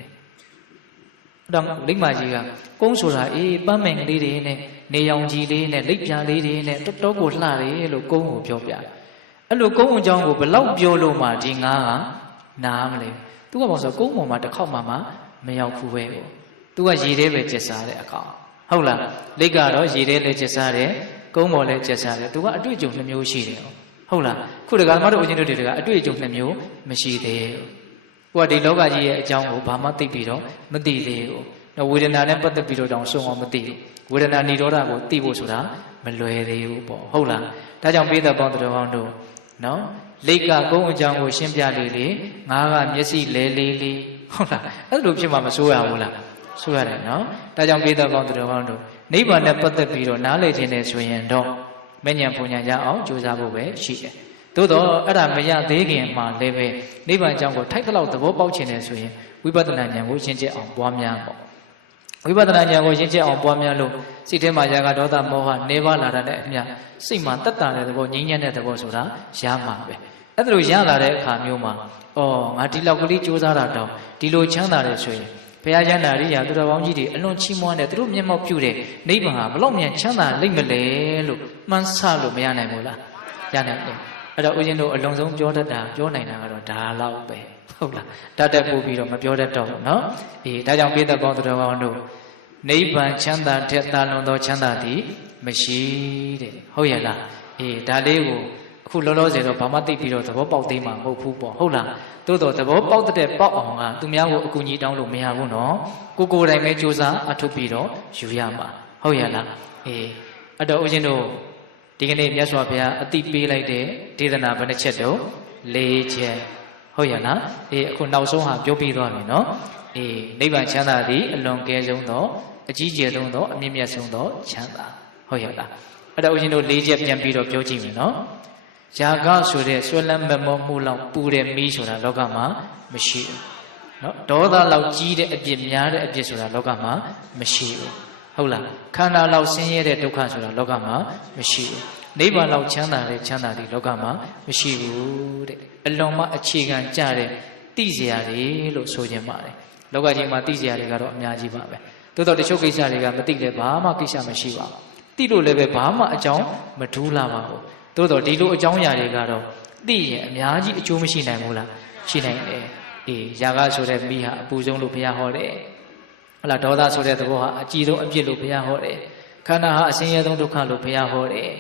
တော့လိမ့်မကြီးကကုန်းဆိုတာပန်းမင်ကလေးတွေနဲ့နေရောင်ကြီးလေးနဲ့လိပ်ပြာလေးတွေနဲ့တော်တော်ကိုလှတယ်လို့ကုန်းကိုပြောပြအဲ့လိုကုန်းအကြောင်းကိုဘလောက်ပြောလို့မှဒီငါကနားမလဲသူကဘာဆိုကုန်းပေါ်မှာတစ်ခေါက်မှမရောက်ဘူးပဲကိုသူကရေထဲပဲကျက်စားတဲ့အကောင်ဟုတ်လားလိပ်ကတော့ရေထဲလည်းကျက်စားတယ်ကုန်းပေါ်လည်းကျက်စားတယ်သူကအတွေ့အကြုံနှမျိုးရှိတယ်ဟုတ်လားခုတကယ်မှတော့ဦးဇင်းတို့တွေကအတွေ့အကြုံနှမျိုးမရှိသေးဘူးကိုကဒီလောကကြီးရဲ့အကြောင်းကိုဘာမှသိပြီးတော့မသိသေးဘူးတော့ဝေဒနာနဲ့ပတ်သက်ပြီးတော့တောင်ဆုံးအောင်မသိဘူးဝေဒနာនិရောဓကိုသိဖို့ဆိုတာမလွယ်သေးဘူးပေါ့ဟုတ်လားဒါကြောင့်ပိဿပေါင်းတော်ပေါင်းတို့နော်လိတ်ကကုန်းအကြောင်းကိုရှင်းပြလေငါးကမျက်စိလဲလေးဟုတ်လားအဲ့လိုဖြစ်မှမဆိုးရဘူးလားဆိုးရတယ်နော်ဒါကြောင့်ပိဿပေါင်းတော်ပေါင်းတို့နိဗ္ဗာန်နဲ့ပတ်သက်ပြီးတော့နားလည်ခြင်းနဲ့ဆိုရင်တော့မဉ္ဇဉ်ပူညာရအောင်ကြိုးစားဖို့ပဲရှိတယ်သို့တော့အဲ့ဒါမရသေးခင်မှာလည်းပဲနိဗ္ဗာန်အကြောင်းကိုထိုက်သလောက်သဘောပေါက်ခြင်းနဲ့ဆိုရင်ဝိပဿနာဉာဏ်ကိုရှင်းချက်အောင်ပွားများပေါ့ဝိပဿနာဉာဏ်ကိုရှင်းချက်အောင်ပွားများလို့စိတ်ထဲမှာຢာကဒေါသမောဟနေပါလာတဲ့အမျှစိတ်မှာတက်တာတဲ့သဘောငြိမ်းချမ်းတဲ့သဘောဆိုတာရမှာပဲအဲ့ဒါလိုရလာတဲ့အခါမျိုးမှာငါဒီလောက်ကလေးစူးစမ်းတာတော့ဒီလိုချမ်းသာတယ်ဆိုရင်ဘုရားကျမ်းသာရိယာသူတော်ကောင်းကြီးတွေအလွန်ချီးမွမ်းတဲ့သူတို့မျက်မှောက်ပြုတဲ့နိဗ္ဗာန်ဟာဘလောက်မြန်ချမ်းသာလိမ့်မလဲလို့မှန်းဆလို့မရနိုင်ဘူးလားရနိုင်တယ်အဲ့တော့ဦးဇင်းတို့အလုံးစုံပြောနိုင်တာကတော့ဒါလောက်ပဲဟုတ်လားတတ်တက်ပို့ပြီးတော့မပြောတတ်တော့ဘူးเนาะဒါကြောင့်ပိဿပေါင်းသူတော်ကောင်းတို့နိဗ္ဗာန်ချမ်းသာထက်သာလွန်သောချမ်းသာသည်မရှိတဲ့ဟုတ်ရဲ့လားဒါလေးကိုအခုလောလောဆယ်တော့ဘာမှသိပြီးတော့သဘောပေါက်သေးမှာမဟုတ်ဘူးပေါ့ဟုတ်လားသို့တော့သဘောပေါက်တဲ့ပေါက်အောင်ကသူများကိုအကူအညီတောင်းလို့မရဘူးနော်ကိုယ်တိုင်ပဲကြိုးစားအထုတ်ပြီးတော့ယူရမှာဟုတ်ရဲ့လားအဲ့တော့ဦးဇင်းတို့ဒီကနေ့မြတ်စွာဘုရားအတိပေးလိုက်တဲ့ဒေသနာဘယ်နှချက်တော့၄ချက်ဟုတ်ရဲ့လားအခုနောက်ဆုံးဟာပြောပြီးသွားပြီနော်နိဗ္ဗာန်ချမ်းသာသည်အလွန်ကဲဆုံးသောအကြီးကျယ်ဆုံးသောအမြင့်မြတ်ဆုံးသောချမ်းသာဟုတ်ရဲ့လားအဲ့တော့ဦးဇင်းတို့၄ချက်ပြန်ပြီးတော့ပြောကြည့်မယ်နော်ຢာကဆိုတဲ့ဆွဲလန်းမမောမှုလောက်ပူတဲ့မီးဆိုတာလောကမှာမရှိဘူးနော်ဒေါသလောက်ကြီးတဲ့အပြစ်များတဲ့အပြစ်ဆိုတာလောကမှာမရှိဘူးဟုတ်လားခန္ဓာလောက်ဆင်းရဲတဲ့ဒုက္ခဆိုတာလောကမှာမရှိဘူးနိဗ္ဗာန်လောက်ချမ်းသာတဲ့ချမ်းသာတဲ့လောကမှာမရှိဘူးတဲ့အလွန်မှအခြေခံကြတဲ့သိစရာတွေလို့ဆိုခြင်းပါတယ်လောကကြီးမှာသိစရာတွေကတော့အများကြီးပါပဲသို့တော့တချို့ကိစ္စတွေကမသိလည်းဘာမှကိစ္စမရှိပါဘူးသိလို့လည်းပဲဘာမှအကြောင်းမထူးလာပါဘူးသို့တော့ဒီလိုအကြောင်းအရာတွေကတော့သိရင်အများကြီးအကျိုးမရှိနိုင်ဘူးလားရှိနိုင်တယ်ຢာကဆိုတဲ့မိဟာအပူဆုံးလို့ဘုရားဟောတယ်ဟုတ်လားဒေါသဆိုတဲ့သဘောဟာအကြည်ဆုံးအပြစ်လို့ဘုရားဟောတယ်ခန္ဓာဟာအဆင်းရဲဆုံးဒုက္ခလို့ဘုရားဟောတယ်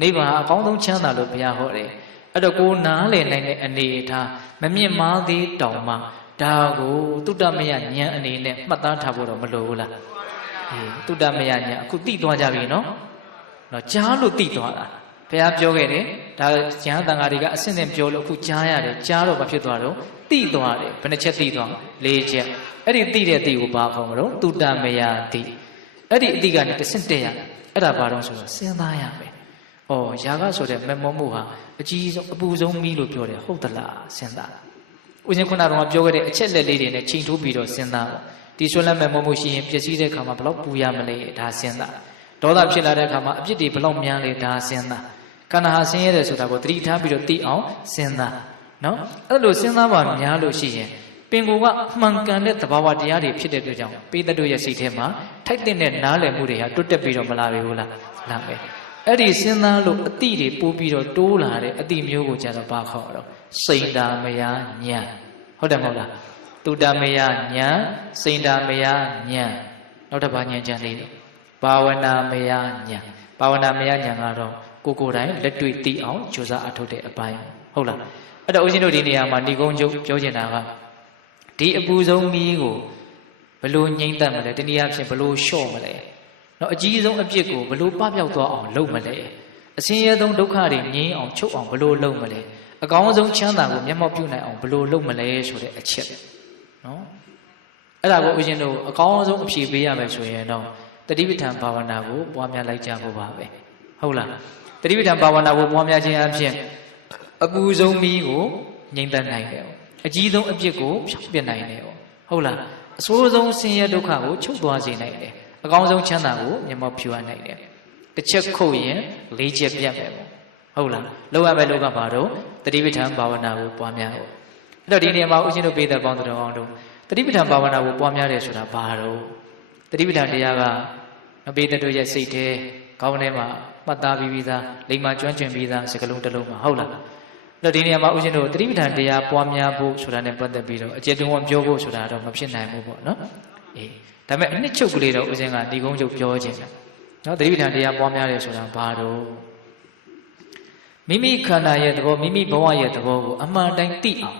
နိဗ္ဗာန်ဟာအကောင်းဆုံးချမ်းသာလို့ဘုရားဟောတယ်အဲ့တော့ကိုနားလည်နိုင်တဲ့အနေအထားမမြင့်မားသေးတောင်မှဒါကိုတုတ္တမယဉာဏ်အနေနဲ့မှတ်သားထားဖို့တော့မလိုဘူးလားတုတ္တမယဉာဏ်အခုသိသွားကြပြီနော်ကြားလို့သိသွားတာဘုရားပြောခဲ့တယ်ဒါဉာဏ်သံဃာတွေကအဆင့်နဲ့ပြောလို့အခုကြားရတယ်ကြားတော့မဖြစ်သွားတော့သိသွားတယ်ဘယ်နှချက်သိသွား၄ချက်အဲ့ဒီသိတဲ့သိကိုဘာခေါ်မလို့တုတ္တမယသိအဲ့ဒီအသိကနေတစ်ဆင့်တက်ရအဲ့ဒါဘာတော့ဆိုတော့စဉ်းစားရမယ်ຢာကဆိုတဲ့မမောမှုဟာအကြီးဆုံးအပူဆုံးမီးလို့ပြောတယ်ဟုတ်သလားစဉ်းစားဦးဇင်းခုနကတော့ပြောခဲ့တဲ့အချက်လက်လေးတွေနဲ့ချိန်ထိုးပြီးတော့စဉ်းစားတော့ဒီဆွဲလန်းမမောမှုရှိရင်ပျက်စီးတဲ့အခါမှာဘလောက်ပူရမလဲဒါစဉ်းစားဒေါသဖြစ်လာတဲ့အခါမှာအပြစ်တွေဘလောက်များလဲဒါစဉ်းစားခန္ဓာဟာဆင်းရဲတယ်ဆိုတာကိုသတိထားပြီးတော့သိအောင်စဉ်းစားနော်အဲ့လိုစဉ်းစားပါများလို့ရှိရင်ပင်ကိုကမှန်ကန်တဲ့သဘာဝတရားတွေဖြစ်တဲ့အတွက်ကြောင့်ပိဿတို့ရဲ့စိတ်ထဲမှာထိုက်တဲ့နားလည်မှုတွေဟာတွတ်တက်ပြီးတော့မလာပြီဘူးလားလာမယ်အဲ့ဒီစဉ်းစားလို့အတိတွေပိုးပြီးတော့တိုးလာတဲ့အတိမျိုးကိုကျတော့ဘာခေါ်တော့စိန္ဒာမယဉာဏ်ဟုတ်တယ်မဟုတ်လားတုတ္တမယဉာဏ်စိန္ဒာမယဉာဏ်နောက်တစ်ပါးဉာဏ်ကြံလေးဘာဝနာမယဉာဏ်ဘာဝနာမယဉာဏ်ကတော့ကိုယ်တိုင်လက်တွေ့သိအောင်ကြိုးစားအထောက်တဲ့အပိုင်းဟုတ်လားအဲ့တော့ဦးဇင်းတို့ဒီနေရာမှာဏိကုံးချုပ်ပြောချင်တာက ဒီအပူဆုံးမီးကိုဘလို့ငြိမ့်သက်မလဲတနည်းအားဖြင့်ဘလို့လျှော့မလဲနော်အကြီးဆုံးအပြစ်ကိုဘလို့ပပျောက်သွားအောင်လုပ်မလဲအစင်းရဲဆုံးဒုက္ခတွေငြိမ်းအောင်ချုပ်အောင်ဘလို့လုပ်မလဲအကောင်းဆုံးချမ်းသာကိုမျက်မှောက်ပြုနိုင်အောင်ဘလို့လုပ်မလဲဆိုတဲ့အချက်နော်အဲ့ဒါကိုဦးဇင်းတို့အကောင်းဆုံးအဖြေပေးရမယ်ဆိုရင်တော့တတိပဋ္ဌာန်ဘာဝနာကိုပွားများလိုက်ကြဖို့ပါပဲဟုတ်လားတတိပဋ္ဌာန်ဘာဝနာကိုပွားများခြင်းအပြင်အပူဆုံးမီးကိုငြိမ့်သက်နိုင်တယ်အကြီးဆုံးအပြစ်ကိုဖြောက်ပြနိုင်တယ်ဟုတ်လားအဆိုးဆုံးဆင်းရဲဒုက္ခကိုချုပ်သွားစေနိုင်တယ်အကောင်းဆုံးချမ်းသာကိုမျက်မှောက်ပြုရနိုင်တယ်တစ်ချက်ခုတ်ရင်၄ချက်ပြတ်မယ်ပေါ့ဟုတ်လားလောက်ရမယ်လို့ကဘာတော့တတိပဋ္ဌာန်ဘာဝနာကိုပွားများဖို့အဲ့တော့ဒီနေရာမှာဦးဇင်းတို့ပေးတဲ့ပေါင်းတော်အောင်တို့တတိပဋ္ဌာန်ဘာဝနာကိုပွားများတယ်ဆိုတာဘာတော့တတိပဋ္ဌာန်တရားကမပေးတဲ့တို့ရဲ့စိတ်ထဲကောင်းထဲမှာမှတ်သားပြီးသားလိမ္မာကျွမ်းကျင်ပြီးသားစကလုံးတစ်လုံးမှာဟုတ်လားအဲ့တော့ဒီနေရာမှာဦးဇင်းတို့တတိပဋ္ဌာန်တရားပွားများဖို့ဆိုတာနဲ့ပတ်သက်ပြီးတော့အကျေတုံးပြောဖို့ဆိုတာတော့မဖြစ်နိုင်ဘူးပေါ့နော်အေးဒါပေမဲ့အနှစ်ချုပ်ကလေးတော့ဦးဇင်းကဒီကုန်းချုပ်ပြောခြင်းတယ်နော်တတိပဋ္ဌာန်တရားပွားများတယ်ဆိုတာဘာတော့မိမိခန္ဓာရဲ့သဘောမိမိဘဝရဲ့သဘောကိုအမှန်တိုင်းသိအောင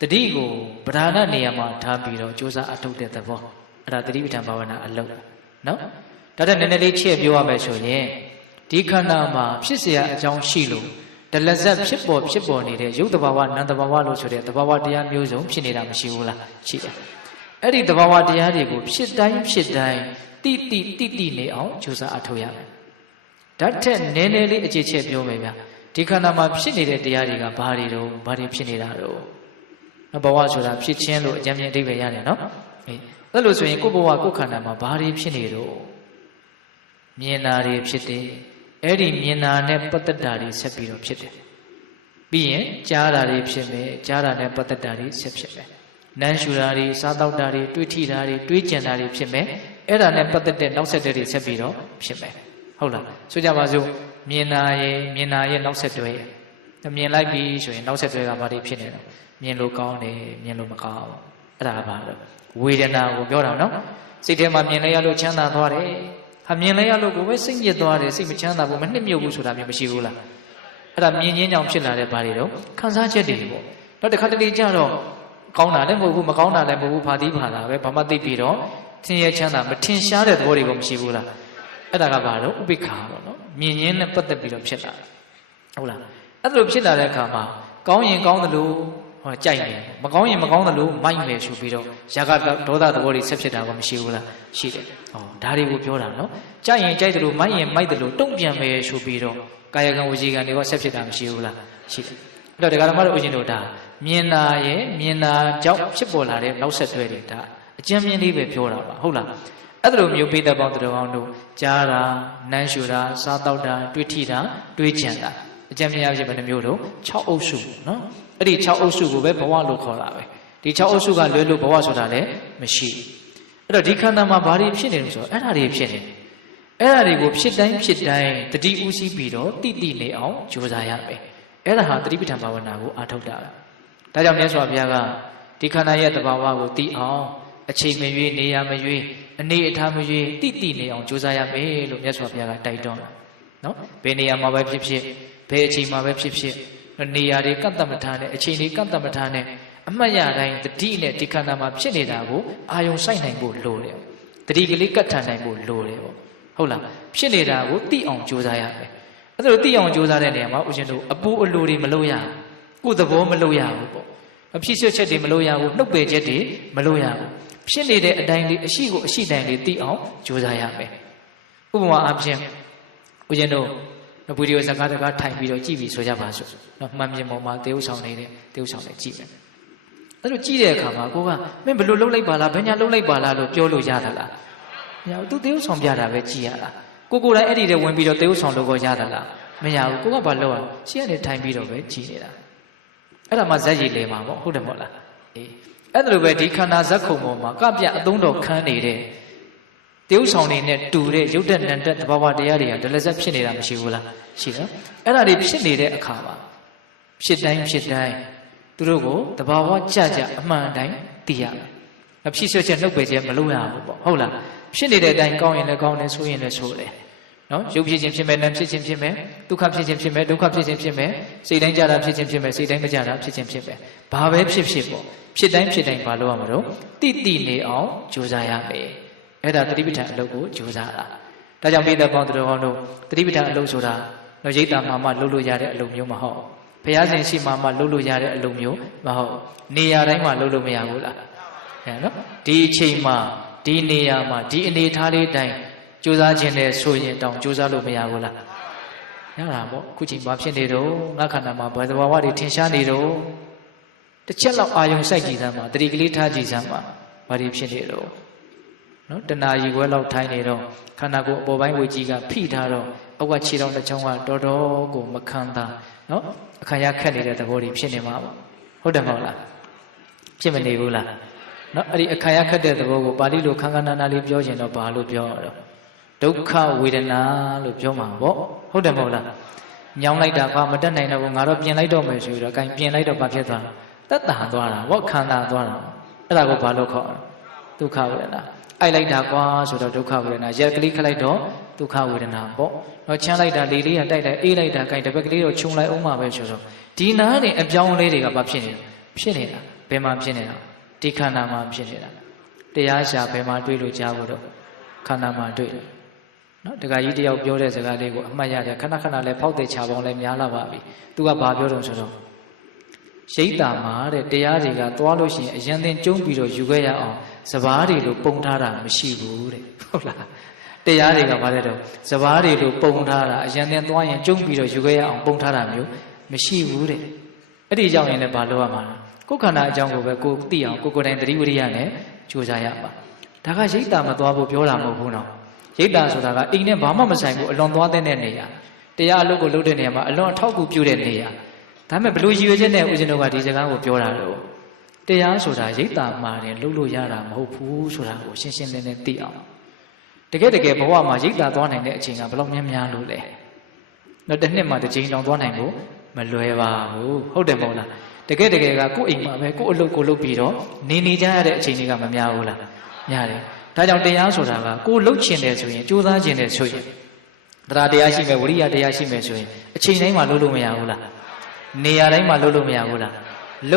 ်တတိကိုပဓာနနေရာမှာထားပြီးတော့ကြိုးစားအထုတ်တဲ့သဘောအဲ့ဒါတတိပဋ္ဌာန်ဘာဝနာအလုပ်နော်ဒါတဲ့နည်းနည်းလေးချဲ့ပြောရမယ်ဆိုရင်ဒီခန္ဓာမှာဖြစ်เสียအကြောင်းရှိလို့ဒလဇတ်ဖြစ်ပေါ်နေတဲ့ရုပ်တဘာဝနာမ်တဘာဝလို့ဆိုတဲ့တဘာဝတရားမျိုးစုံဖြစ်နေတာမရှိဘူးလားရှိတယ်အဲ့ဒီတဘာဝတရားတွေကိုဖြစ်တိုင်းတိနေအောင်ကြိုးစားအထောက်ရမယ်ဓာတ်ထက်နည်းနည်းလေးအခြေချက်ပြောမယ်ဗျာဒီခန္ဓာမှာဖြစ်နေတဲ့တရားတွေကဘာတွေတော့ဘာတွေဖြစ်နေတာတော့ဘဝဆိုတာဖြစ်ချင်းလို့အကြံဉာဏ်အဓိပ္ပာယ်ရတယ်နော်အဲ့လိုဆိုရင်ကိုယ့်ဘဝကိုယ့်ခန္ဓာမှာဘာတွေဖြစ်နေတော့မြင်တာတွေဖြစ်တယ်အဲ့ဒီမြင်တာနဲ့ပတ်သက်တာတွေဆက်ပြီးတော့ဖြစ်တယ်ပြီးရင်ကြားတာတွေဖြစ်မယ်ကြားတာနဲ့ပတ်သက်တာတွေဆက်ဖြစ်မယ်နမ်းရှူတာတွေစားတောက်တာတွေတွေးထိတာတွေတွေးကြံတာတွေဖြစ်မယ်အဲ့ဒါနဲ့ပတ်သက်တဲ့နောက်ဆက်တွဲတွေဆက်ပြီးတော့ဖြစ်မယ်ဟုတ်လားဆိုကြပါစို့မြင်တာရဲ့နောက်ဆက်တွဲမြင်လိုက်ပြီဆိုရင်နောက်ဆက်တွဲကဘာတွေဖြစ်နေလဲမြင်လို့ကောင်းတယ်မြင်လို့မကောင်းအဲ့ဒါဘာလဲဝေဒနာကိုပြောတာနော်စိတ်ထဲမှာမြင်လိုက်ရလို့ချမ်းသာသွားတယ်ဟာမြင်လိုက်ရလို့ကိုပဲစိတ်ညစ်သွားတယ်စိတ်မချမ်းသာဘူးမနှစ်မြုပ်ဘူးဆိုတာမျိုးမရှိဘူးလားအဲ့ဒါမြင်ချင်းကြောင့်ဖြစ်လာတဲ့ဘာတွေတော့ခံစားချက်တွေပေါ့တော့တစ်ခါတလေကြတော့ကောင်းတာလည်းမဟုတ်ဘူးမကောင်းတာလည်းမဟုတ်ဘူးဖာသီးဖာတာပဲဘာမှသိပြီးတော့သင်ရဲ့ချမ်းသာမထင်ရှားတဲ့သဘောတွေကမရှိဘူးလားအဲ့ဒါကဘာလို့ဥပိ္ပခာပေါ့နော်မြင်ရင်းနဲ့ပတ်သက်ပြီးတော့ဖြစ်လာဟုတ်လားအဲ့လိုဖြစ်လာတဲ့အခါမှာကောင်းရင်ကောင်းတယ်လို့ကြိုက်တယ်မကောင်းရင်မကောင်းတယ်လို့မိုက်မယ်ဆိုပြီးတော့ရာဂဒေါသသဘောတွေဆက်ဖြစ်တာကမရှိဘူးလားရှိတယ်ဒါတွေကိုပြောတာနော်ကြိုက်ရင်ကြိုက်တယ်လို့မိုက်ရင်မိုက်တယ်လို့တုံ့ပြန်မယ်ဆိုပြီးတော့ကာယကံဝစီကံတွေကဆက်ဖြစ်တာမရှိဘူးလားရှိတယ်အဲ့တော့ဒကာဓမ္မတို့ဦးဇင်းတို့ဒါမြင်တာရဲ့မြင်တာကြောင့်ဖြစ်ပေါ်လာတဲ့နောက်ဆက်တွဲတွေဒါအကျဉ်းမြင်လေးပဲပြောတာပါဟုတ်လားအဲ့လိုမျိုးပိဋကပေါင်းတော်ကောင်းတို့ကြားတာနမ်းရှူတာစားတောက်တာတွေးထိတာတွေးကြံတာအကျဉ်းမြင်ရဖြစ်ဘယ်နှမျိုးတော့6အုပ်စုနော်အဲ့ဒီ6အုပ်စုကိုပဲဘဝလို့ခေါ်တာပဲဒီ6အုပ်စုကလွဲလို့ဘဝဆိုတာလည်းမရှိအဲ့တော့ဒီခန္ဓာမှာဘာတွေဖြစ်နေလို့ဆိုတော့အဲ့ဒါတွေဖြစ်နေအဲ့ဒါတွေကိုဖြစ်တိုင်းတတိဥစည်းပြီးတော့တိနေအောင်ကြိုးစားရမယ်အဲ့ဒါဟာတတိပဋ္ဌာန်ဘာဝနာကိုအားထုတ်တာဒါကြောင့်မြတ်စွာဘုရားကဒီခန္ဓာရဲ့တဘာဝကိုသိအောင်အချိန်မရွေးနေရမရွေးအနေအထားမရွေးတိနေအောင်ကြိုးစားရမယ်လို့မြတ်စွာဘုရားကတိုက်တွန်းတာနော်ဘယ်နေရာမှာပဲဖြစ်ဖြစ်ဘယ်အချိန်မှာပဲဖြစ်ဖြစ်နေရာတွေကန့်တတ်မထားနဲ့အချိန်တွေကန့်တတ်မထားနဲ့အမှတ်ရတိုင်းတတိနဲ့ဒီခန္ဓာမှာဖြစ်နေတာကိုအာယုံစိုက်နိုင်ဖို့လိုတယ်တတိကလေးကတ်ထန်နိုင်ဖို့လိုတယ်ပေါ့ဟုတ်လားဖြစ်နေတာကိုသိအောင်ကြိုးစားရမယ်အဲ့ဒါလိုသိအောင်ကြိုးစားတဲ့နေရာမှာဦးဇင်းတို့အပူအလိုတွေမလုပ်ရဘူးကိုယ်သဘောမလုပ်ရဘူးပေါ့အဖြစ်ဆွချက်တွေမလုပ်ရဘူးနှုတ်ပယ်ချက်တွေမလုပ်ရဘူးဖြစ်နေတဲ့အတိုင်းလေးအရှိကိုအရှိတိုင်းလေးသိအောင်ကြိုးစားရမယ်ဥပမာအဖြစ်ဦးဇင်းတို့ဗီဒီယိုစကားတကားထိုင်ပြီးတော့ကြည့်ပြီးဆိုကြပါစို့နော်မှန်ပြင်ပေါ်မှာတေးဥဆောင်နေတဲ့တေးဥဆောင်နေကြည့်မယ်အဲ့လိုကြည့်တဲ့အခါမှာကိုကမင်းဘယ်လိုလုပ်လိုက်ပါလားဘယ်ညာလုပ်လိုက်ပါလားလို့ပြောလို့ရသလားမရဘူးသူတေးဥဆောင်ပြတာပဲကြည့်ရတာကိုယ်တိုင်အဲ့ဒီထဲဝင်ပြီးတော့တေးဥဆောင်လို့ကိုရသလားမရဘူးကိုကဘာလုပ်ရရှင်းရနေထိုင်ပြီးတော့ပဲကြည့်နေတာအဲ့ဒါမှဇက်ရည်လေမှာပေါ့ဟုတ်တယ်မဟုတ်လားအေးအဲ့ဒါလိုပဲဒီခန္ဓာဇက်ခုံပေါ်မှာကပြအသုံးတော်ခန်းနေတဲ့တေးဥဆောင်နေနဲ့တူတဲ့ရုပ်တက်နံတက်သဘာဝတရားတွေကဒလဇက်ဖြစ်နေတာမရှိဘူးလားရှိတယ်အဲ့ဒါတွေဖြစ်နေတဲ့အခါမှာဖြစ်တိုင်းသူတို့ကိုသဘာဝကြအမှန်တိုင်းသိရမယ်အဖြစ်ဆွချက်နှုတ်ပယ်ချက်မလုပ်ရဘူးပေါ့ဟုတ်လားဖြစ်နေတဲ့အတိုင်းကောင်းရင်လည်းကောင်းတယ်ဆိုရင်လည်းဆိုတယ် နော်ရုပ်ဖြစ်ခြင်းဖြစ်မယ်နာမ်ဖြစ်ခြင်းဖြစ်မယ်ဒုက္ခဖြစ်ခြင်းဖြစ်မယ်ဒုက္ခဖြစ်ခြင်းဖြစ်မယ်စိတ်တိုင်းကြတာဖြစ်ခြင်းဖြစ်မယ်စိတ်တိုင်းမကြတာဖြစ်ခြင်းဖြစ်မယ်ဘာပဲဖြစ်ဖြစ်ပေါ့ဖြစ်တိုင်းဘာလို့ရမှာတော့တိနေအောင်ကြိုးစားရမယ်အဲ့ဒါတတိပဋ္ဌာန်အလုပ်ကိုကြိုးစားတာဒါကြောင့်ပိဋကပေါင်းတော်ကောင်းတို့တတိပဋ္ဌာန်အလုပ်ဆိုတာတော့ရိတ်တာမှလုပ်လို့ရတဲ့အလုပ်မျိုးမဟုတ်ဘုရားရှင်ရှိမှလုပ်လို့ရတဲ့အလုပ်မျိုးမဟုတ်နေရာတိုင်းမှာလုပ်လို့မရဘူးလားဟဲ့နော်ဒီအချိန်မှာဒီနေရာမှာဒီအနေထားလေးတိုင်းကြိုးစားခြင်းနဲ့ဆိုရင်တောင်ကြိုးစားလို့မရဘူးလားရတာပေါ့ခုချိန်ဘာဖြစ်နေတော့ငါခန္ဓာမှာဘယ်သဘာဝတွေထင်ရှားနေတော့တစ်ချက်လောက်အာယုံစိုက်ကြည့်စမ်းပါတတိကလေးထားကြည့်စမ်းပါဘာတွေဖြစ်နေတော့နော်တဏှာကြီးခွဲလောက်ထိုင်းနေတော့ခန္ဓာကိုယ်အပေါ်ပိုင်းဝေကြီးကဖိထားတော့အောက်ကခြေတော်တစ်ချောင်းကတော်တော်ကိုမခံတာနော်အခါရခက်နေတဲ့သဘောတွေဖြစ်နေမှာပေါ့ဟုတ်တယ်မဟုတ်လားဖြစ်မနေဘူးလားနော်အဲ့ဒီအခါရခက်တဲ့သဘောကိုပါဠိလိုခန်းခန်းနာနာလေးပြောခြင်းတော့ဘာလို့ပြောရတော့ဒုက္ခဝေဒနာလို့ပြောမှာပေါ့ဟုတ်တယ်မဟုတ်လားညောင်းလိုက်တာကမတက်နိုင်တော့ဘူးငါတော့ပြင်လိုက်တော့မယ်ဆိုပြီးတော့အကင်ပြင်လိုက်တော့ဘာဖြစ်သွားလဲသက်သာသွားတာပေါ့ခန္ဓာသွားတာအဲ့ဒါကိုဘာလို့ခေါ်ဒုက္ခဝေဒနာအိုက်လိုက်တာကွာဆိုတော့ဒုက္ခဝေဒနာရက်ကလေးခလိုက်တော့ဒုက္ခဝေဒနာပေါ့တော့ချမ်းလိုက်တာလေလေးကတိုက်လိုက်အေးလိုက်တာကင်တပတ်ကလေးတော့ခြုံလိုက်အောင်ပါပဲဆိုတော့ဒီနားနေအပြောင်းလေးတွေကဘာဖြစ်နေတာဘယ်မှာဖြစ်နေတာဒီခန္ဓာမှာဖြစ်နေတာတရားရှာဘယ်မှာတွေ့လို့ကြားဖို့တော့ခန္ဓာမှာတွေ့တယ်နော်တခါကြီးတယောက်ပြောတဲ့စကားလေးကိုအမှတ်ရတယ်ခဏလဲဖောက်တဲ့ခြာပေါင်းလဲများလာပါပြီသူကဘာပြောတော့ဆိုတော့ရိတ်တာမှာတဲ့တရားတွေကသွားလို့ရှိရင်အရင်သင်ကျုံးပြီးတော့ယူခဲ့ရအောင်စဘာတွေလိုပုံထားတာမရှိဘူးတဲ့ဟုတ်လားတရားတွေကဘာလဲတော့စဘာတွေလိုပုံထားတာအရင်သင်သွားရင်ကျုံးပြီးတော့ယူခဲ့ရအောင်ပုံထားတာမျိုးမရှိဘူးတဲ့အဲ့ဒီကြောင့်ရင်လည်းဘာလို့ရမှာလဲကိုယ်ခန္ဓာအကြောင်းကိုပဲကိုယ်သိအောင်ကိုယ်တိုင်သတိဝိရိယနဲ့ကြိုးစားရပါဒါကရိတ်တာမသွားဖို့ပြောတာမဟုတ်ဘူးနော်ရိတ်တာဆိုတာကအိမ်နဲ့ဘာမှမဆိုင်ဘူးအလွန်သွားတဲ့နေရာတရားအလုပ်ကိုလုပ်တဲ့နေရာမှာအလွန်အထောက်အကူပြုတဲ့နေရာဒါပေမဲ့ဘလို့ရည်ရွယ်ချက်နဲ့ဦးဇင်းတို့ကဒီစကားကိုပြောတာလို့တရားဆိုတာရိတ်တာမှာတင်လုပ်လို့ရတာမဟုတ်ဘူးဆိုတာကိုရှင်းရှင်းလင်းလင်းသိအောင်တကယ်ဘဝမှာရိတ်တာသွားနိုင်တဲ့အချိန်ကဘလို့များလို့လဲတော့တစ်နှစ်မှတစ်ချိန်တောင်သွားနိုင်ဖို့မလွယ်ပါဘူးဟုတ်တယ်မဟုတ်လားတကယ်ကကိုယ့်အိမ်မှာပဲကိုယ့်အလုပ်ကိုလုပ်ပြီးတော့နေကြရတဲ့အချိန်တွေကမများဘူးလားများတယ်ဒါကြောင့်တရားဆိုတာကကိုယ်လှုပ်ချင်တယ်ဆိုရင်ကြိုးစားချင်တယ်ဆိုရင်တရားတရားရှိမယ်ဝိရိယတရားရှိမယ်ဆိုရင်အချိန်တိုင်းမှာလုပ်လို့မရဘူးလားနေရာတိုင်းမှာလုပ်လို့မရဘူးလားလု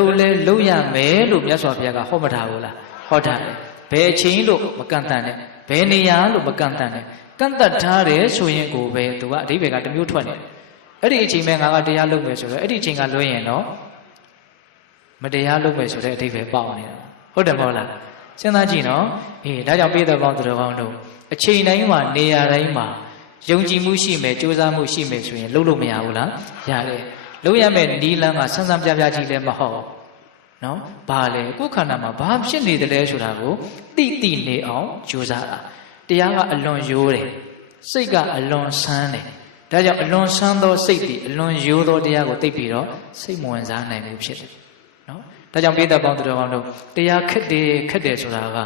ပ်ရမယ်လို့မြတ်စွာဘုရားကဟောမထားဘူးလားဟောထားတယ်ဘယ်အချိန်လို့မကန့်တန်နဲ့ဘယ်နေရာလို့မကန့်တန်နဲ့ကန့်တတ်ထားတယ်ဆိုရင်ကိုပဲသူကအဓိပ္ပာယ်ကတစ်မျိုးထွက်နေတယ်အဲ့ဒီအချိန်ပဲငါကတရားလုပ်မယ်ဆိုတော့အဲ့ဒီအချိန်ကလွှဲရင်တော့မတရားလုပ်မယ်ဆိုတဲ့အဓိပ္ပာယ်ပေါက်နေတာဟုတ်တယ်မဟုတ်လားစဉ်းစားကြည့်နော်ဒါကြောင့်ပိဋကပေါင်းသူတော်ကောင်းတို့အချိန်တိုင်းမှာနေရာတိုင်းမှာယုံကြည်မှုရှိမယ်ကြိုးစားမှုရှိမယ်ဆိုရင်လုပ်လို့မရဘူးလားရတယ်လုပ်ရမယ့်နီးလန်းကဆန်းဆန်းပြပြကြီးလည်းမဟုတ်နော်ဘာလဲကိုယ်ခန္ဓာမှာဘာဖြစ်နေတယ်လဲဆိုတာကိုသိနေအောင်ကြိုးစားတာတရားကအလွန်ရိုးတယ်စိတ်ကအလွန်ဆန်းတယ်ဒါကြောင့်အလွန်ဆန်းသောစိတ်တည်အလွန်ရိုးသောတရားကိုသိပြီးတော့စိတ်မဝင်စားနိုင်ဘူးဖြစ်တယ်နော်ဒါကြောင့်ပိဋကပေါင်းသူတော်ကောင်းတို့တရားခက်တယ်ဆိုတာက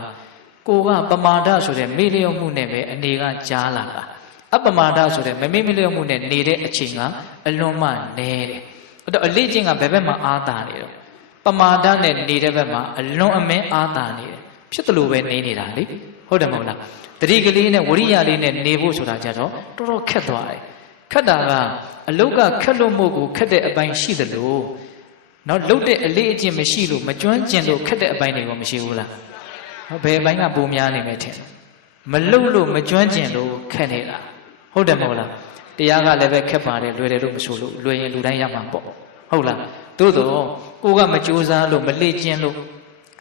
ကိုကပမာဒဆိုတဲ့မေ့လျော့မှုနဲ့ပဲအနေကကြားလာတာအပမာဒဆိုတဲ့မမေ့မလျော့မှုနဲ့နေတဲ့အချိန်ကအလွန်မှနည်းတယ်အဲ့တော့အလေးချင်းကဘယ်ဘက်မှာအာသာနေတော့ပမာဒနဲ့နေတဲ့ဘက်မှာအလွန်အမင်းအာသာနေတယ်ဖြစ်တယ်လို့ပဲနေနေတာလေဟုတ်တယ်မဟုတ်လားတတိကလေးနဲ့ဝရိယလေးနဲ့နေဖို့ဆိုတာကြတော့တော်တော်ခက်သွားတယ်ခက်တာကအလုတ်ကခက်လို့မို့ကိုခက်တဲ့အပိုင်းရှိသလိုနော်လုတ်တဲ့အလေးအကျင့်မရှိလို့မကျွမ်းကျင်လို့ခက်တဲ့အပိုင်းတွေကမရှိဘူးလားနော်ဘယ်အပိုင်းကပုံများနေမယ်ထင်မလုတ်လို့မကျွမ်းကျင်လို့ခက်နေတာဟုတ်တယ်မဟုတ်လားတရားကလည်းပဲခက်ပါတယ်လွယ်တယ်လို့မဆိုလို့လွယ်ရင်လူတိုင်းရမှာပေါ့ဟုတ်လားသို့တော့ကိုကမကြိုးစားလို့မလေ့ကျင့်လို့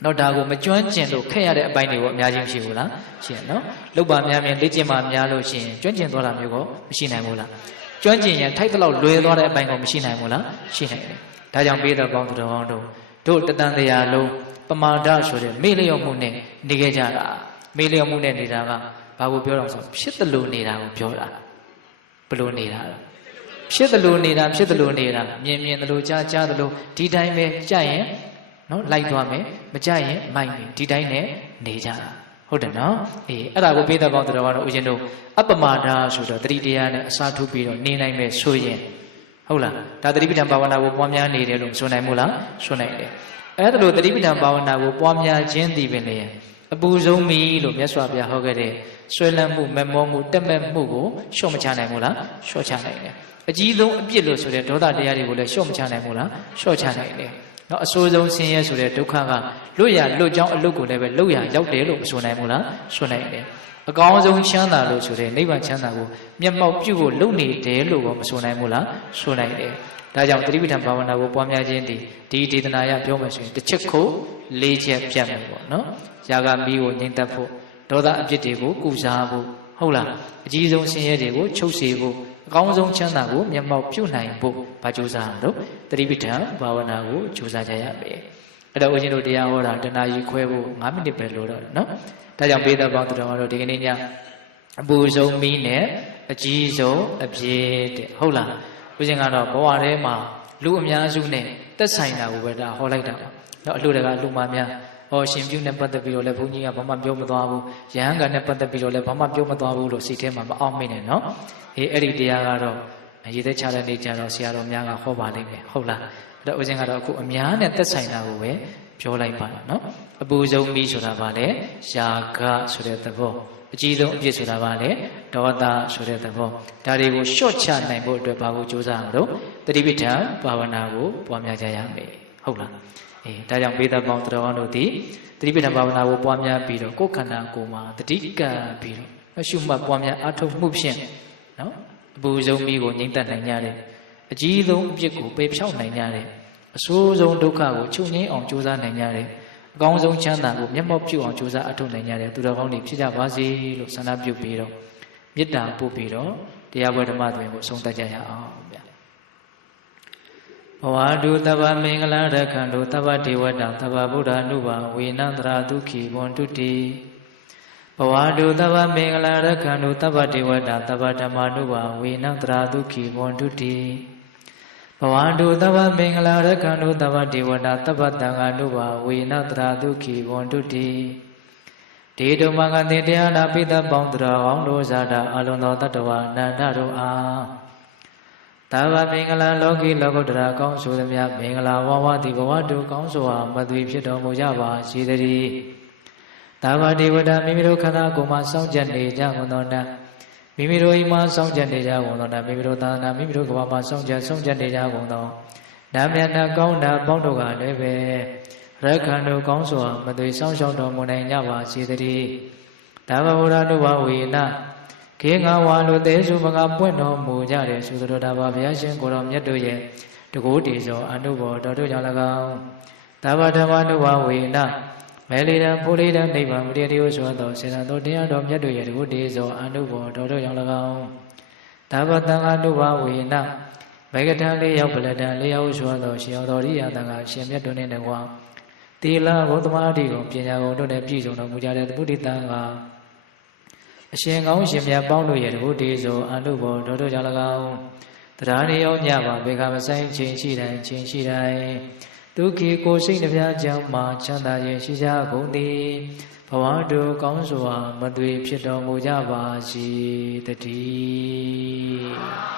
တော့ဒါကိုမကျွမ်းကျင်လို့ခက်ရတဲ့အပိုင်းတွေကိုအများကြီးမရှိဘူးလားရှိရနော်လုတ်ပါများများလေ့ကျင့်ပါများလို့ရှိရင်ကျွမ်းကျင်သွားတာမျိုးကိုမရှိနိုင်ဘူးလားကျွမ်းကျင်ရင်ထိုက်တလောက်လွယ်သွားတဲ့အပိုင်းကိုမရှိနိုင်ဘူးလားရှိနိုင်တယ်ဒါကြောင့်ပိဋကပေါင်းသူတော်ကောင်းတို့တတန်တရားလုံးပမာဒဆိုတဲ့မေ့လျော့မှုနဲ့နေခဲ့ကြတာမေ့လျော့မှုနဲ့နေတာကဘာကိုပြောတော့ဆိုဖြစ်တယ်လို့နေတာကိုပြောတာဘယ်လိုနေတာလဲဖြစ်တယ်လို့နေတာမြင်တယ်လို့ကြားတယ်လို့ဒီတိုင်းပဲကြရင်နော်လိုက်သွားမယ်မကြရင်မိုက်မယ်ဒီတိုင်းနဲ့နေကြတာဟုတ်တယ်နော်အဲ့ဒါကိုပိဋကပေါင်းသူတော်ကတော့ဦးဇင်းတို့အပမာဒဆိုတော့တတိတရားနဲ့အစားထိုးပြီးတော့နေနိုင်မယ်ဆိုရင်ဟုတ်လားဒါတတိပဋ္ဌာန်ဘာဝနာကိုပွားများနေတယ်လို့ဆိုနိုင်မို့လားဆိုနိုင်တယ်အဲ့ဒါလို့တတိပဋ္ဌာန်ဘာဝနာကိုပွားများခြင်းသည်ပင်လေအ အပူဆုံးမီလို့မြတ်စွာဘုရားဟောခဲ့တဲ့ဆွဲလန်းမှုမမောမှုတက်မဲ့မှုကိုလျှော့မချနိုင်ဘူးလားလျှော့ချနိုင်တယ်အကြီးဆုံးအပြစ်လို့ဆိုတဲ့ဒေါသတရားတွေကိုလည်းလျှော့မချနိုင်ဘူးလားလျှော့ချနိုင်တယ်နော်အဆိုးဆုံးဆင်းရဲဆိုတဲ့ဒုက္ခကလွတ်ရလွတ်ကြောင်းအလုတ်ကိုလည်းပဲလွတ်ရရောက်တယ်လို့မဆိုနိုင်ဘူးလားဆိုနိုင်တယ်အကောင်းဆုံးချမ်းသာလို့ဆိုတဲ့နိဗ္ဗာန်ချမ်းသာကိုမျက်မှောက်ပြုဖို့လုပ်နေတယ်လို့မဆိုနိုင်ဘူးလားဆိုနိုင်တယ်ဒါကြောင့်သတိပဋ္ဌာန်ဘာဝနာကိုပွားများခြင်းဒီဒေသနာရပြောမယ်ဆိုရင်တစ်ချက်ကို၄ချက်ပြတ်မယ်ပေါ့နော်ຢာကမီးကိုငြိမ့်သက်ဖို့ဒေါသအပြစ်တွေကိုကုစားဖို့ဟုတ်လားအကြီးဆုံးဆင်းရဲတွေကိုချုပ်စေဖို့အကောင်းဆုံးချမ်းသာကိုမျက်မှောက်ပြုနိုင်ဖို့ဘာကြိုးစားအောင်လို့သတိပဋ္ဌာန်ဘာဝနာကိုကြိုးစားကြရမယ်အဲ့တော့ဦးဇင်းတို့တရားဟောတာတဏှာကြီးခွဲဖို့9မိနစ်ပဲလိုတော့နော်ဒါကြောင့်ပေးသက်ပေါင်းသူတော်တို့ဒီကနေ့ညအပူဆုံးမီးနဲ့အကြီးဆုံးအပြည့်တဲ့ဟုတ်လားဦးဇင်းကတော့ဘဝထဲမှာလူအများစုနဲ့သက်ဆိုင်တာကိုပဲဒါဟောလိုက်တာပါနော်အလှတွေကလူမှများဟောရှင်ပြုနဲ့ပတ်သက်ပြီးတော့လည်းဘုန်းကြီးကဘာမှပြောမသွားဘူးယဟန်ကနဲ့ပတ်သက်ပြီးတော့လည်းဘာမှပြောမသွားဘူးလို့စိတ်ထဲမှာမအောင်မိနဲ့နော်အဲ့ဒီတရားကတော့ရည်သက်ချတဲ့နေကြတော့ဆရာတော်များကဟောပါလိမ့်မယ်ဟုတ်လားအဲ့တော့ဦးဇင်းကတော့အခုအများနဲ့သက်ဆိုင်တာကိုပဲပြောလိုက်ပါနော်အပူဆုံးမီးဆိုတာဗာလေယာကဆိုတဲ့သဘောအကြီးဆုံးအပြစ်ဆိုတာဗာလေဒေါသဆိုတဲ့သဘောဒါတွေကိုရှော့ချနိုင်ဖို့အတွက်ဘာကိုကြိုးစားအောင်လို့သတိပဋ္ဌာန်ဘာဝနာကိုပွားများကြရမယ်ဟုတ်လားဒါကြောင့်ဘေးသက်ပေါင်းတော်တို့သည်သတိပဋ္ဌာန်ဘာဝနာကိုပွားများပြီးတော့ကိုယ်ခန္ဓာကိုယ်မှာတတိကံပြီးတော့ရှုမှတ်ပွားများအားထုတ်မှုဖြင့်နော်အပူဆုံးမီးကိုငြိမ့်သက်နိုင်ကြတယ်အကြီးဆုံးအပြစ်ကိုပယ်ဖြောက်နိုင်ကြတယ်အဆိုးဆုံးဒုက္ခကိုချုပ်ငြိမ်းအောင်ကြိုးစားနိုင်ကြတယ်အကောင်းဆုံးချမ်းသာကိုမျက်မှောက်ပြုအောင်ကြိုးစားအထောက်နိုင်ကြတယ်သူတော်ကောင်းတွေဖြစ်ကြပါစေလို့ဆန္ဒပြုပြီးတော့မေတ္တာပို့ပြီးတော့တရားပွဲဓမ္မတွင်ကိုဆုံးသတ်ကြရအောင်ဗျာဘဝတုတဗ္ဗမင်္ဂလာရခန္တုတဗ္ဗဒေဝတံတဗ္ဗဗုဒ္ဓ ानु ဘာဝေနန္တရာဒုက္ခိဘွန်တုတိဘဝတုတဗ္ဗမင်္ဂလာရခန္တုတဗ္ဗဒေဝတံတဗ္ဗဓမ္မာနုဘာဝေနန္တရာဒုက္ခိဘွန်တုတိဘဝတုတဗ္ဗမင်္ဂလာရခန္တုတဗ္ဗဒေဝတာတဗ္ဗတံဃာနုဘာဝေနတရာဒုက္ခိဘွန်တုတိဒေတုမဂတိတရားနာပိသပေါင်းတော်အောင်တို့ဇာတာအလုံးသောတတ္တဝါနန္ဒတို့အားတဗ္ဗမင်္ဂလာလောကီလောကုတ္တရာကောင်းဆိုသည်များမင်္ဂလာဝဝတိဘဝတုကောင်းစွာမသွေဖြစ်တော်မူကြပါစေတည်းတဗ္ဗဒေဝတာမိမိတို့ခန္ဓာကိုယ်မှာစောင့်ကြနေကြကုန်သောနတ်မိမိတို့အိမ်မှာစောင့်ကြနေကြကုန်သောမိမိတို့သာနာမိမိတို့ကဘာမှာစောင့်ကြနေကြကုန်သောနာမည်နာကောင်းတာပေါင်းတို့ကလည်းပဲရက္ခဏုကောင်းစွာမသွေစောင့်ရှောက်တော်မူနိုင်ကြပါစေတည်းတဗ္ဗဗုဒ္ဓ ानु ဘာဝေနခေငါဝါလိုသေးစုမကပွင့်တော်မူကြတယ်ဆိုသောတာဘဘုရားရှင်ကိုတော်မြတ်တို့ရဲ့တကိုးတည်သောအနုဘောတော်တို့ကြောင့်၎င်းတဗ္ဗဓမ္မ ानु ဘာဝေနမဲလီတံဖိုလီတံနိဗ္ဗာန်မတေတိယဆိုသောစေတံတော်တရားတော်မြတ်တို့ရဲ့တကုတေသောအနုဘောတော်တို့ကြောင့်၎င်းတဗ္ဗတံဃာနုဘာဝေနမေကတံလေးရောက်ပလတံလေးရောက်ဆိုသောရှင်တော်ရိယတံဃာရှင်မြတ်တို့နှင့်တကွာသီလဘုဒ္ဓမာတိကိုပညာကုန်တို့နဲ့ပြည့်စုံတော်မူကြတဲ့တကုတိတံဃာအရှင်ကောင်းရှင်မြတ်ပေါင်းတို့ရဲ့တကုတေသောအနုဘောတော်တို့ကြောင့်၎င်းတရားရရောညပါဘေခမဆိုင်ခြင်းရှိတိုင်းခြင်းရှိတိုင်းဒုက္ခိကိုစိတ်နှပြကြောင့်မှာချမ်းသာခြင်းရှိကြကုန်သည်ဘဝတုကောင်းစွာမသွေဖြစ်တော်မူကြပါစေတည်း